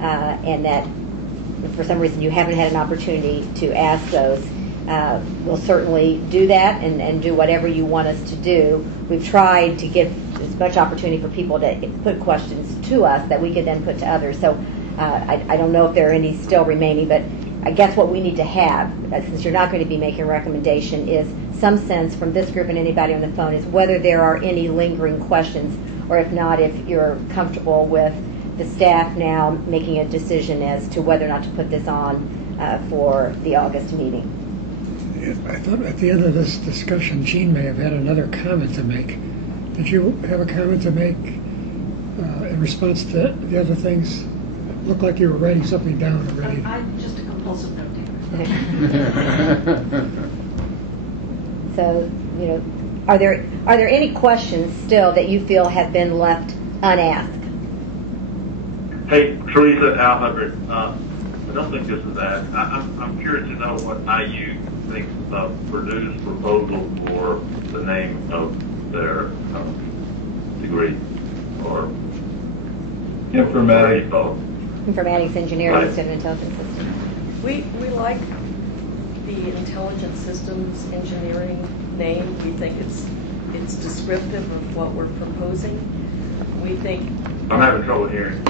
and that if for some reason you haven't had an opportunity to ask those. We'll certainly do that and do whatever you want us to do. We've tried to give as much opportunity for people to put questions to us that we could then put to others. So I don't know if there are any still remaining, but I guess what we need to have, since you're not going to be making a recommendation, is some sense from this group and anybody on the phone is whether there are any lingering questions, or if not, if you're comfortable with the staff now making a decision as to whether or not to put this on for the August meeting. I thought at the end of this discussion, Jean may have had another comment to make. Did you have a comment to make in response to the other things? It looked like you were writing something down already. I'm just a compulsive note taker. So, are there any questions still that you feel have been left unasked? Hey, Teresa, Al Hubbard. I don't think this is that. I'm curious to know what IU think Purdue's proposal for the name of their degree or Informatics. Informatics engineering Right. instead of intelligence systems. We like the intelligent systems engineering name. We think it's descriptive of what we're proposing. We think I'm having trouble hearing.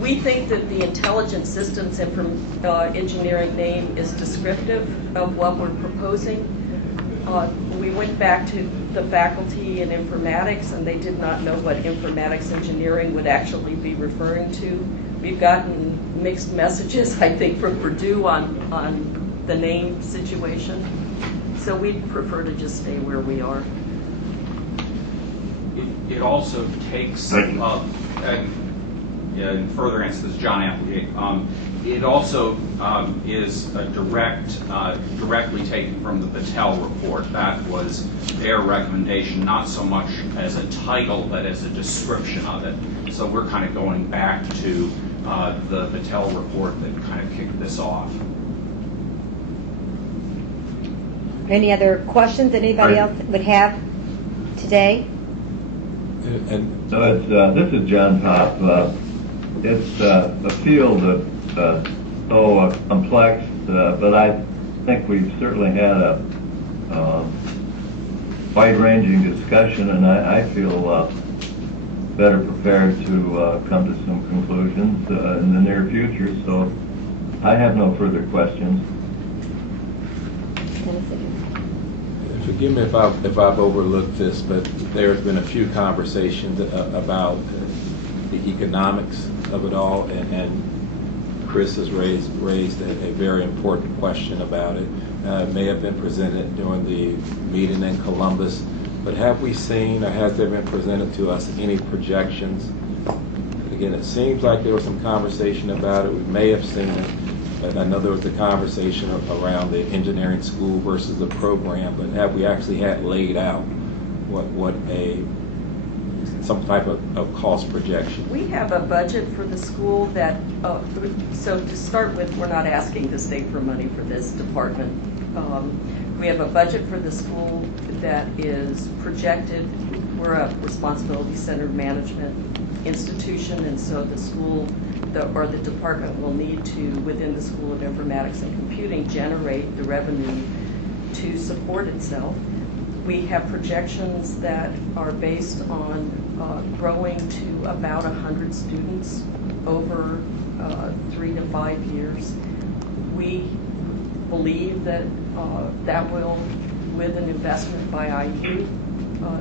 we think that the intelligent systems engineering name is descriptive of what we're proposing. We went back to the faculty in informatics, and they did not know what informatics engineering would actually be referring to. We've gotten mixed messages, I think, from Purdue on the name situation. So we'd prefer to just stay where we are. It also takes, and in further answer, this is John Applegate. It also is a directly taken from the Patel report. That was their recommendation, not so much as a title, but as a description of it. So we're kind of going back to the Patel report that kind of kicked this off. Any other questions that anybody else would have today? So this is John Pop. It's a field that's so complex, but I think we've certainly had a wide-ranging discussion, and I feel better prepared to come to some conclusions in the near future. So I have no further questions. Forgive me if I've overlooked this, but there's been a few conversations about the economics of it all, and Chris has raised a very important question about it. It may have been presented during the meeting in Columbus, but have we seen, or has there been presented to us any projections? Again, it seems like there was some conversation about it. We may have seen it. But I know there was a conversation around the engineering school versus the program, but have we actually had laid out some type of cost projection? We have a budget for the school that, so to start with, we're not asking the state for money for this department. We have a budget for the school that is projected. We're a responsibility-centered management institution, and so the school or the department will need to, within the School of Informatics and Computing, generate the revenue to support itself. We have projections that are based on growing to about 100 students over 3 to 5 years. We believe that that will, with an investment by IU,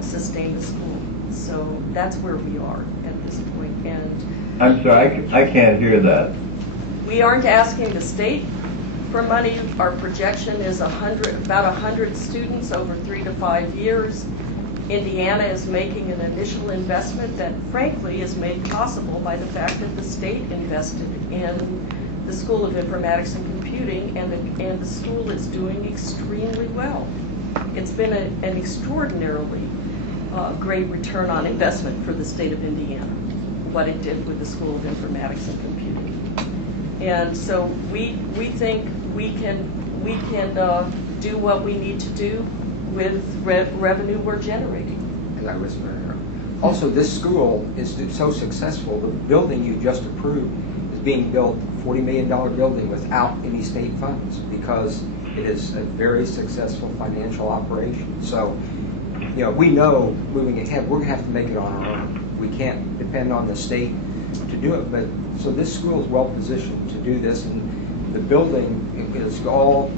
sustain the school. So that's where we are at this point. And I'm sorry, I can't hear that. we aren't asking the state for money. Our projection is about 100 students over 3 to 5 years. Indiana is making an initial investment that, frankly, is made possible by the fact that the state invested in the School of Informatics and Computing, and the school is doing extremely well. It's been an extraordinarily great return on investment for the state of Indiana, what it did with the School of Informatics and Computing. And so we think we can do what we need to do with revenue we're generating. As I whisper. Also, this school is so successful. The building you just approved is being built, $40 million building, without any state funds, because it is a very successful financial operation. So, you know, we know moving ahead, we're going to have to make it on our own. We can't depend on the state to do it. But so this school is well positioned to do this, and the building is all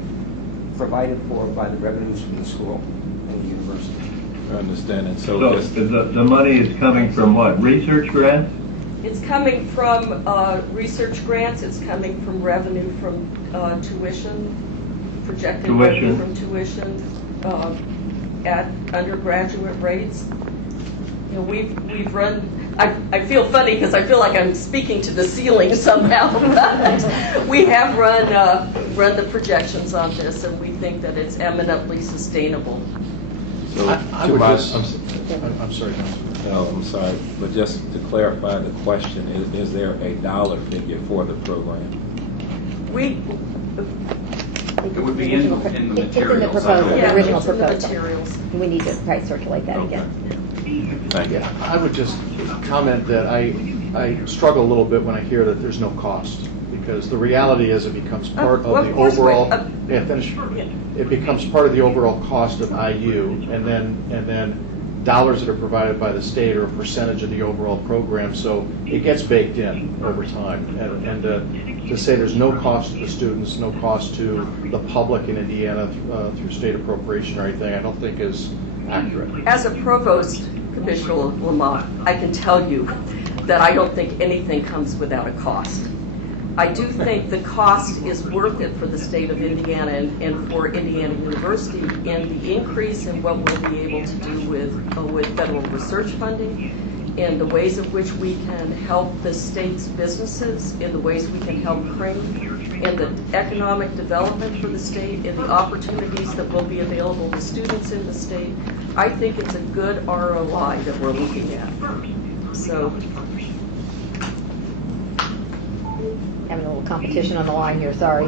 provided for by the revenues from the school and the university. I understand. And So the money is coming from what? Research grants? It's coming from research grants. It's coming from revenue from tuition, projected revenue from tuition at undergraduate rates. You know, we've run. I feel funny because I feel like I'm speaking to the ceiling somehow. But we have run the projections on this, and we think that it's eminently sustainable. So I'm sorry, Councilman. No, I'm sorry, but just to clarify the question, is there a dollar figure for the program? It would be in the It's in the materials. proposal, Yeah, the original it's in the proposal. materials. We need to probably circulate that again. Thank you. I would just comment that I struggle a little bit when I hear that there's no cost, because the reality is it becomes part Well, of of the course, overall. but, Finish. It becomes part of the overall cost of IU, and then dollars that are provided by the state are a percentage of the overall program, so it gets baked in over time. And to say there's no cost to the students, no cost to the public in Indiana through state appropriation or anything, I don't think is accurate. As a provost, Commissioner Lamont, I can tell you that I don't think anything comes without a cost. I do think the cost is worth it for the state of Indiana and for Indiana University in the increase in what we'll be able to do with federal research funding, in the ways in which we can help the state's businesses, in the ways we can help Crane, in the economic development for the state, in the opportunities that will be available to students in the state. I think it's a good ROI that we're looking at. So, Having a little competition on the line here, sorry.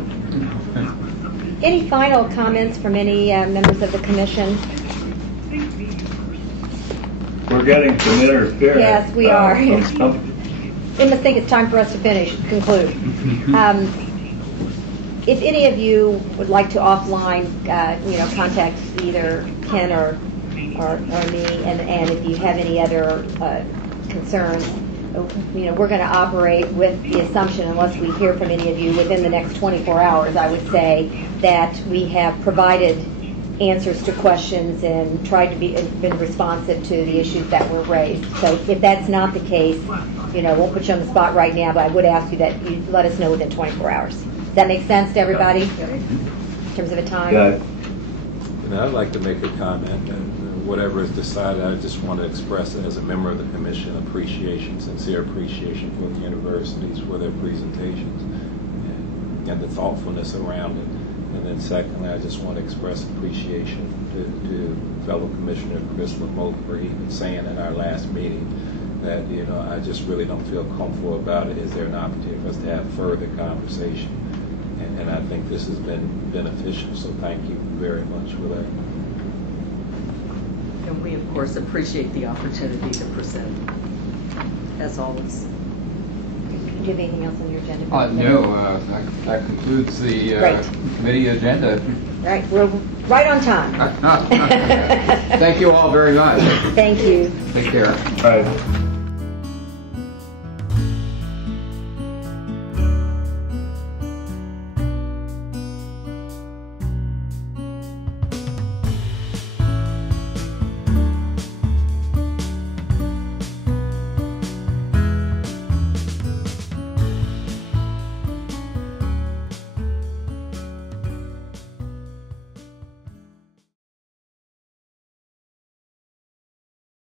Any final comments from any members of the commission? We're getting some interference. Yes, we are. from some- They must think it's time for us to conclude. If any of you would like to offline, contact either Ken or me, and if you have any other concerns, we're going to operate with the assumption, unless we hear from any of you within the next 24 hours, I would say, that we have provided answers to questions and tried to been responsive to the issues that were raised. So if that's not the case, won't put you on the spot right now, but I would ask you that you let us know within 24 hours. Does that make sense to everybody in terms of a time? Yeah. I'd like to make a comment, and whatever is decided, I just want to express it as a member of the commission, sincere appreciation for the universities, for their presentations, and the thoughtfulness around it. And then secondly, I just want to express appreciation to fellow Commissioner Chris Lamote for even saying in our last meeting that, I just really don't feel comfortable about it. Is there an opportunity for us to have further conversation? And I think this has been beneficial, so thank you very much for that. and we, of course, appreciate the opportunity to present, as always. Do you have anything else on your agenda? No, that concludes the committee agenda. Right, we're right on time. Thank you all very much. Thank you. Take care. Right.